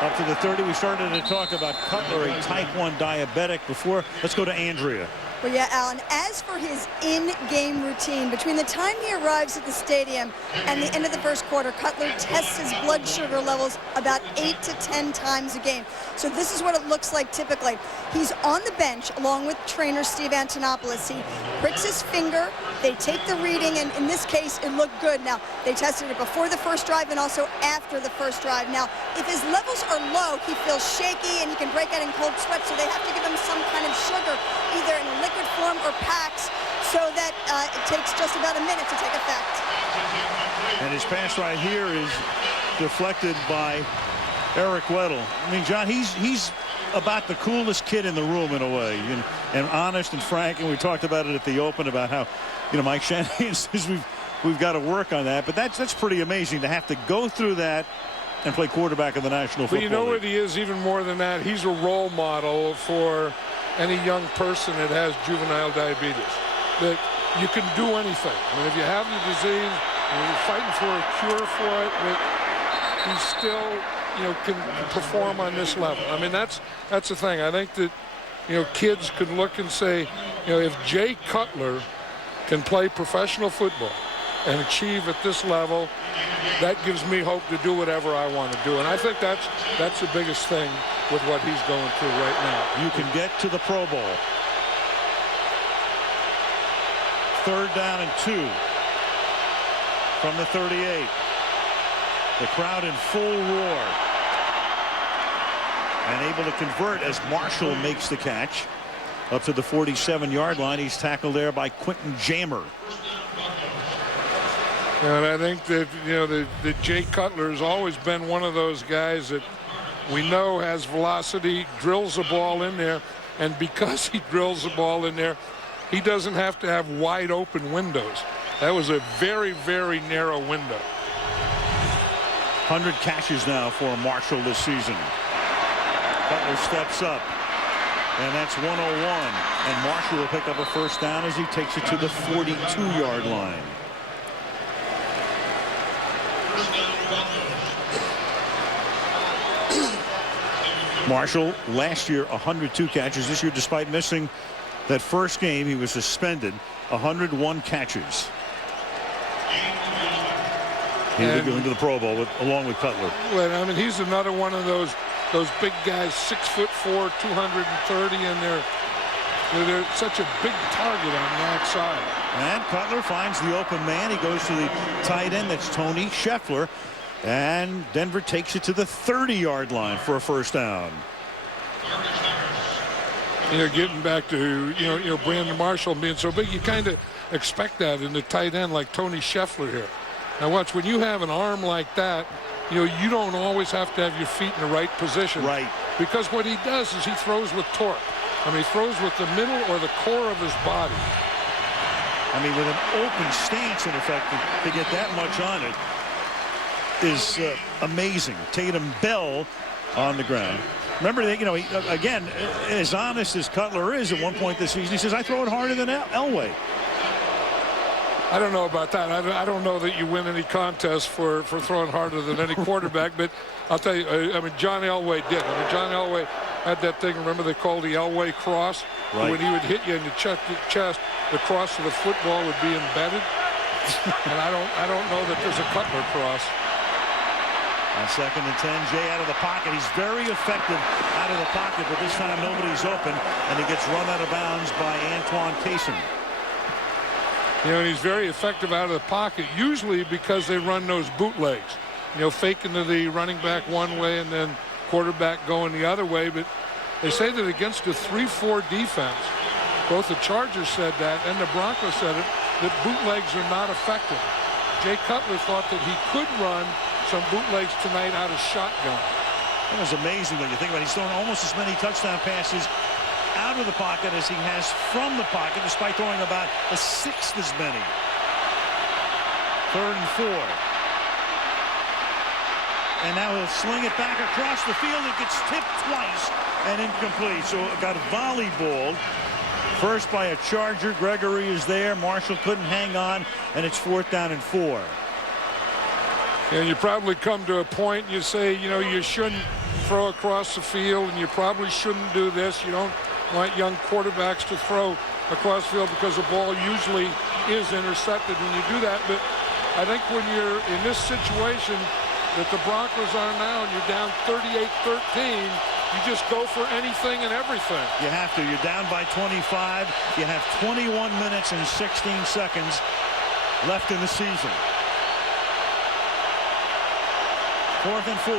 up to the 30. We started to talk about Cutler, a type 1 diabetic before. Let's go to Andrea. Well, yeah, Alan, as for his in-game routine, between the time he arrives at the stadium and the end of the first quarter, Cutler tests his blood sugar levels about 8 to 10 times a game. So this is what it looks like typically. He's on the bench along with trainer Steve Antonopoulos. He pricks his finger, they take the reading, and in this case, it looked good. Now, they tested it before the first drive and also after the first drive. Now, if his levels are low, he feels shaky and he can break out in cold sweat, so they have to give him some kind of sugar, either in a liquid form or packs, so that it takes just about a minute to take effect. And his pass right here is deflected by Eric Weddle. I mean, John, he's about the coolest kid in the room in a way, and honest and frank. And we talked about it at the Open about how, Mike Shanahan says we've got to work on that. But that's pretty amazing to have to go through that and play quarterback in the National Football League. But you know what he is even more than that? He's a role model for any young person that has juvenile diabetes. That you can do anything. I mean, if you have the disease and you're fighting for a cure for it, that he still, can perform on this level. I mean, that's the thing. I think that, kids could look and say, if Jay Cutler can play professional football and achieve at this level, that gives me hope to do whatever I want to do. And I think that's the biggest thing with what he's going through right now. You can get to the Pro Bowl. 3rd down and 2 from the 38. The crowd in full roar. and able to convert as Marshall makes the catch up to the 47-yard line. He's tackled there by Quentin Jammer. And I think that, you know, that Jay Cutler has always been one of those guys that we know has velocity, drills the ball in there, and because he drills the ball in there, he doesn't have to have wide open windows. That was a very, very narrow window. 100 catches now for Marshall this season. Cutler steps up, and that's 101. And Marshall will pick up a first down as he takes it to the 42-yard line. Marshall last year 102 catches. This year, despite missing that first game, he was suspended. 101 catches. He'll be going to the Pro Bowl along with Cutler. Well, I mean, he's another one of those big guys, 6'4", 230, and they're such a big target on the outside. And Cutler finds the open man. He goes to the tight end. That's Tony Scheffler. And Denver takes it to the 30-yard line for a first down. You know, getting back to, you know, Brandon Marshall being so big, you kind of expect that in the tight end like Tony Scheffler here. Now watch, when you have an arm like that, you know, you don't always have to have your feet in the right position. Right. Because what he does is he throws with torque. I mean, he throws with the middle or the core of his body. I mean, with an open stance, in effect, to get that much on it is amazing. Tatum Bell on the ground. Remember that, you know, again, as honest as Cutler is, at one point this season, he says, I throw it harder than Elway. I don't know about that. I don't know that you win any contest for throwing harder than any quarterback, but I'll tell you, I mean, John Elway did. I mean, John Elway had that thing, remember they called the Elway cross? Right. When he would hit you in the chest, the cross of the football would be embedded. And I don't know that there's a Cutler cross. On 2nd and 10, Jay out of the pocket. He's very effective out of the pocket, but this time nobody's open, and he gets run out of bounds by Antoine Cason. You know, and he's very effective out of the pocket, usually because they run those bootlegs. You know, faking to the running back one way and then quarterback going the other way. But they say that against a 3-4 defense, both the Chargers said that and the Broncos said it, that bootlegs are not effective. Jay Cutler thought that he could run some bootlegs tonight out of shotgun. That was amazing when you think about it. He's thrown almost as many touchdown passes out of the pocket as he has from the pocket, despite throwing about a sixth as many. 3rd and 4. And now he'll sling it back across the field. It gets tipped twice and incomplete. So it got volleyballed. First by a Charger. Gregory is there. Marshall couldn't hang on, and it's 4th down and 4. And you probably come to a point you say, you know, you shouldn't throw across the field, and you probably shouldn't do this. You don't want young quarterbacks to throw across the field because the ball usually is intercepted when you do that. But I think when you're in this situation that the Broncos are now, and you're down 38-13, you just go for anything and everything. You have to. You're down by 25. You have 21 minutes and 16 seconds left in the season. 4th and 4.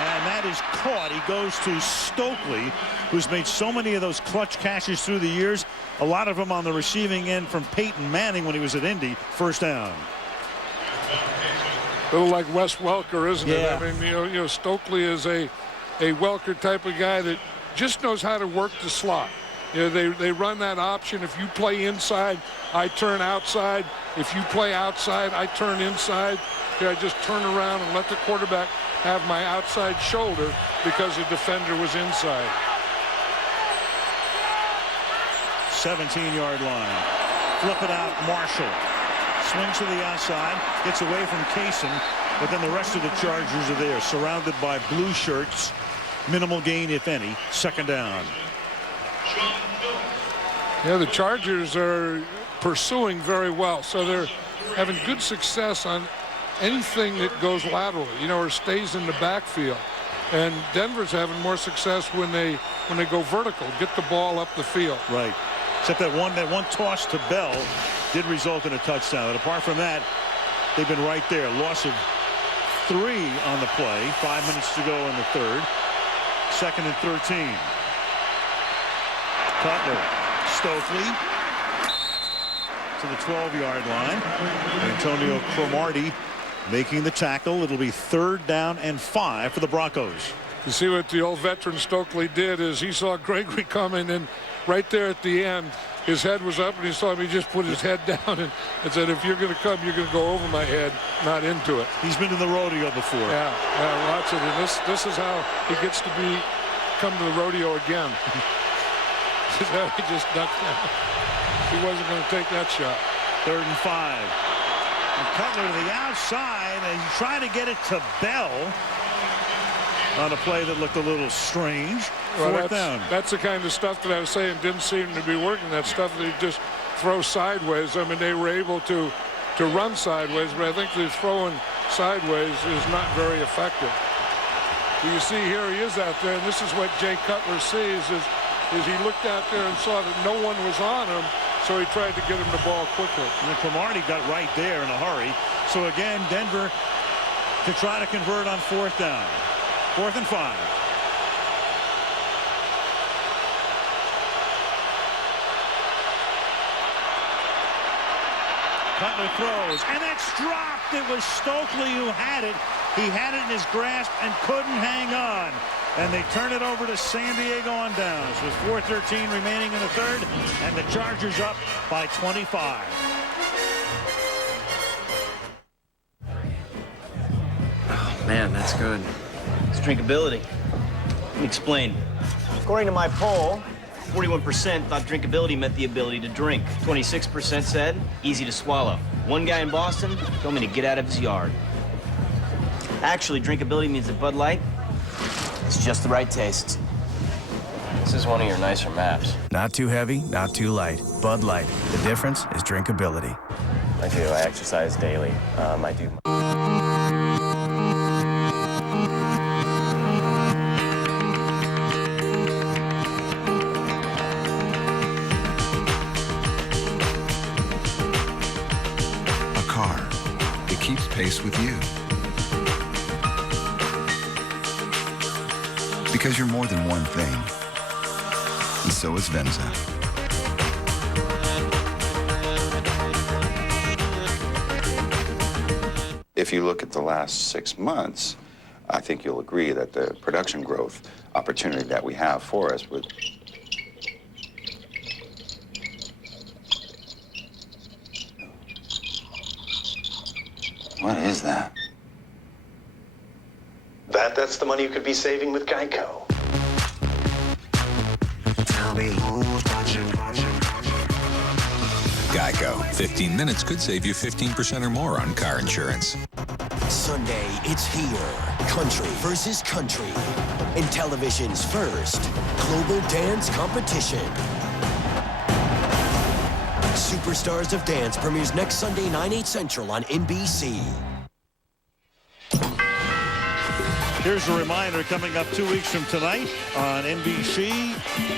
And that is caught. He goes to Stokely, who's made so many of those clutch catches through the years. A lot of them on the receiving end from Peyton Manning when he was at Indy. First down. A little like Wes Welker, isn't it? Yeah. I mean, you know, Stokely is a Welker type of guy that just knows how to work the slot. You know, they run that option. If you play inside, I turn outside. If you play outside, I turn inside. I just turn around and let the quarterback have my outside shoulder because the defender was inside. 17-yard line. Flip it out, Marshall. Swings to the outside, gets away from Cason, but then the rest of the Chargers are there, surrounded by blue shirts. Minimal gain, if any. 2nd down. Yeah, the Chargers are pursuing very well, so they're having good success on anything that goes laterally, you know, or stays in the backfield. And Denver's having more success when they go vertical, get the ball up the field. Right. Except that one toss to Bell did result in a touchdown. And apart from that, they've been right there. Loss of 3 on the play. 5 minutes to go in the third. 2nd and 13. Cutler, Stokely to the 12-yard line. Antonio Cromartie making the tackle. It'll be 3rd down and 5 for the Broncos. You see what the old veteran Stokely did is he saw Gregory coming, and right there at the end, his head was up, and he saw him. He just put his head down and said, if you're going to come, you're going to go over my head, not into it. He's been in the rodeo before. Yeah, watch it. And this is how he gets to come to the rodeo again. He just ducked down. He wasn't going to take that shot. 3rd and 5. And Cutler to the outside, and he's trying to get it to Bell on a play that looked a little strange. Well, 4th down. That's the kind of stuff that I was saying didn't seem to be working. That stuff that he just throw sideways. I mean, they were able to run sideways, but I think the throwing sideways is not very effective. You see here he is out there, and this is what Jay Cutler sees is he looked out there and saw that no one was on him, so he tried to get him the ball quickly. And Cromartie got right there in a hurry. So again, Denver to try to convert on 4th down. 4th and 5. Cutler throws, and that's dropped. It was Stokely who had it. He had it in his grasp and couldn't hang on. And they turn it over to San Diego on downs with 4:13 remaining in the third, and the Chargers up by 25. Oh, man, that's good. It's drinkability. Let me explain. According to my poll, 41% thought drinkability meant the ability to drink. 26% said easy to swallow. One guy in Boston told me to get out of his yard. Actually, drinkability means that Bud Light is just the right taste. This is one of your nicer maps. Not too heavy, not too light. Bud Light. The difference is drinkability. I do. I exercise daily. I do. Keeps pace with you. Because you're more than one thing. And so is Venza. If you look at the last 6 months, I think you'll agree that the production growth opportunity that we have for us would. What is that? That's the money you could be saving with Geico. Tell me who's watching. Geico. 15 minutes could save you 15% or more on car insurance. Sunday, it's here. Country versus country. In television's first global dance competition. Superstars of Dance premieres next Sunday, 9/8 Central on NBC. Here's a reminder coming up 2 weeks from tonight on NBC,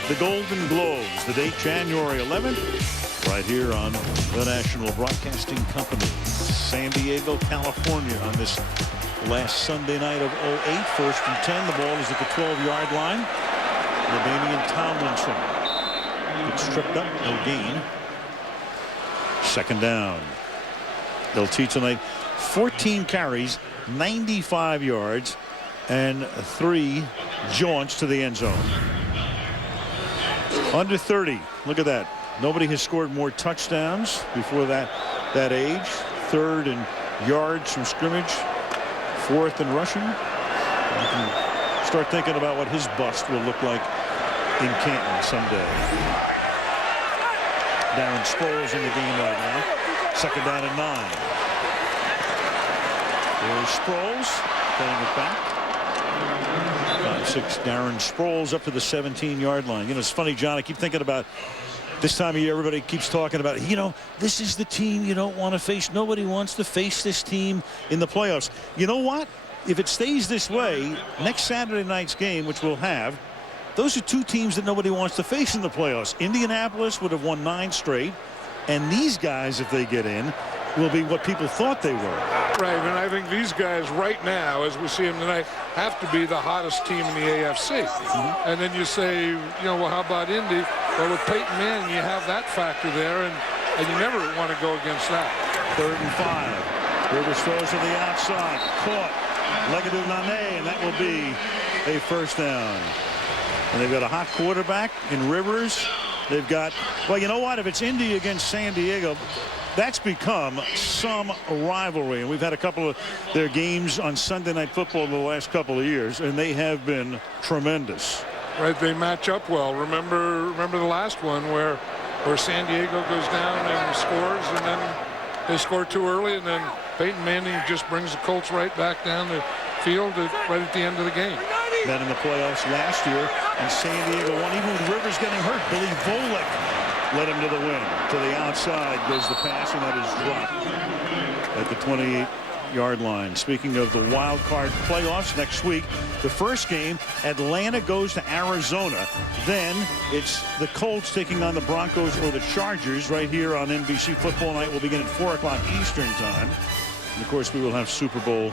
the Golden Globes. The date January 11th, right here on the National Broadcasting Company. San Diego, California on this last Sunday night of 08. 1st and 10. The ball is at the 12-yard line. LaDainian Tomlinson gets tripped up, no gain. 2nd down. LT tonight, 14 carries, 95 yards, and 3 jaunts to the end zone. Under 30. Look at that. Nobody has scored more touchdowns before that age. 3rd in yards from scrimmage. 4th in rushing. You can start thinking about what his bust will look like in Canton someday. Darren Sproles in the game right now. 2nd down and 9. There's Sproles playing it back. 5'6" Darren Sproles up to the 17-yard line. You know, it's funny, John, I keep thinking about this time of year. Everybody keeps talking about, you know, this is the team you don't want to face. Nobody wants to face this team in the playoffs. You know what? If it stays this way, next Saturday night's game, which we'll have, those are 2 teams that nobody wants to face in the playoffs. Indianapolis would have won 9 straight. And these guys, if they get in, will be what people thought they were. Right, and I think these guys right now, as we see them tonight, have to be the hottest team in the AFC. And then you say, well, how about Indy? Well, with Peyton Manning, you have that factor there, and you never want to go against that. 3rd and 5. Rivers throws to the outside. Caught. Legadou Nane, and that will be a first down. And they've got a hot quarterback in Rivers. They've got, well, you know what? If it's Indy against San Diego, that's become some rivalry. And we've had a couple of their games on Sunday Night Football in the last couple of years, and they have been tremendous. Right, they match up well. Remember the last one where San Diego goes down and scores, and then they score too early, and then Peyton Manning just brings the Colts right back down the field right at the end of the game. Then in the playoffs last year, and San Diego won, even with Rivers getting hurt. Billy Volek led him to the win. To the outside goes the pass, and that is dropped at the 28-yard line. Speaking of the wild card playoffs next week, the first game, Atlanta goes to Arizona. Then it's the Colts taking on the Broncos or the Chargers right here on NBC Football Night. Will begin at 4 o'clock Eastern time. And of course, we will have Super Bowl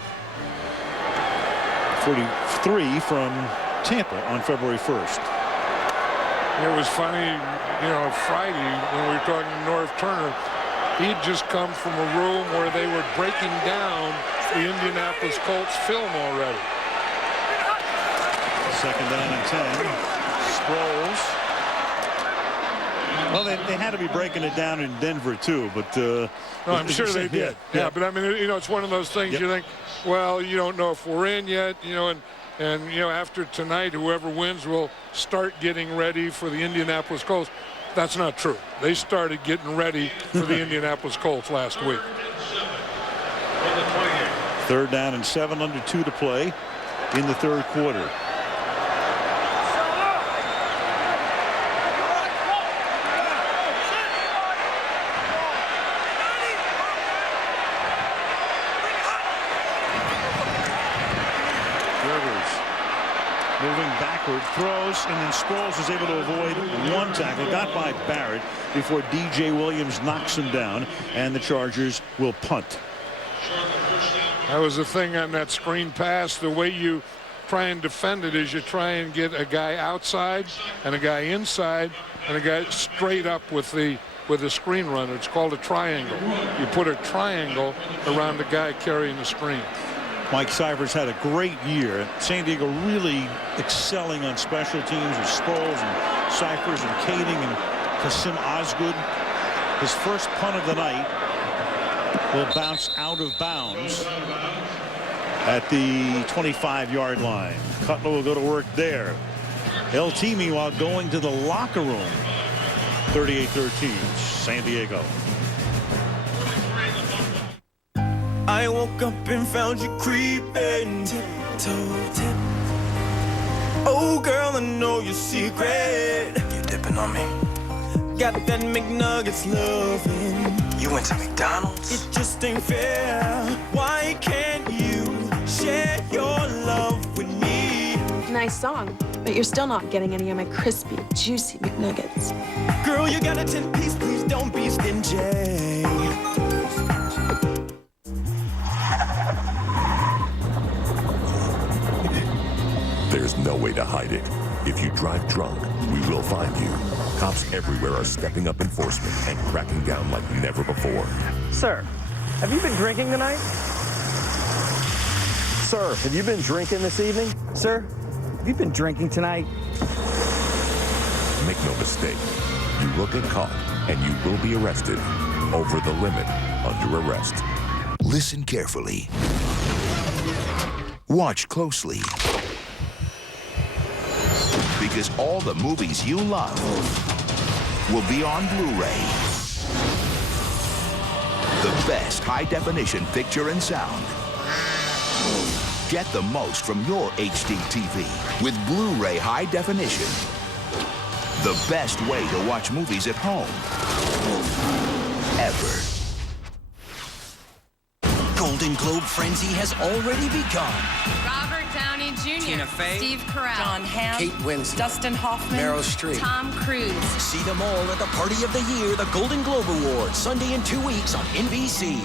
43 from Tampa on February 1st. It was funny, Friday when we were talking to Norv Turner, he'd just come from a room where they were breaking down the Indianapolis Colts film already. 2nd down and 10. Sproles. Well, they had to be breaking it down in Denver too, but no, I'm sure they did. Yeah, but I mean, it's one of those things. You think, well, you don't know if we're in yet, and after tonight, whoever wins will start getting ready for the Indianapolis Colts. That's not true. They started getting ready for the Indianapolis Colts last week. 3rd down and 7, under 2 to play in the 3rd quarter. Moving backward, throws, and then Sproles is able to avoid one tackle. Got by Barrett before D.J. Williams knocks him down, and the Chargers will punt. That was the thing on that screen pass. The way you try and defend it is you try and get a guy outside and a guy inside and a guy straight up with the screen runner. It's called a triangle. You put a triangle around the guy carrying the screen. Mike Cyphers had a great year. San Diego really excelling on special teams with Sproles and Cyphers and Kading and Kasim Osgood. His first punt of the night will bounce out of bounds at the 25-yard line. Cutler will go to work there. LT, meanwhile, going to the locker room. 38-13, San Diego. I woke up and found you creeping, tiptoe, tip. Oh, girl, I know your secret. You dipping on me. Got that McNuggets loving. You went to McDonald's? It just ain't fair. Why can't you share your love with me? Nice song, but you're still not getting any of my crispy, juicy McNuggets. Girl, you got a 10-piece, please don't be stingy. There's no way to hide it. If you drive drunk, we will find you. Cops everywhere are stepping up enforcement and cracking down like never before. Sir, have you been drinking tonight? Sir, have you been drinking this evening? Sir, have you been drinking tonight? Make no mistake, you will get caught and you will be arrested. Over the limit, under arrest. Listen carefully. Watch closely. Because all the movies you love will be on Blu-ray. The best high-definition picture and sound. Get the most from your HD TV with Blu-ray High Definition. The best way to watch movies at home ever. Golden Globe frenzy has already begun. Robert Downey Jr., Tina Fey, Steve Carell, John Hamm, Kate Winslet, Dustin Hoffman, Meryl Streep, Tom Cruise. See them all at the Party of the Year, the Golden Globe Awards, Sunday in 2 weeks on NBC.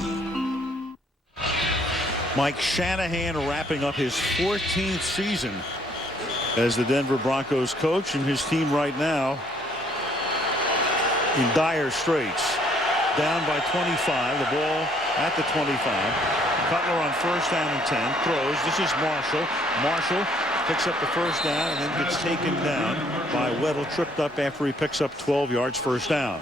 Mike Shanahan wrapping up his 14th season as the Denver Broncos coach, and his team right now in dire straits. Down by 25, the ball at the 25. Cutler on first down and 10, throws. This is Marshall. Marshall picks up the first down and then gets taken down by Weddle, tripped up after he picks up 12 yards, first down.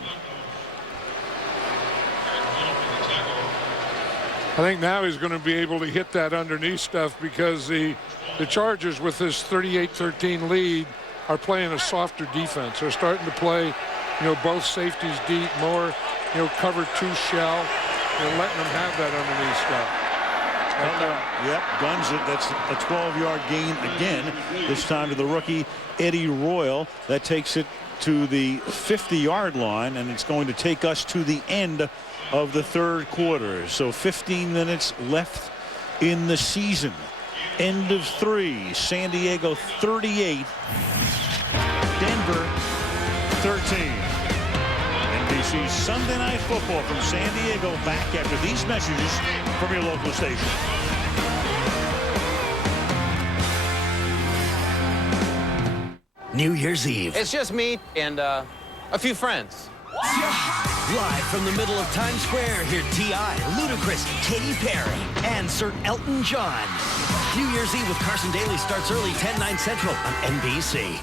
I think now he's going to be able to hit that underneath stuff because the Chargers, with this 38-13 lead, are playing a softer defense. They're starting to play, both safeties deep, more, cover two shell, and letting them have that underneath stuff. Yep, guns it. That's a 12-yard gain again, this time to the rookie Eddie Royal. That takes it to the 50-yard line, and it's going to take us to the end of the third quarter. So 15 minutes left in the season. End of 3. San Diego 38. Denver 13. NBC's Sunday Night Football from San Diego, back after these messages from your local station. New Year's Eve. It's just me and a few friends. Live from the middle of Times Square, hear T.I., Ludacris, Katy Perry, and Sir Elton John. New Year's Eve with Carson Daly starts early, 10/9 Central on NBC.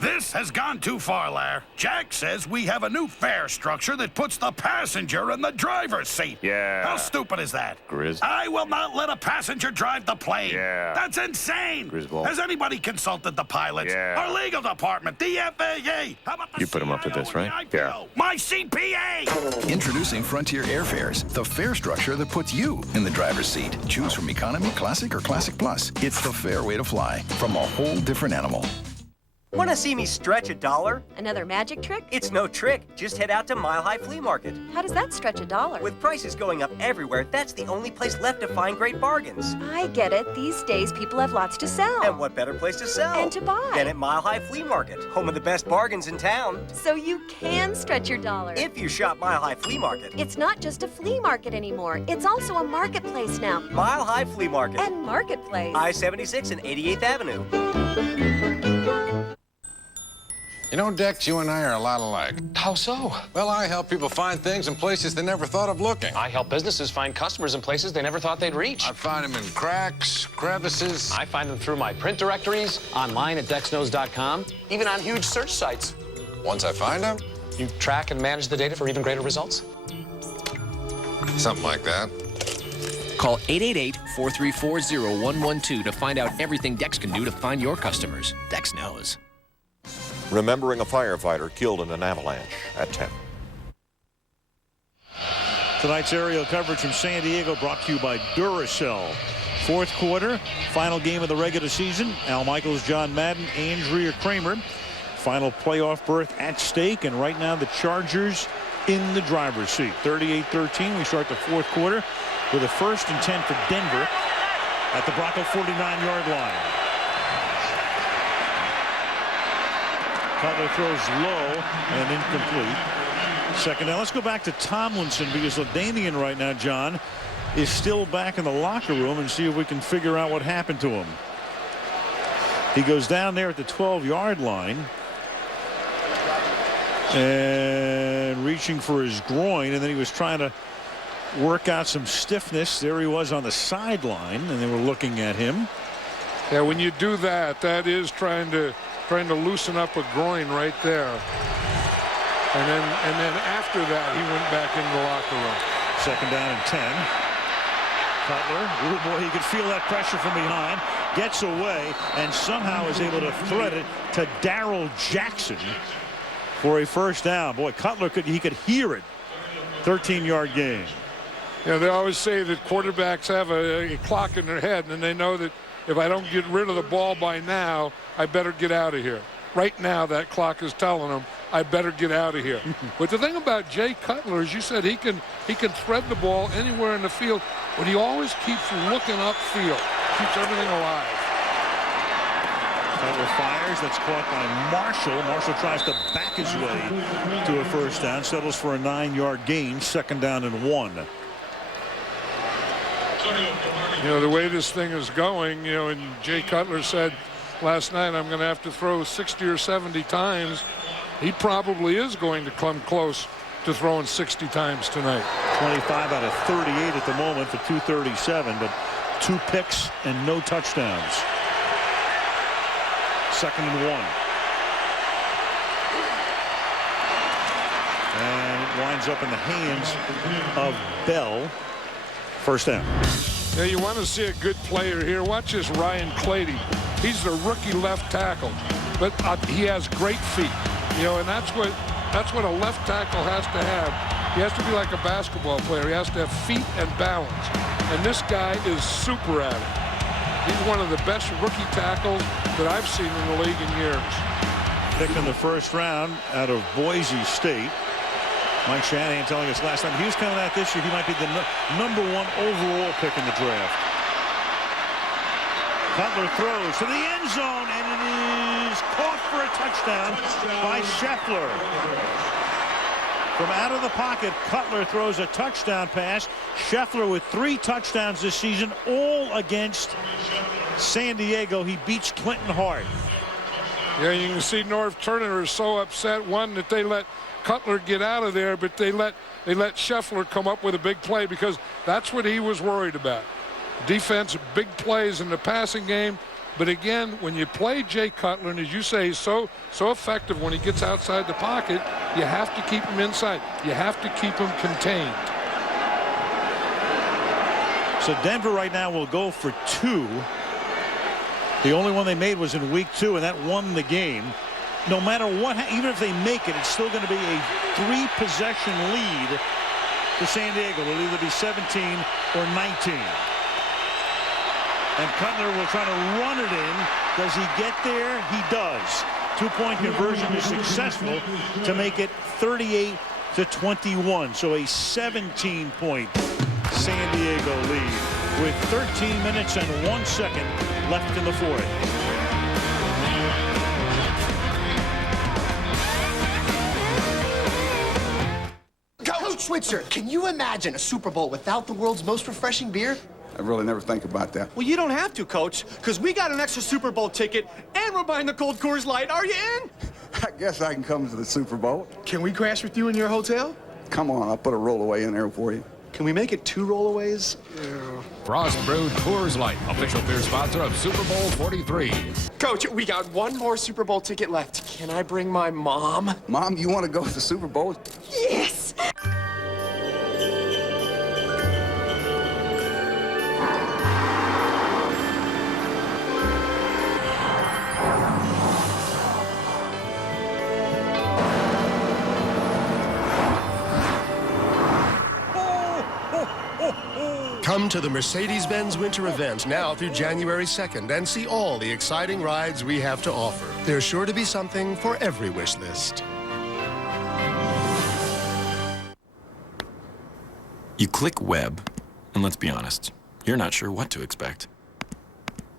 This has gone too far, Lair. Jack says we have a new fare structure that puts the passenger in the driver's seat. Yeah. How stupid is that? Grizz. I will not let a passenger drive the plane. Yeah. That's insane. Grizzball. Has anybody consulted the pilots? Yeah. Our legal department, the FAA? How about the You put him up to this, right? Yeah. my CPA? Introducing Frontier Airfares, the fare structure that puts you in the driver's seat. Choose from Economy, Classic, or Classic Plus. It's the fair way to fly from a whole different animal. Want to see me stretch $1? Another magic trick? It's no trick. Just head out to Mile High Flea Market. How does that stretch $1? With prices going up everywhere, that's the only place left to find great bargains. I get it. These days, people have lots to sell. And what better place to sell? And to buy. Than at Mile High Flea Market, home of the best bargains in town. So you can stretch your dollar. If you shop Mile High Flea Market. It's not just a flea market anymore. It's also a marketplace now. Mile High Flea Market. And Marketplace. I-76 and 88th Avenue. You know, Dex, you and I are a lot alike. How so? Well, I help people find things in places they never thought of looking. I help businesses find customers in places they never thought they'd reach. I find them in cracks, crevices. I find them through my print directories, online at dexknows.com, even on huge search sites. Once I find them? You track and manage the data for even greater results? Something like that. Call 888-434-0112 to find out everything Dex can do to find your customers. Dex knows. Remembering a firefighter killed in an avalanche at 10. Tonight's aerial coverage from San Diego brought to you by Duracell. Fourth quarter, final game of the regular season. Al Michaels, John Madden, Andrea Kramer. Final playoff berth at stake, and right now the Chargers in the driver's seat. 38-13. We start the fourth quarter with a 1st and 10 for Denver at the Bronco 49-yard line. Cutler throws low and incomplete. Second down. Let's go back to Tomlinson, because LaDainian right now, John, is still back in the locker room, and see if we can figure out what happened to him. He goes down there at the 12-yard line and reaching for his groin, and then he was trying to work out some stiffness. There he was on the sideline, and they were looking at him. Yeah, when you do that, that is trying to loosen up a groin right there. And then after that, he went back into the locker room. Second down and 10. Cutler, oh boy, he could feel that pressure from behind. Gets away and somehow is able to thread it to Darrell Jackson for a first down. Boy, Cutler could hear it. 13-yard gain. Yeah, they always say that quarterbacks have a clock in their head, and they know that if I don't get rid of the ball by now, I better get out of here. Right now, that clock is telling them I better get out of here. But the thing about Jay Cutler is, you said he can thread the ball anywhere in the field, but he always keeps looking upfield. keeps everything alive. Cutler fires. That's caught by Marshall. Marshall tries to back his way to a first down. Settles for a 9-yard gain. 2nd down and 1. You know, the way this thing is going, you know, and Jay Cutler said last night, I'm going to have to throw 60 or 70 times. He probably is going to come close to throwing 60 times tonight. 25 out of 38 at the moment for 237, but 2 picks and no touchdowns. 2nd and 1. And it winds up in the hands of Bell. First down. Yeah, you want to see a good player here. Watch this Ryan Clady. He's the rookie left tackle, but he has great feet. You know, and that's what a left tackle has to have. He has to be like a basketball player. He has to have feet and balance. And this guy is super at it. He's one of the best rookie tackles that I've seen in the league in years. Picked in the first round out of Boise State. Mike Shanahan telling us last time he was coming out this year, he might be the #1 overall pick in the draft. Cutler throws to the end zone, and it is caught for a touchdown by Scheffler. From out of the pocket, Cutler throws a touchdown pass. Scheffler with 3 touchdowns this season, all against San Diego. He beats Clinton Hart. Yeah, you can see Norv Turner is so upset, one, that they let Cutler get out of there, but they let Scheffler come up with a big play, because that's what he was worried about. Defense, big plays in the passing game. But again, when you play Jay Cutler, and as you say, he's so effective when he gets outside the pocket, you have to keep him inside. You have to keep him contained. So Denver right now will go for 2. The only one they made was in week 2, and that won the game. No matter what, even if they make it, it's still going to be a 3-possession lead to San Diego. It'll either be 17 or 19. And Cutler will try to run it in. Does he get there? He does. 2-point conversion is successful to make it 38-21. So a 17-point San Diego lead with 13 minutes and 1 second left in the 4th. Coach Switzer, can you imagine a Super Bowl without the world's most refreshing beer? I really never think about that. Well, you don't have to, Coach, because we got an extra Super Bowl ticket, and we're buying the cold Coors Light. Are you in? I guess I can come to the Super Bowl. Can we crash with you in your hotel? Come on, I'll put a rollaway in there for you. Can we make it 2 rollaways? Yeah. Frost Brewed Coors Light, official beer sponsor of Super Bowl 43. Coach, we got 1 more Super Bowl ticket left. Can I bring my mom? Mom, you want to go to the Super Bowl? Yes! Come to the Mercedes-Benz Winter Event now through January 2nd and see all the exciting rides we have to offer. There's sure to be something for every wish list. You click web, and let's be honest, you're not sure what to expect.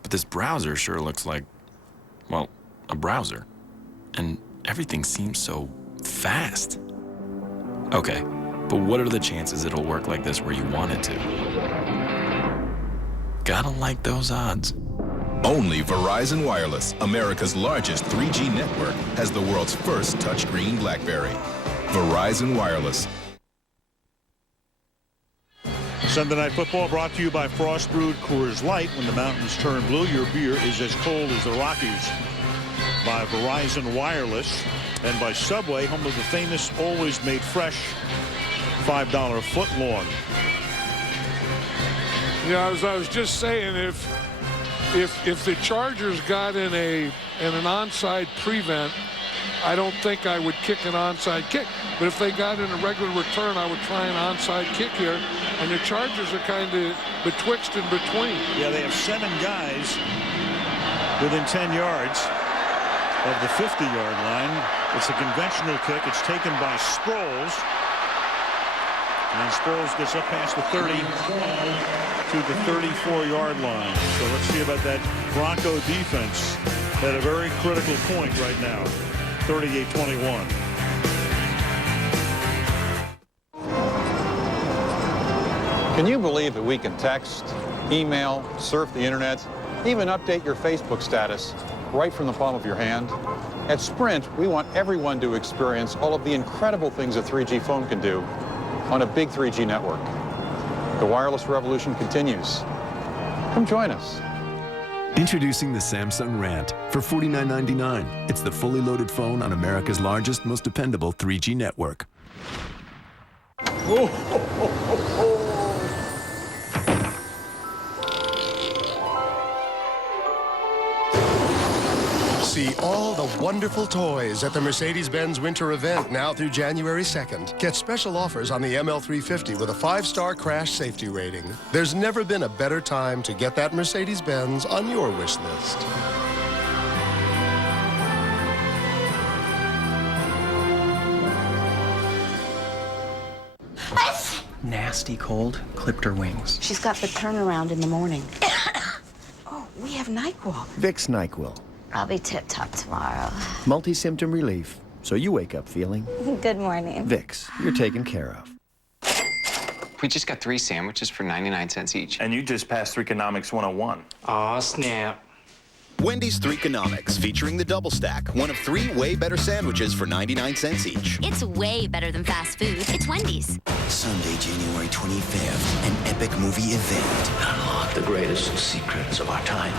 But this browser sure looks like, well, a browser. And everything seems so fast. Okay, but what are the chances it'll work like this where you want it to? Gotta like those odds. Only Verizon Wireless, America's largest 3G network, has the world's first touchscreen BlackBerry. Verizon Wireless. Sunday Night Football brought to you by Frost Brewed Coors Light. When the mountains turn blue, your beer is as cold as the Rockies. By Verizon Wireless and by Subway, home of the famous always made fresh $5 footlong. Yeah, as I was just saying, if the Chargers got in an onside prevent, I don't think I would kick an onside kick. But if they got in a regular return, I would try an onside kick here. And the Chargers are kind of betwixt and between. Yeah, they have 7 guys within 10 yards of the 50-yard line. It's a conventional kick. It's taken by Sproles. And Sproles gets up past the 30 to the 34-yard line. So let's see about that Bronco defense at a very critical point right now. 38-21. Can you believe that we can text, email, surf the internet, even update your Facebook status right from the palm of your hand? At Sprint, we want everyone to experience all of the incredible things a 3G phone can do on a big 3G network. The wireless revolution continues. Come join us. Introducing the Samsung Rant for $49.99. It's the fully loaded phone on America's largest, most dependable 3G network. See all the wonderful toys at the Mercedes-Benz Winter Event now through January 2nd. Get special offers on the ML350 with a 5-star crash safety rating. There's never been a better time to get that Mercedes-Benz on your wish list. Nasty cold, clipped her wings. She's got the turnaround in the morning. Oh, we have NyQuil. Vicks NyQuil. I'll be tip-top tomorrow. Multi-symptom relief. So you wake up feeling... Good morning. Vicks. You're taken care of. We just got 3 sandwiches for 99 cents each. And you just passed Threeconomics 101. Aw, snap. Wendy's Threeconomics, featuring the double stack. One of 3 way better sandwiches for 99 cents each. It's way better than fast food. It's Wendy's. Sunday, January 25th, an epic movie event. Unlock the greatest secrets of our time.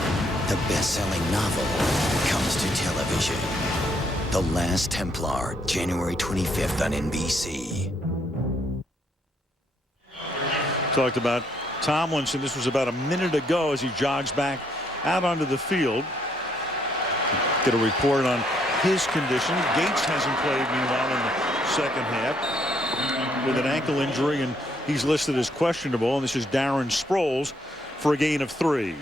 The best-selling novel comes to television. The Last Templar, January 25th on NBC. Talked about Tomlinson. This was about a minute ago as he jogs back out onto the field. Get a report on his condition. Gates hasn't played, meanwhile, in the second half with an ankle injury, and he's listed as questionable. And this is Darren Sproles for a gain of 3.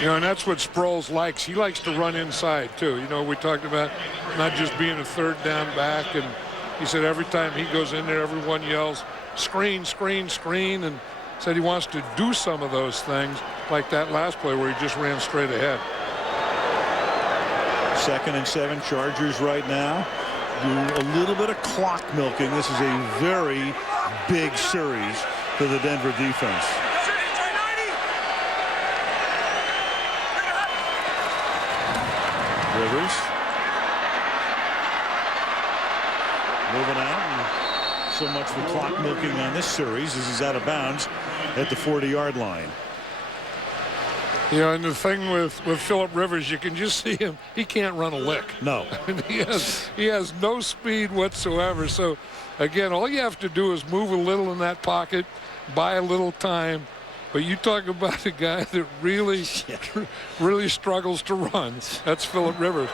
You know, and that's what Sproles likes. He likes to run inside, too. You know, we talked about not just being a third down back, and he said every time he goes in there, everyone yells, screen, screen, screen, and said he wants to do some of those things like that last play where he just ran straight ahead. 2nd and 7, Chargers right now do a little bit of clock milking. This is a very big series for the Denver defense. Rivers moving out, and so much for clock milking on this series as he's out of bounds at the 40-yard line. You know, and the thing with Phillip Rivers, you can just see him. He can't run a lick. No. I mean, he has no speed whatsoever. So, again, all you have to do is move a little in that pocket, buy a little time. But you talk about a guy that really, really struggles to run. That's Phillip Rivers.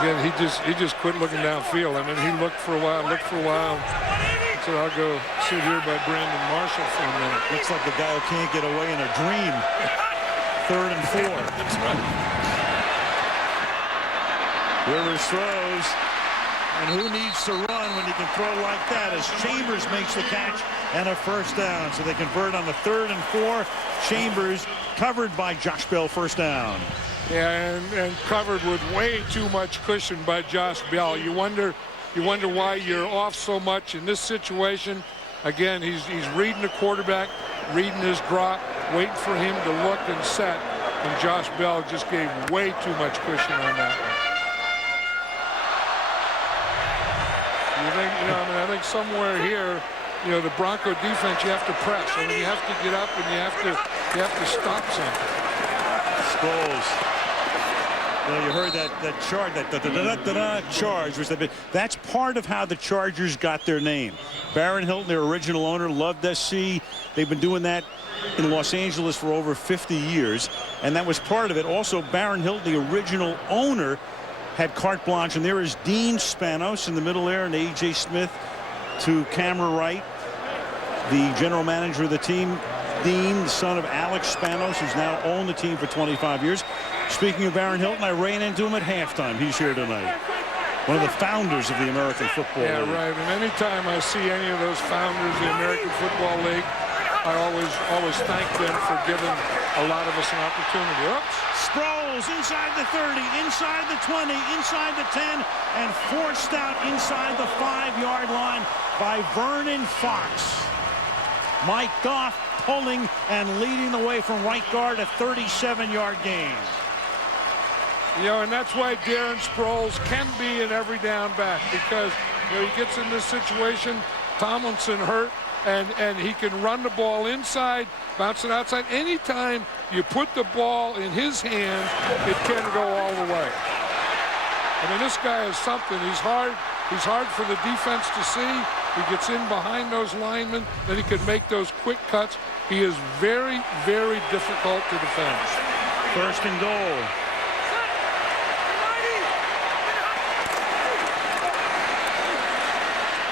Again, he just quit looking downfield. I mean, he looked for a while. So I'll go sit here by Brandon Marshall for a minute. Looks like the guy who can't get away in a dream. 3rd and 4. That's right. Rivers throws. And who needs to run when you can throw like that? As Chambers makes the catch and a first down. So they convert on the 3rd and 4. Chambers covered by Josh Bell, first down. Yeah, and covered with way too much cushion by Josh Bell. You wonder why you're off so much in this situation. Again, he's reading the quarterback, reading his drop, waiting for him to look and set. And Josh Bell just gave way too much cushion on that one. I think somewhere here, you know, the Bronco defense, you have to press. I mean, you have to get up and you have to stop something. Sproles. Well, you heard that charge, that charge, which that's part of how the Chargers got their name. Baron Hilton, their original owner, loved SC. They've been doing that in Los Angeles for over 50 years, and that was part of it. Also, Baron Hilton, the original owner, had carte blanche, and there is Dean Spanos in the middle there, and A.J. Smith to camera right, the general manager of the team. Dean, the son of Alex Spanos, who's now owned the team for 25 years. Speaking of Baron Hilton, I ran into him at halftime. He's here tonight. one of the founders of the American Football League. Yeah, right. And anytime I see any of those founders of the American Football League, I always thank them for giving a lot of us an opportunity. Oops. Sproles inside the 30, inside the 20, inside the 10, and forced out inside the 5-yard line by Vernon Fox. Mike Goff pulling and leading the way from right guard, a 37-yard gain. You know, and that's why Darren Sproles can be an every down back, because he gets in this situation, Tomlinson hurt, and he can run the ball inside, bounce it outside. Anytime you put the ball in his hands, it can go all the way. I mean, this guy is something. He's hard for the defense to see. He gets in behind those linemen, then he can make those quick cuts. He is very, very difficult to defend. First and goal.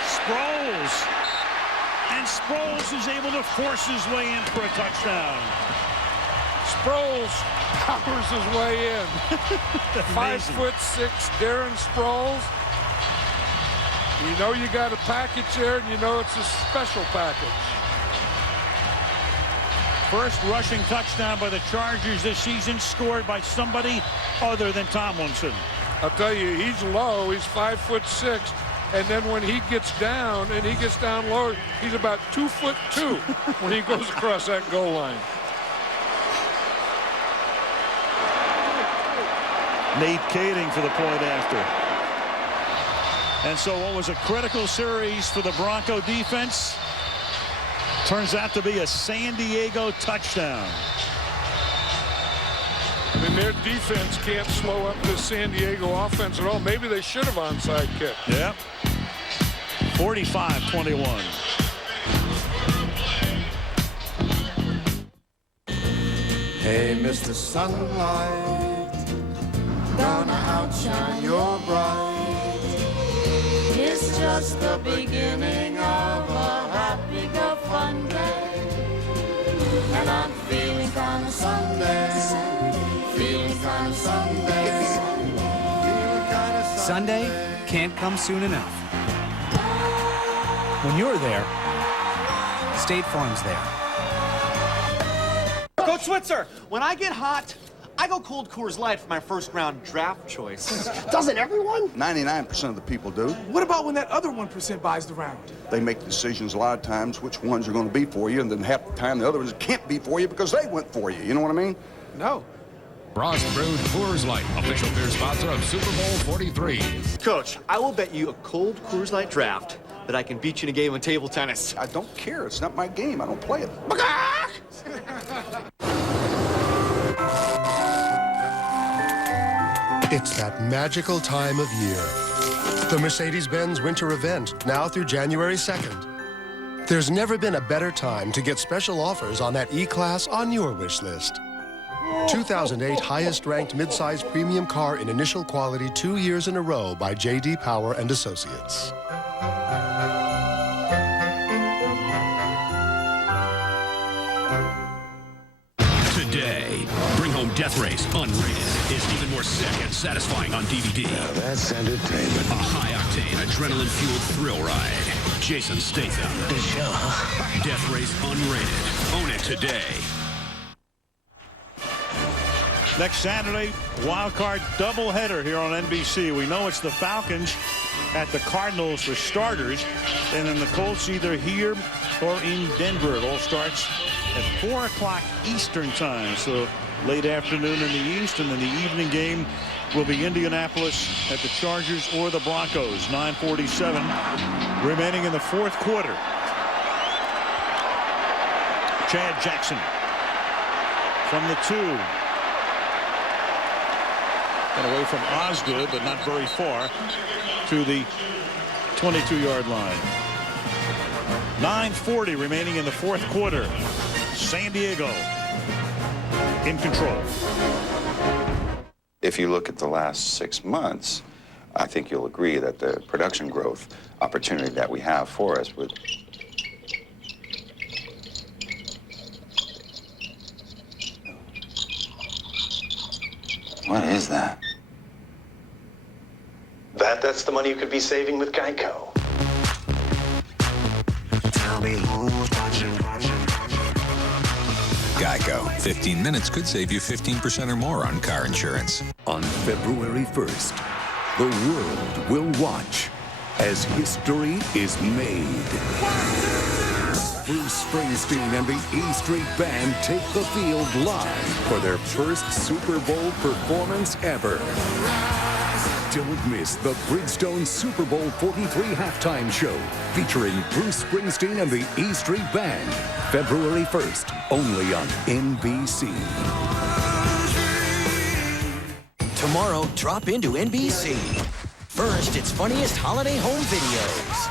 Sproles. And Sproles is able to force his way in for a touchdown. Sproles powers his way in. 5'6", Darren Sproles. You know you got a package there, and you know it's a special package. First rushing touchdown by the Chargers this season, scored by somebody other than Tomlinson. I'll tell you, he's low. He's 5'6". And then when he gets down, and he gets down low, he's about 2'2" when he goes across that goal line. Nate Kading for the point after. And so what was a critical series for the Bronco defense turns out to be a San Diego touchdown. I mean, their defense can't slow up this San Diego offense at all. Maybe they should have onside kick. Yep. 45-21. Hey, Mr. Sunlight, gonna outshine your bright. It's just the beginning of a happy, go fun day. And I'm feeling kind of Sunday. Feeling kind of Sunday. Sunday can't come soon enough. When you're there, State Farm's there. Coach Switzer, when I get hot, I go Cold Coors Light for my first round draft choice. Doesn't everyone? 99% of the people do. What about when that other 1% buys the round? They make decisions a lot of times which ones are going to be for you, and then half the time the other ones can't be for you because they went for you. You know what I mean? No. Frost Brewed Coors Light, official beer sponsor of Super Bowl 43. Coach, I will bet you a Cold Coors Light draft that I can beat you in a game of table tennis. I don't care. It's not my game. I don't play it. It's that magical time of year. The Mercedes-Benz Winter Event, now through January 2nd. There's never been a better time to get special offers on that E-Class on your wish list. 2008 highest-ranked midsize premium car in initial quality 2 years in a row by J.D. Power and Associates. Today, bring home Death Race Unrated is even more sick and satisfying on DVD. Now that's entertainment. A high-octane, adrenaline-fueled thrill ride. Jason Statham. The show, huh? Death Race Unrated. Own it today. Next Saturday, wild card doubleheader here on NBC. We know it's the Falcons at the Cardinals for starters, and then the Colts either here or in Denver. It all starts at 4 o'clock Eastern time, so late afternoon in the East, and then the evening game will be Indianapolis at the Chargers or the Broncos. 9:47 remaining in the fourth quarter. Chad Jackson from the 2. Got away from Osgood, but not very far, to the 22-yard line. 9:40 remaining in the fourth quarter. San Diego in control. If you look at the last 6 months, I think you'll agree that the production growth opportunity that we have for us would. What is that? That That's the money you could be saving with Geico. Tell me who's watching. Geico. 15 minutes could save you 15% or more on car insurance. On February 1st, the world will watch as history is made. Bruce Springsteen and the E Street Band take the field live for their first Super Bowl performance ever. Don't miss the Bridgestone Super Bowl 43 halftime show featuring Bruce Springsteen and the E Street Band. February 1st, only on NBC. Tomorrow, drop into NBC. First, it's funniest holiday home videos.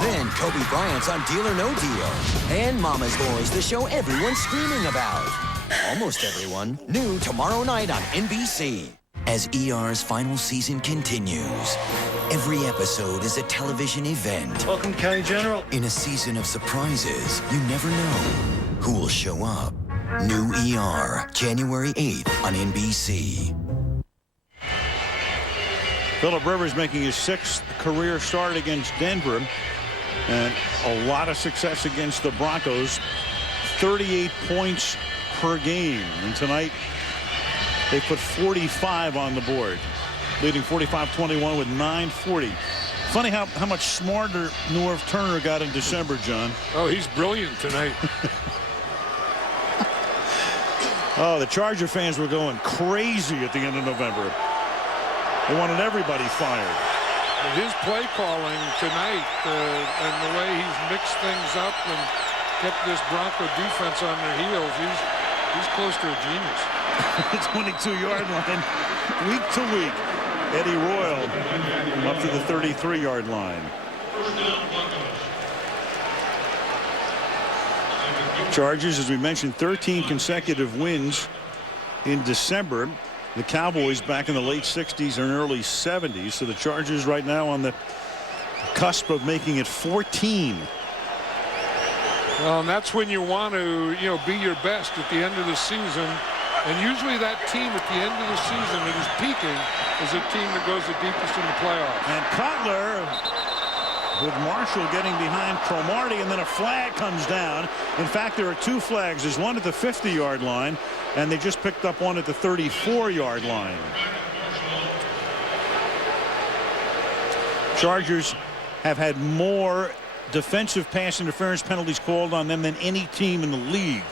Then, Kobe Bryant's on Deal or No Deal. And Mama's Boys, the show everyone's screaming about. Almost everyone. New tomorrow night on NBC. As ER's final season continues, every episode is a television event. Welcome, County General. In a season of surprises, you never know who will show up. New ER, January 8th on NBC. Phillip Rivers making his 6th career start against Denver, and a lot of success against the Broncos. 38 points per game, and tonight they put 45 on the board, leading 45-21 with 9:40. Funny how much smarter Norv Turner got in December, John. Oh, he's brilliant tonight. Oh, the Charger fans were going crazy at the end of November. They wanted everybody fired. But his play calling tonight and the way he's mixed things up and kept this Bronco defense on their heels, he's close to a genius. The 22-yard line, week to week. Eddie Royal up to the 33-yard line. Chargers, as we mentioned, 13 consecutive wins in December. The Cowboys back in the late 60s and early 70s. So the Chargers right now on the cusp of making it 14. Well, and that's when you want to, be your best at the end of the season. And usually that team at the end of the season that is peaking is a team that goes the deepest in the playoffs. And Cutler with Marshall getting behind Cromartie, and then a flag comes down. In fact, there are 2 flags. There's one at the 50-yard line, and they just picked up one at the 34-yard line. Chargers have had more defensive pass interference penalties called on them than any team in the league.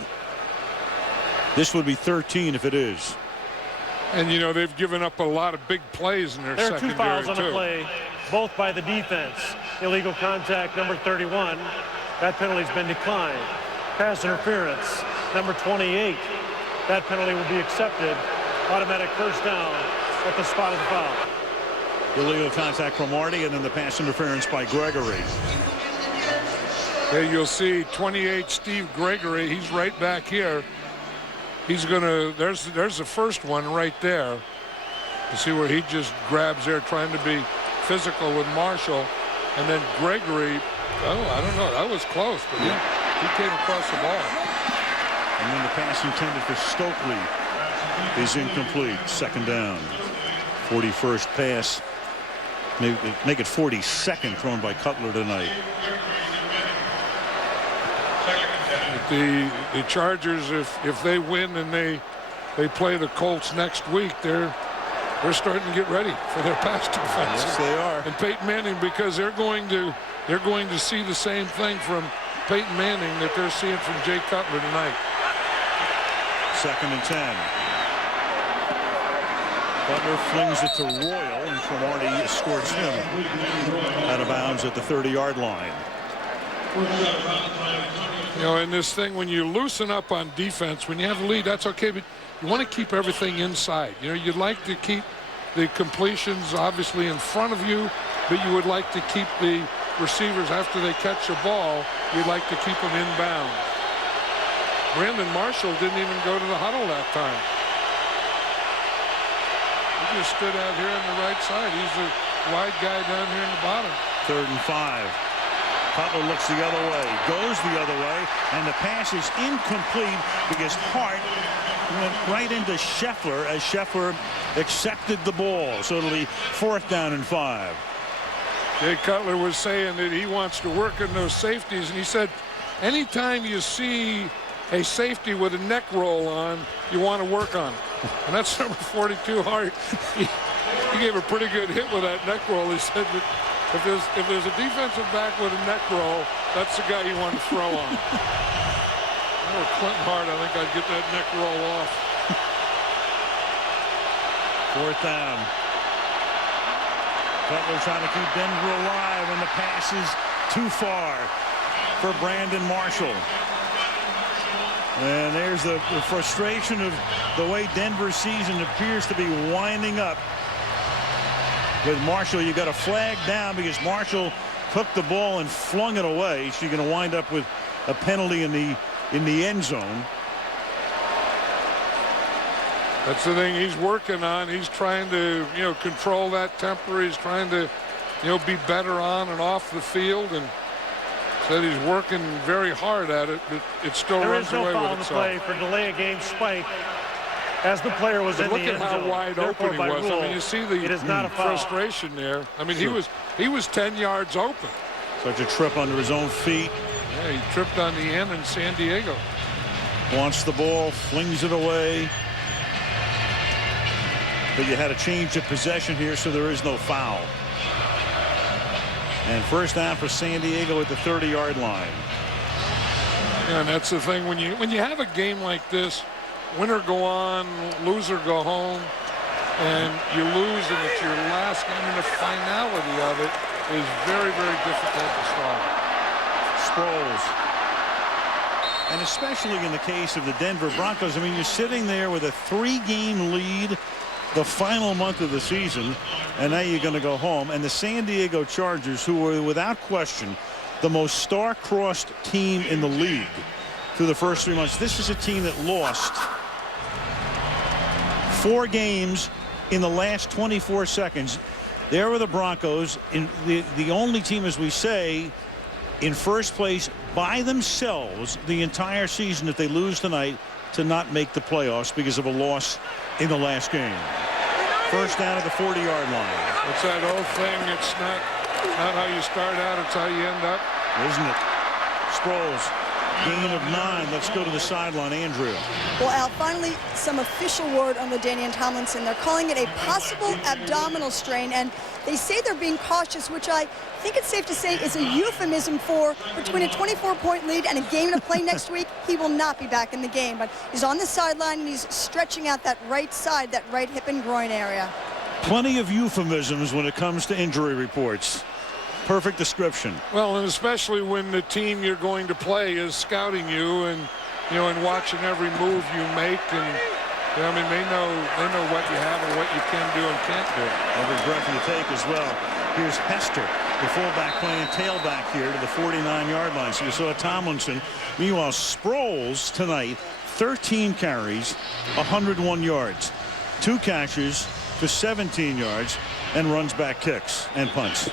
This would be 13 if it is. And, they've given up a lot of big plays in their secondary, There are 2 fouls on the play, both by the defense. Illegal contact, number 31. That penalty's been declined. Pass interference, number 28. That penalty will be accepted. Automatic first down at the spot of the foul. Illegal contact from Marty, and then the pass interference by Gregory. There you'll see 28 Steve Gregory. He's right back here. He's gonna, there's the first one right there. You see where he just grabs there trying to be physical with Marshall. And then Gregory, I don't know, that was close, but he came across the ball. And then the pass intended for Stokely is incomplete. Second down. 41st pass. Make it 42nd thrown by Cutler tonight. The Chargers, if they win and they play the Colts next week, they're starting to get ready for their pass defense. Yes, they are. And Peyton Manning, because they're going to see the same thing from Peyton Manning that they're seeing from Jay Cutler tonight. 2nd and 10. Butler flings it to Royal, and Cromartie escorts him out of bounds at the 30-yard line. In this thing, when you loosen up on defense, when you have the lead, that's okay, but you want to keep everything inside. You'd like to keep the completions obviously in front of you, but you would like to keep the receivers after they catch the ball, you'd like to keep them inbound. Brandon Marshall didn't even go to the huddle that time. He just stood out here on the right side. He's the wide guy down here in the bottom. 3rd and 5. Cutler looks the other way, goes the other way, and the pass is incomplete because Hart went right into Scheffler as Scheffler accepted the ball. So it'll be 4th down and 5. Jay Cutler was saying that he wants to work in those safeties, and he said anytime you see a safety with a neck roll on, you want to work on it. And that's number 42, Hart. He gave a pretty good hit with that neck roll. He said that if there's a defensive back with a neck roll, that's the guy you want to throw on. Oh, Clinton Hart, I think I'd get that neck roll off. 4th down. Cutler trying to keep Denver alive, and the pass is too far for Brandon Marshall. And there's the frustration of the way Denver's season appears to be winding up. With Marshall, you got a flag down because Marshall took the ball and flung it away. So you're going to wind up with a penalty in the end zone. That's the thing he's working on. He's trying to, control that temper. He's trying to, be better on and off the field, and said he's working very hard at it, but it still runs away with itself. There is no foul on the play for delay a game spike as the player was in the end zone. Look at how wide open he was. I mean, you see the frustration there. I mean, he was 10 yards open. Such a trip under his own feet. Yeah, he tripped on the end in San Diego. Wants the ball, flings it away. But you had a change of possession here, so there is no foul. And 1st down for San Diego at the 30-yard line. Yeah, and that's the thing when you have a game like this, winner go on, loser go home, and you lose, and it's your last game, and the finality of it is very, very difficult to stop. Sproles. And especially in the case of the Denver Broncos, I mean, you're sitting there with a 3-game lead the final month of the season, and now you're going to go home. And the San Diego Chargers, who were without question the most star-crossed team in the league through the first 3 months. This is a team that lost 4 games in the last 24 seconds. There were the Broncos, in the only team, as we say, in first place by themselves the entire season if they lose tonight to not make the playoffs because of a loss in the last game. 1st down at the 40-yard line. It's that old thing. It's not how you start out, it's how you end up. Isn't it? Sproles, gain of 9. Let's go to the sideline. Andrea. Well, Al, finally some official word on LaDainian Tomlinson. They're calling it a possible abdominal strain, and they say they're being cautious, which I think it's safe to say is a euphemism for between a 24-point lead and a game to play next week. He will not be back in the game, but he's on the sideline and he's stretching out that right side, that right hip and groin area. Plenty of euphemisms when it comes to injury reports. Perfect description. Well, and especially when the team you're going to play is scouting you and, and watching every move you make, and I mean, they know what you have and what you can do and can't do. Every breath you take as well. Here's Hester, the fullback, playing tailback here to the 49-yard line. So you saw Tomlinson. Meanwhile, Sproles tonight, 13 carries, 101 yards, 2 catches for 17 yards, and runs back kicks and punts.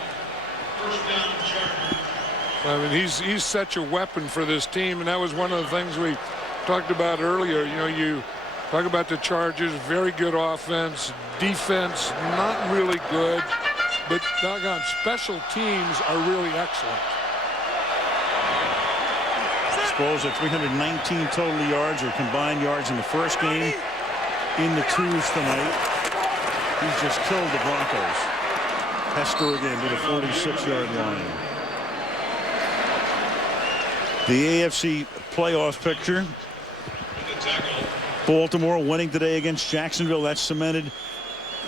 I mean, he's such a weapon for this team, and that was one of the things we talked about earlier. You talk about the Chargers, very good offense, defense not really good, but doggone special teams are really excellent. Sproles at 319 total yards or combined yards in the first game. In the 2s tonight. He's just killed the Broncos. Hester again to the 46-yard line. The AFC playoff picture. Baltimore winning today against Jacksonville. That cemented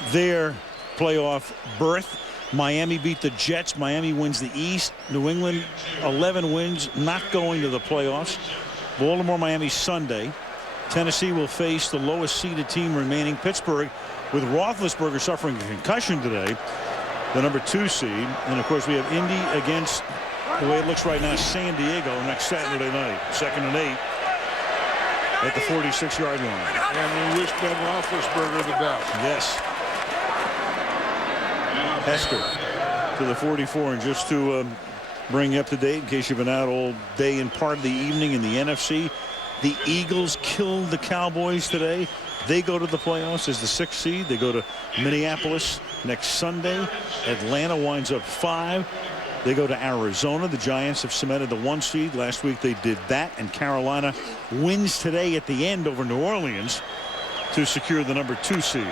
their playoff berth. Miami beat the Jets. Miami wins the East. New England 11 wins, not going to the playoffs. Baltimore, Miami Sunday. Tennessee will face the lowest seeded team remaining, Pittsburgh, with Roethlisberger suffering a concussion today, the number 2 seed. And of course we have Indy against, the way it looks right now, San Diego next Saturday night. 2nd and 8 at the 46-yard line. And we wish Ben Roethlisberger the best. Yes. Hester to the 44, and just to bring you up to date in case you've been out all day and part of the evening in the NFC, The Eagles killed the Cowboys today. They go to the playoffs as the 6th seed. They go to Minneapolis next Sunday. Atlanta winds up 5. They go to Arizona. The Giants have cemented the 1 seed. Last week they did that, and Carolina wins today at the end over New Orleans to secure the number 2 seed.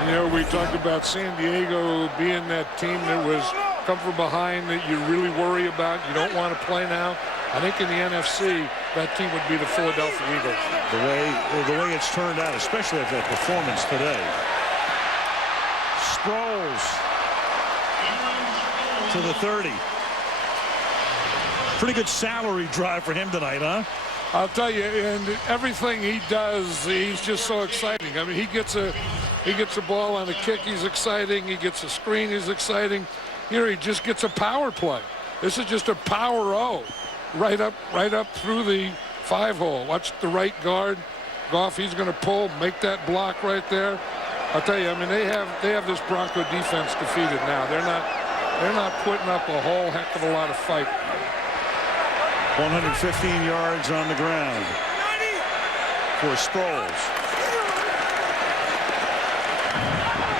You know, we talked about San Diego being that team that was come from behind that you really worry about. You don't want to play now. I think in the NFC, that team would be the Philadelphia Eagles. The way it's turned out, especially after that performance today. Sproles to the 30. Pretty good salary drive for him tonight, huh? I'll tell you, and everything he does, he's just so exciting. I mean, he gets a ball on a kick, he's exciting. He gets a screen, he's exciting. Here he just gets a power play. This is just a power O. Right up through the 5-hole. Watch the right guard. Goff, he's going to pull, make that block right there. I'll tell you, I mean, they have this Bronco defense defeated now. They're not putting up a whole heck of a lot of fight. 115 yards on the ground for Sproles.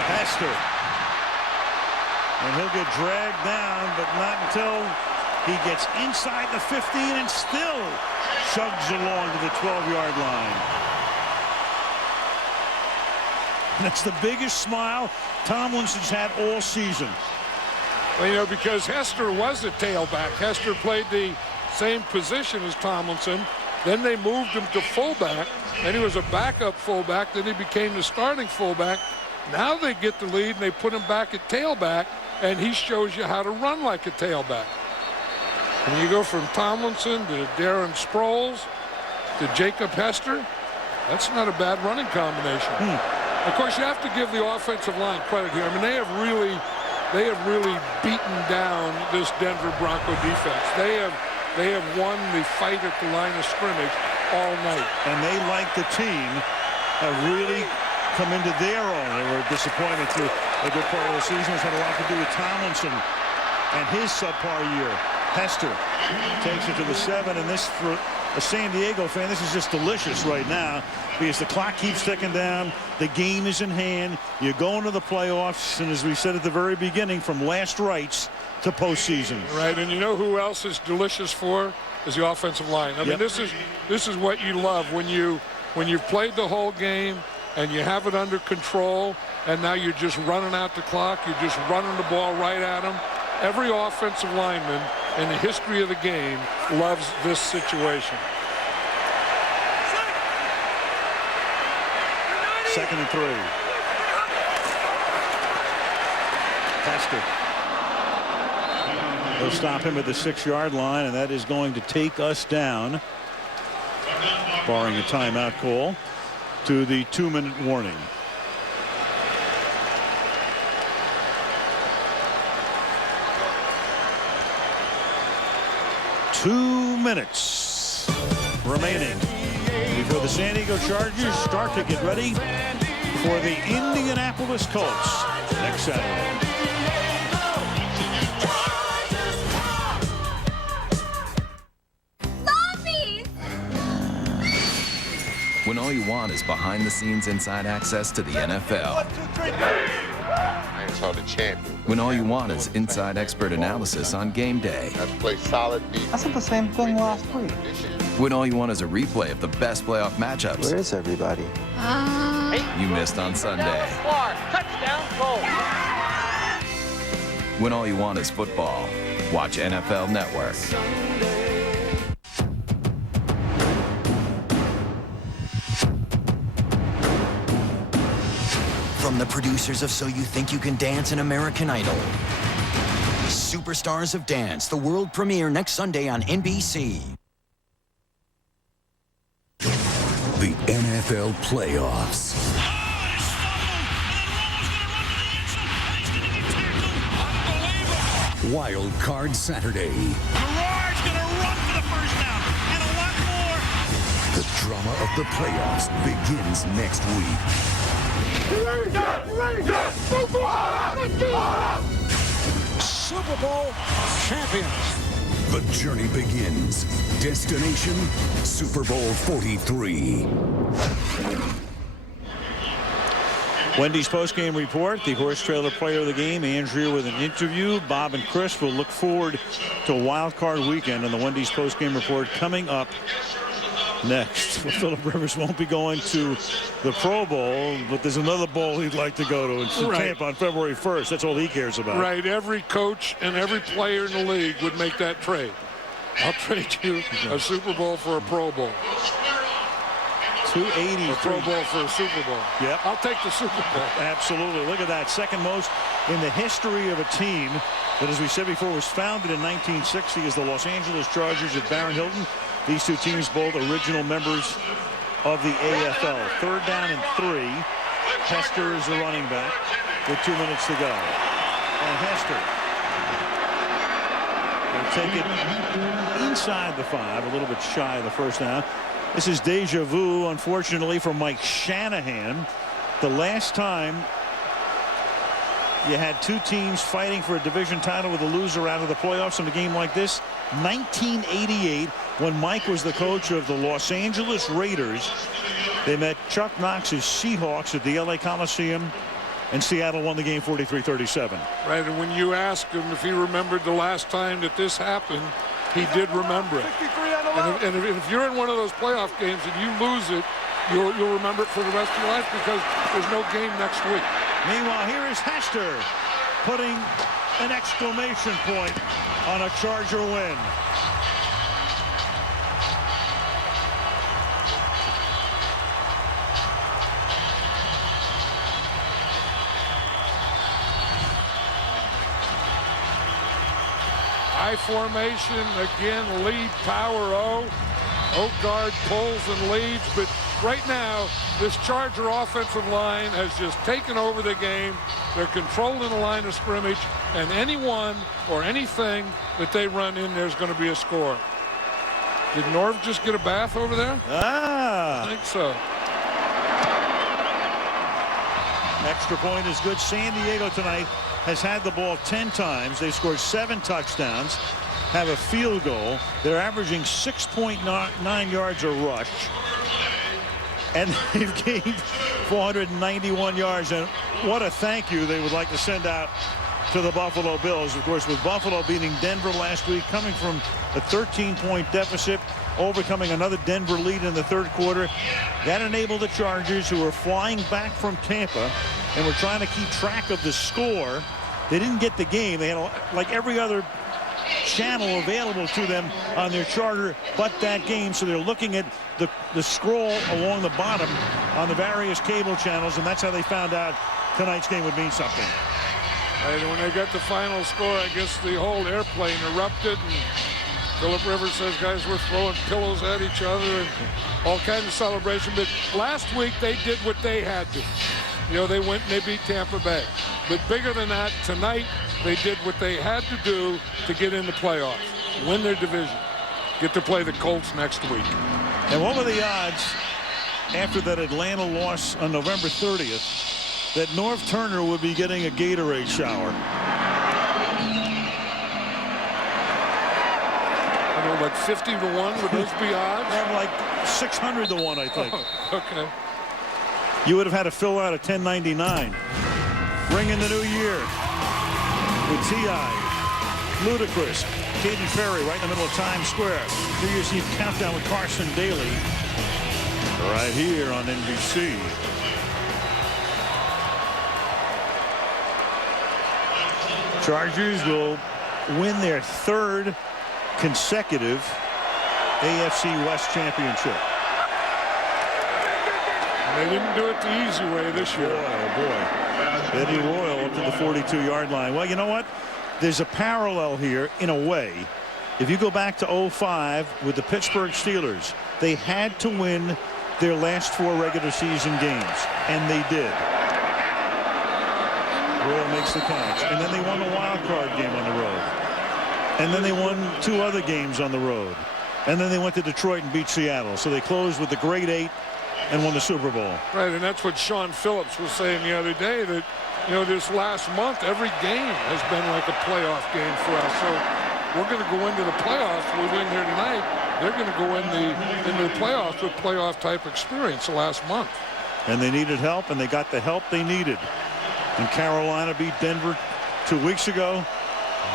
Hester. And he'll get dragged down, but not until he gets inside the 15 and still chugs along to the 12-yard line. That's the biggest smile Tomlinson's had all season. Well, you know, because Hester was a tailback. Hester played the same position as Tomlinson. Then they moved him to fullback. Then he was a backup fullback. Then he became the starting fullback. Now they get the lead and they put him back at tailback, and he shows you how to run like a tailback. When you go from Tomlinson to Darren Sproles to Jacob Hester, that's not a bad running combination. Of course, you have to give the offensive line credit here. I mean, they have really beaten down this Denver Bronco defense. They have won the fight at the line of scrimmage all night. And they, like the team, have really come into their own. They were disappointed through a good part of the season. It's had a lot to do with Tomlinson and his subpar year. Hester takes it to the 7, and this, for a San Diego fan, this is just delicious right now because the clock keeps ticking down. The game is in hand. You go into the playoffs, and as we said at the very beginning, from last rites to postseason. Right, and you know who else is delicious for? Is the offensive line. I mean, this is what you love when you've played the whole game and you have it under control, and now you're just running out the clock. You're just running the ball right at them. Every offensive lineman in the history of the game loves this situation. 2nd and 3. Hester. They'll stop him at the 6-yard line, and that is going to take us down, barring a timeout call, to the 2-minute warning. Two minutes remaining before the San Diego Chargers start to get ready for the Indianapolis Colts next Saturday. When all you want is behind-the-scenes inside access to the NFL. I ain't saw the champion. When all you want is inside expert analysis on game day. Let's play solid defense. I said the same thing last week. When all you want is a replay of the best playoff matchups. Where is everybody? You missed on Sunday. Touchdown, goal. When all you want is football, watch NFL Network. From the producers of So You Think You Can Dance and American Idol. Superstars of Dance, the world premiere next Sunday on NBC. The NFL playoffs. Wild Card Saturday. Gerard's going to run for the first down and a lot more. The drama of the playoffs begins next week. Super Bowl champions. The journey begins. Destination, Super Bowl 43. Wendy's postgame report. The horse trailer player of the game, Andrea, with an interview. Bob and Chris will look forward to Wild Card Weekend and the Wendy's postgame report coming up next. Well, Philip Rivers won't be going to the Pro Bowl, but there's another bowl he'd like to go to in Tampa on February 1st. That's all he cares about. Right. Every coach and every player in the league would make that trade. I'll trade you a Super Bowl for a Pro Bowl. 280. A Pro Bowl for a Super Bowl. Yep. I'll take the Super Bowl. Absolutely. Look at that. Second most in the history of a team that, as we said before, was founded in 1960 as the Los Angeles Chargers at Barron Hilton. These two teams both original members of the AFL. Third down and 3. Hester is the running back with 2 minutes to go. And Hester will take it inside the 5, a little bit shy of the first down. This is deja vu, unfortunately, for Mike Shanahan. The last time you had two teams fighting for a division title with a loser out of the playoffs in a game like this, 1988, when Mike was the coach of the Los Angeles Raiders. They met Chuck Knox's Seahawks at the LA Coliseum, and Seattle won the game 43-37. Right, and when you asked him if he remembered the last time that this happened, he did remember it. And if you're in one of those playoff games and you lose it, you'll remember it for the rest of your life because there's no game next week. Meanwhile, here is Hester putting an exclamation point on a Charger win. High formation, again, lead power O. Oakgard pulls and leads, but right now, this Charger offensive line has just taken over the game. They're controlling the line of scrimmage, and anyone or anything that they run in, there's going to be a score. Did Norv just get a bath over there? Ah. I think so. Extra point is good. San Diego tonight has had the ball 10 times. They scored 7 touchdowns, have a field goal. They're averaging 6.9 yards a rush. And they've gained 491 yards. And what a thank you they would like to send out to the Buffalo Bills. Of course, with Buffalo beating Denver last week, coming from a 13-point deficit, overcoming another Denver lead in the third quarter. That enabled the Chargers, who were flying back from Tampa and were trying to keep track of the score. They didn't get the game. They had, like every other channel available to them on their charter but that game, so they're looking at the scroll along the bottom on the various cable channels, and that's how they found out tonight's game would mean something. And when they got the final score, I guess the whole airplane erupted, and Philip Rivers says, guys, we're throwing pillows at each other and all kinds of celebration. But last week they did what they had to. You know, they went and they beat Tampa Bay. But bigger than that, tonight they did what they had to do to get in the playoffs, win their division, get to play the Colts next week. And what were the odds after that Atlanta loss on November 30th that Norv Turner would be getting a Gatorade shower? I don't know, like 50 to 1, would those be odds? Like 600 to 1, I think. Oh, okay. You would have had to fill out a 1099. Bring in the new year with T.I., Ludacris, Katy Perry right in the middle of Times Square. New Year's Eve countdown with Carson Daly right here on NBC. Chargers will win their 3rd consecutive AFC West championship. They didn't do it the easy way this year. Oh, boy. Eddie Royal up to the 42-yard line. Well, you know what? There's a parallel here in a way. If you go back to 2005 with the Pittsburgh Steelers, they had to win their last 4 regular season games, and they did. Royal makes the catch, and then they won a wild card game on the road. And then they won 2 other games on the road. And then they went to Detroit and beat Seattle. So they closed with the Great 8 and won the Super Bowl. Right, and that's what Sean Phillips was saying the other day, that, you know, this last month, every game has been like a playoff game for us. So we're going to go into the playoffs. We win here tonight. They're going to go into the playoffs with playoff-type experience the last month. And they needed help, and they got the help they needed. And Carolina beat Denver 2 weeks ago.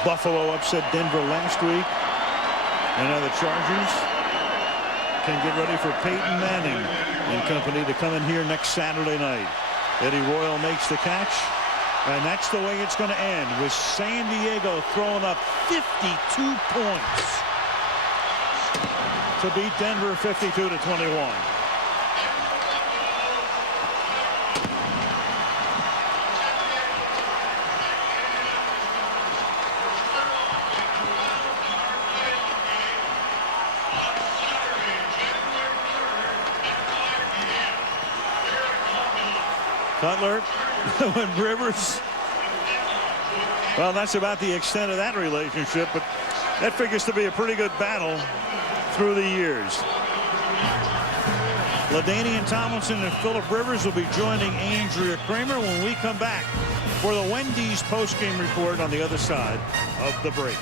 Buffalo upset Denver last week. And now the Chargers can get ready for Peyton Manning and company to come in here next Saturday night. Eddie Royal makes the catch. And that's the way it's going to end, with San Diego throwing up 52 points to beat Denver 52-21. Cutler, when Rivers, well, that's about the extent of that relationship, but that figures to be a pretty good battle through the years. LaDainian Tomlinson and Phillip Rivers will be joining Andrea Kramer when we come back for the Wendy's postgame report on the other side of the break.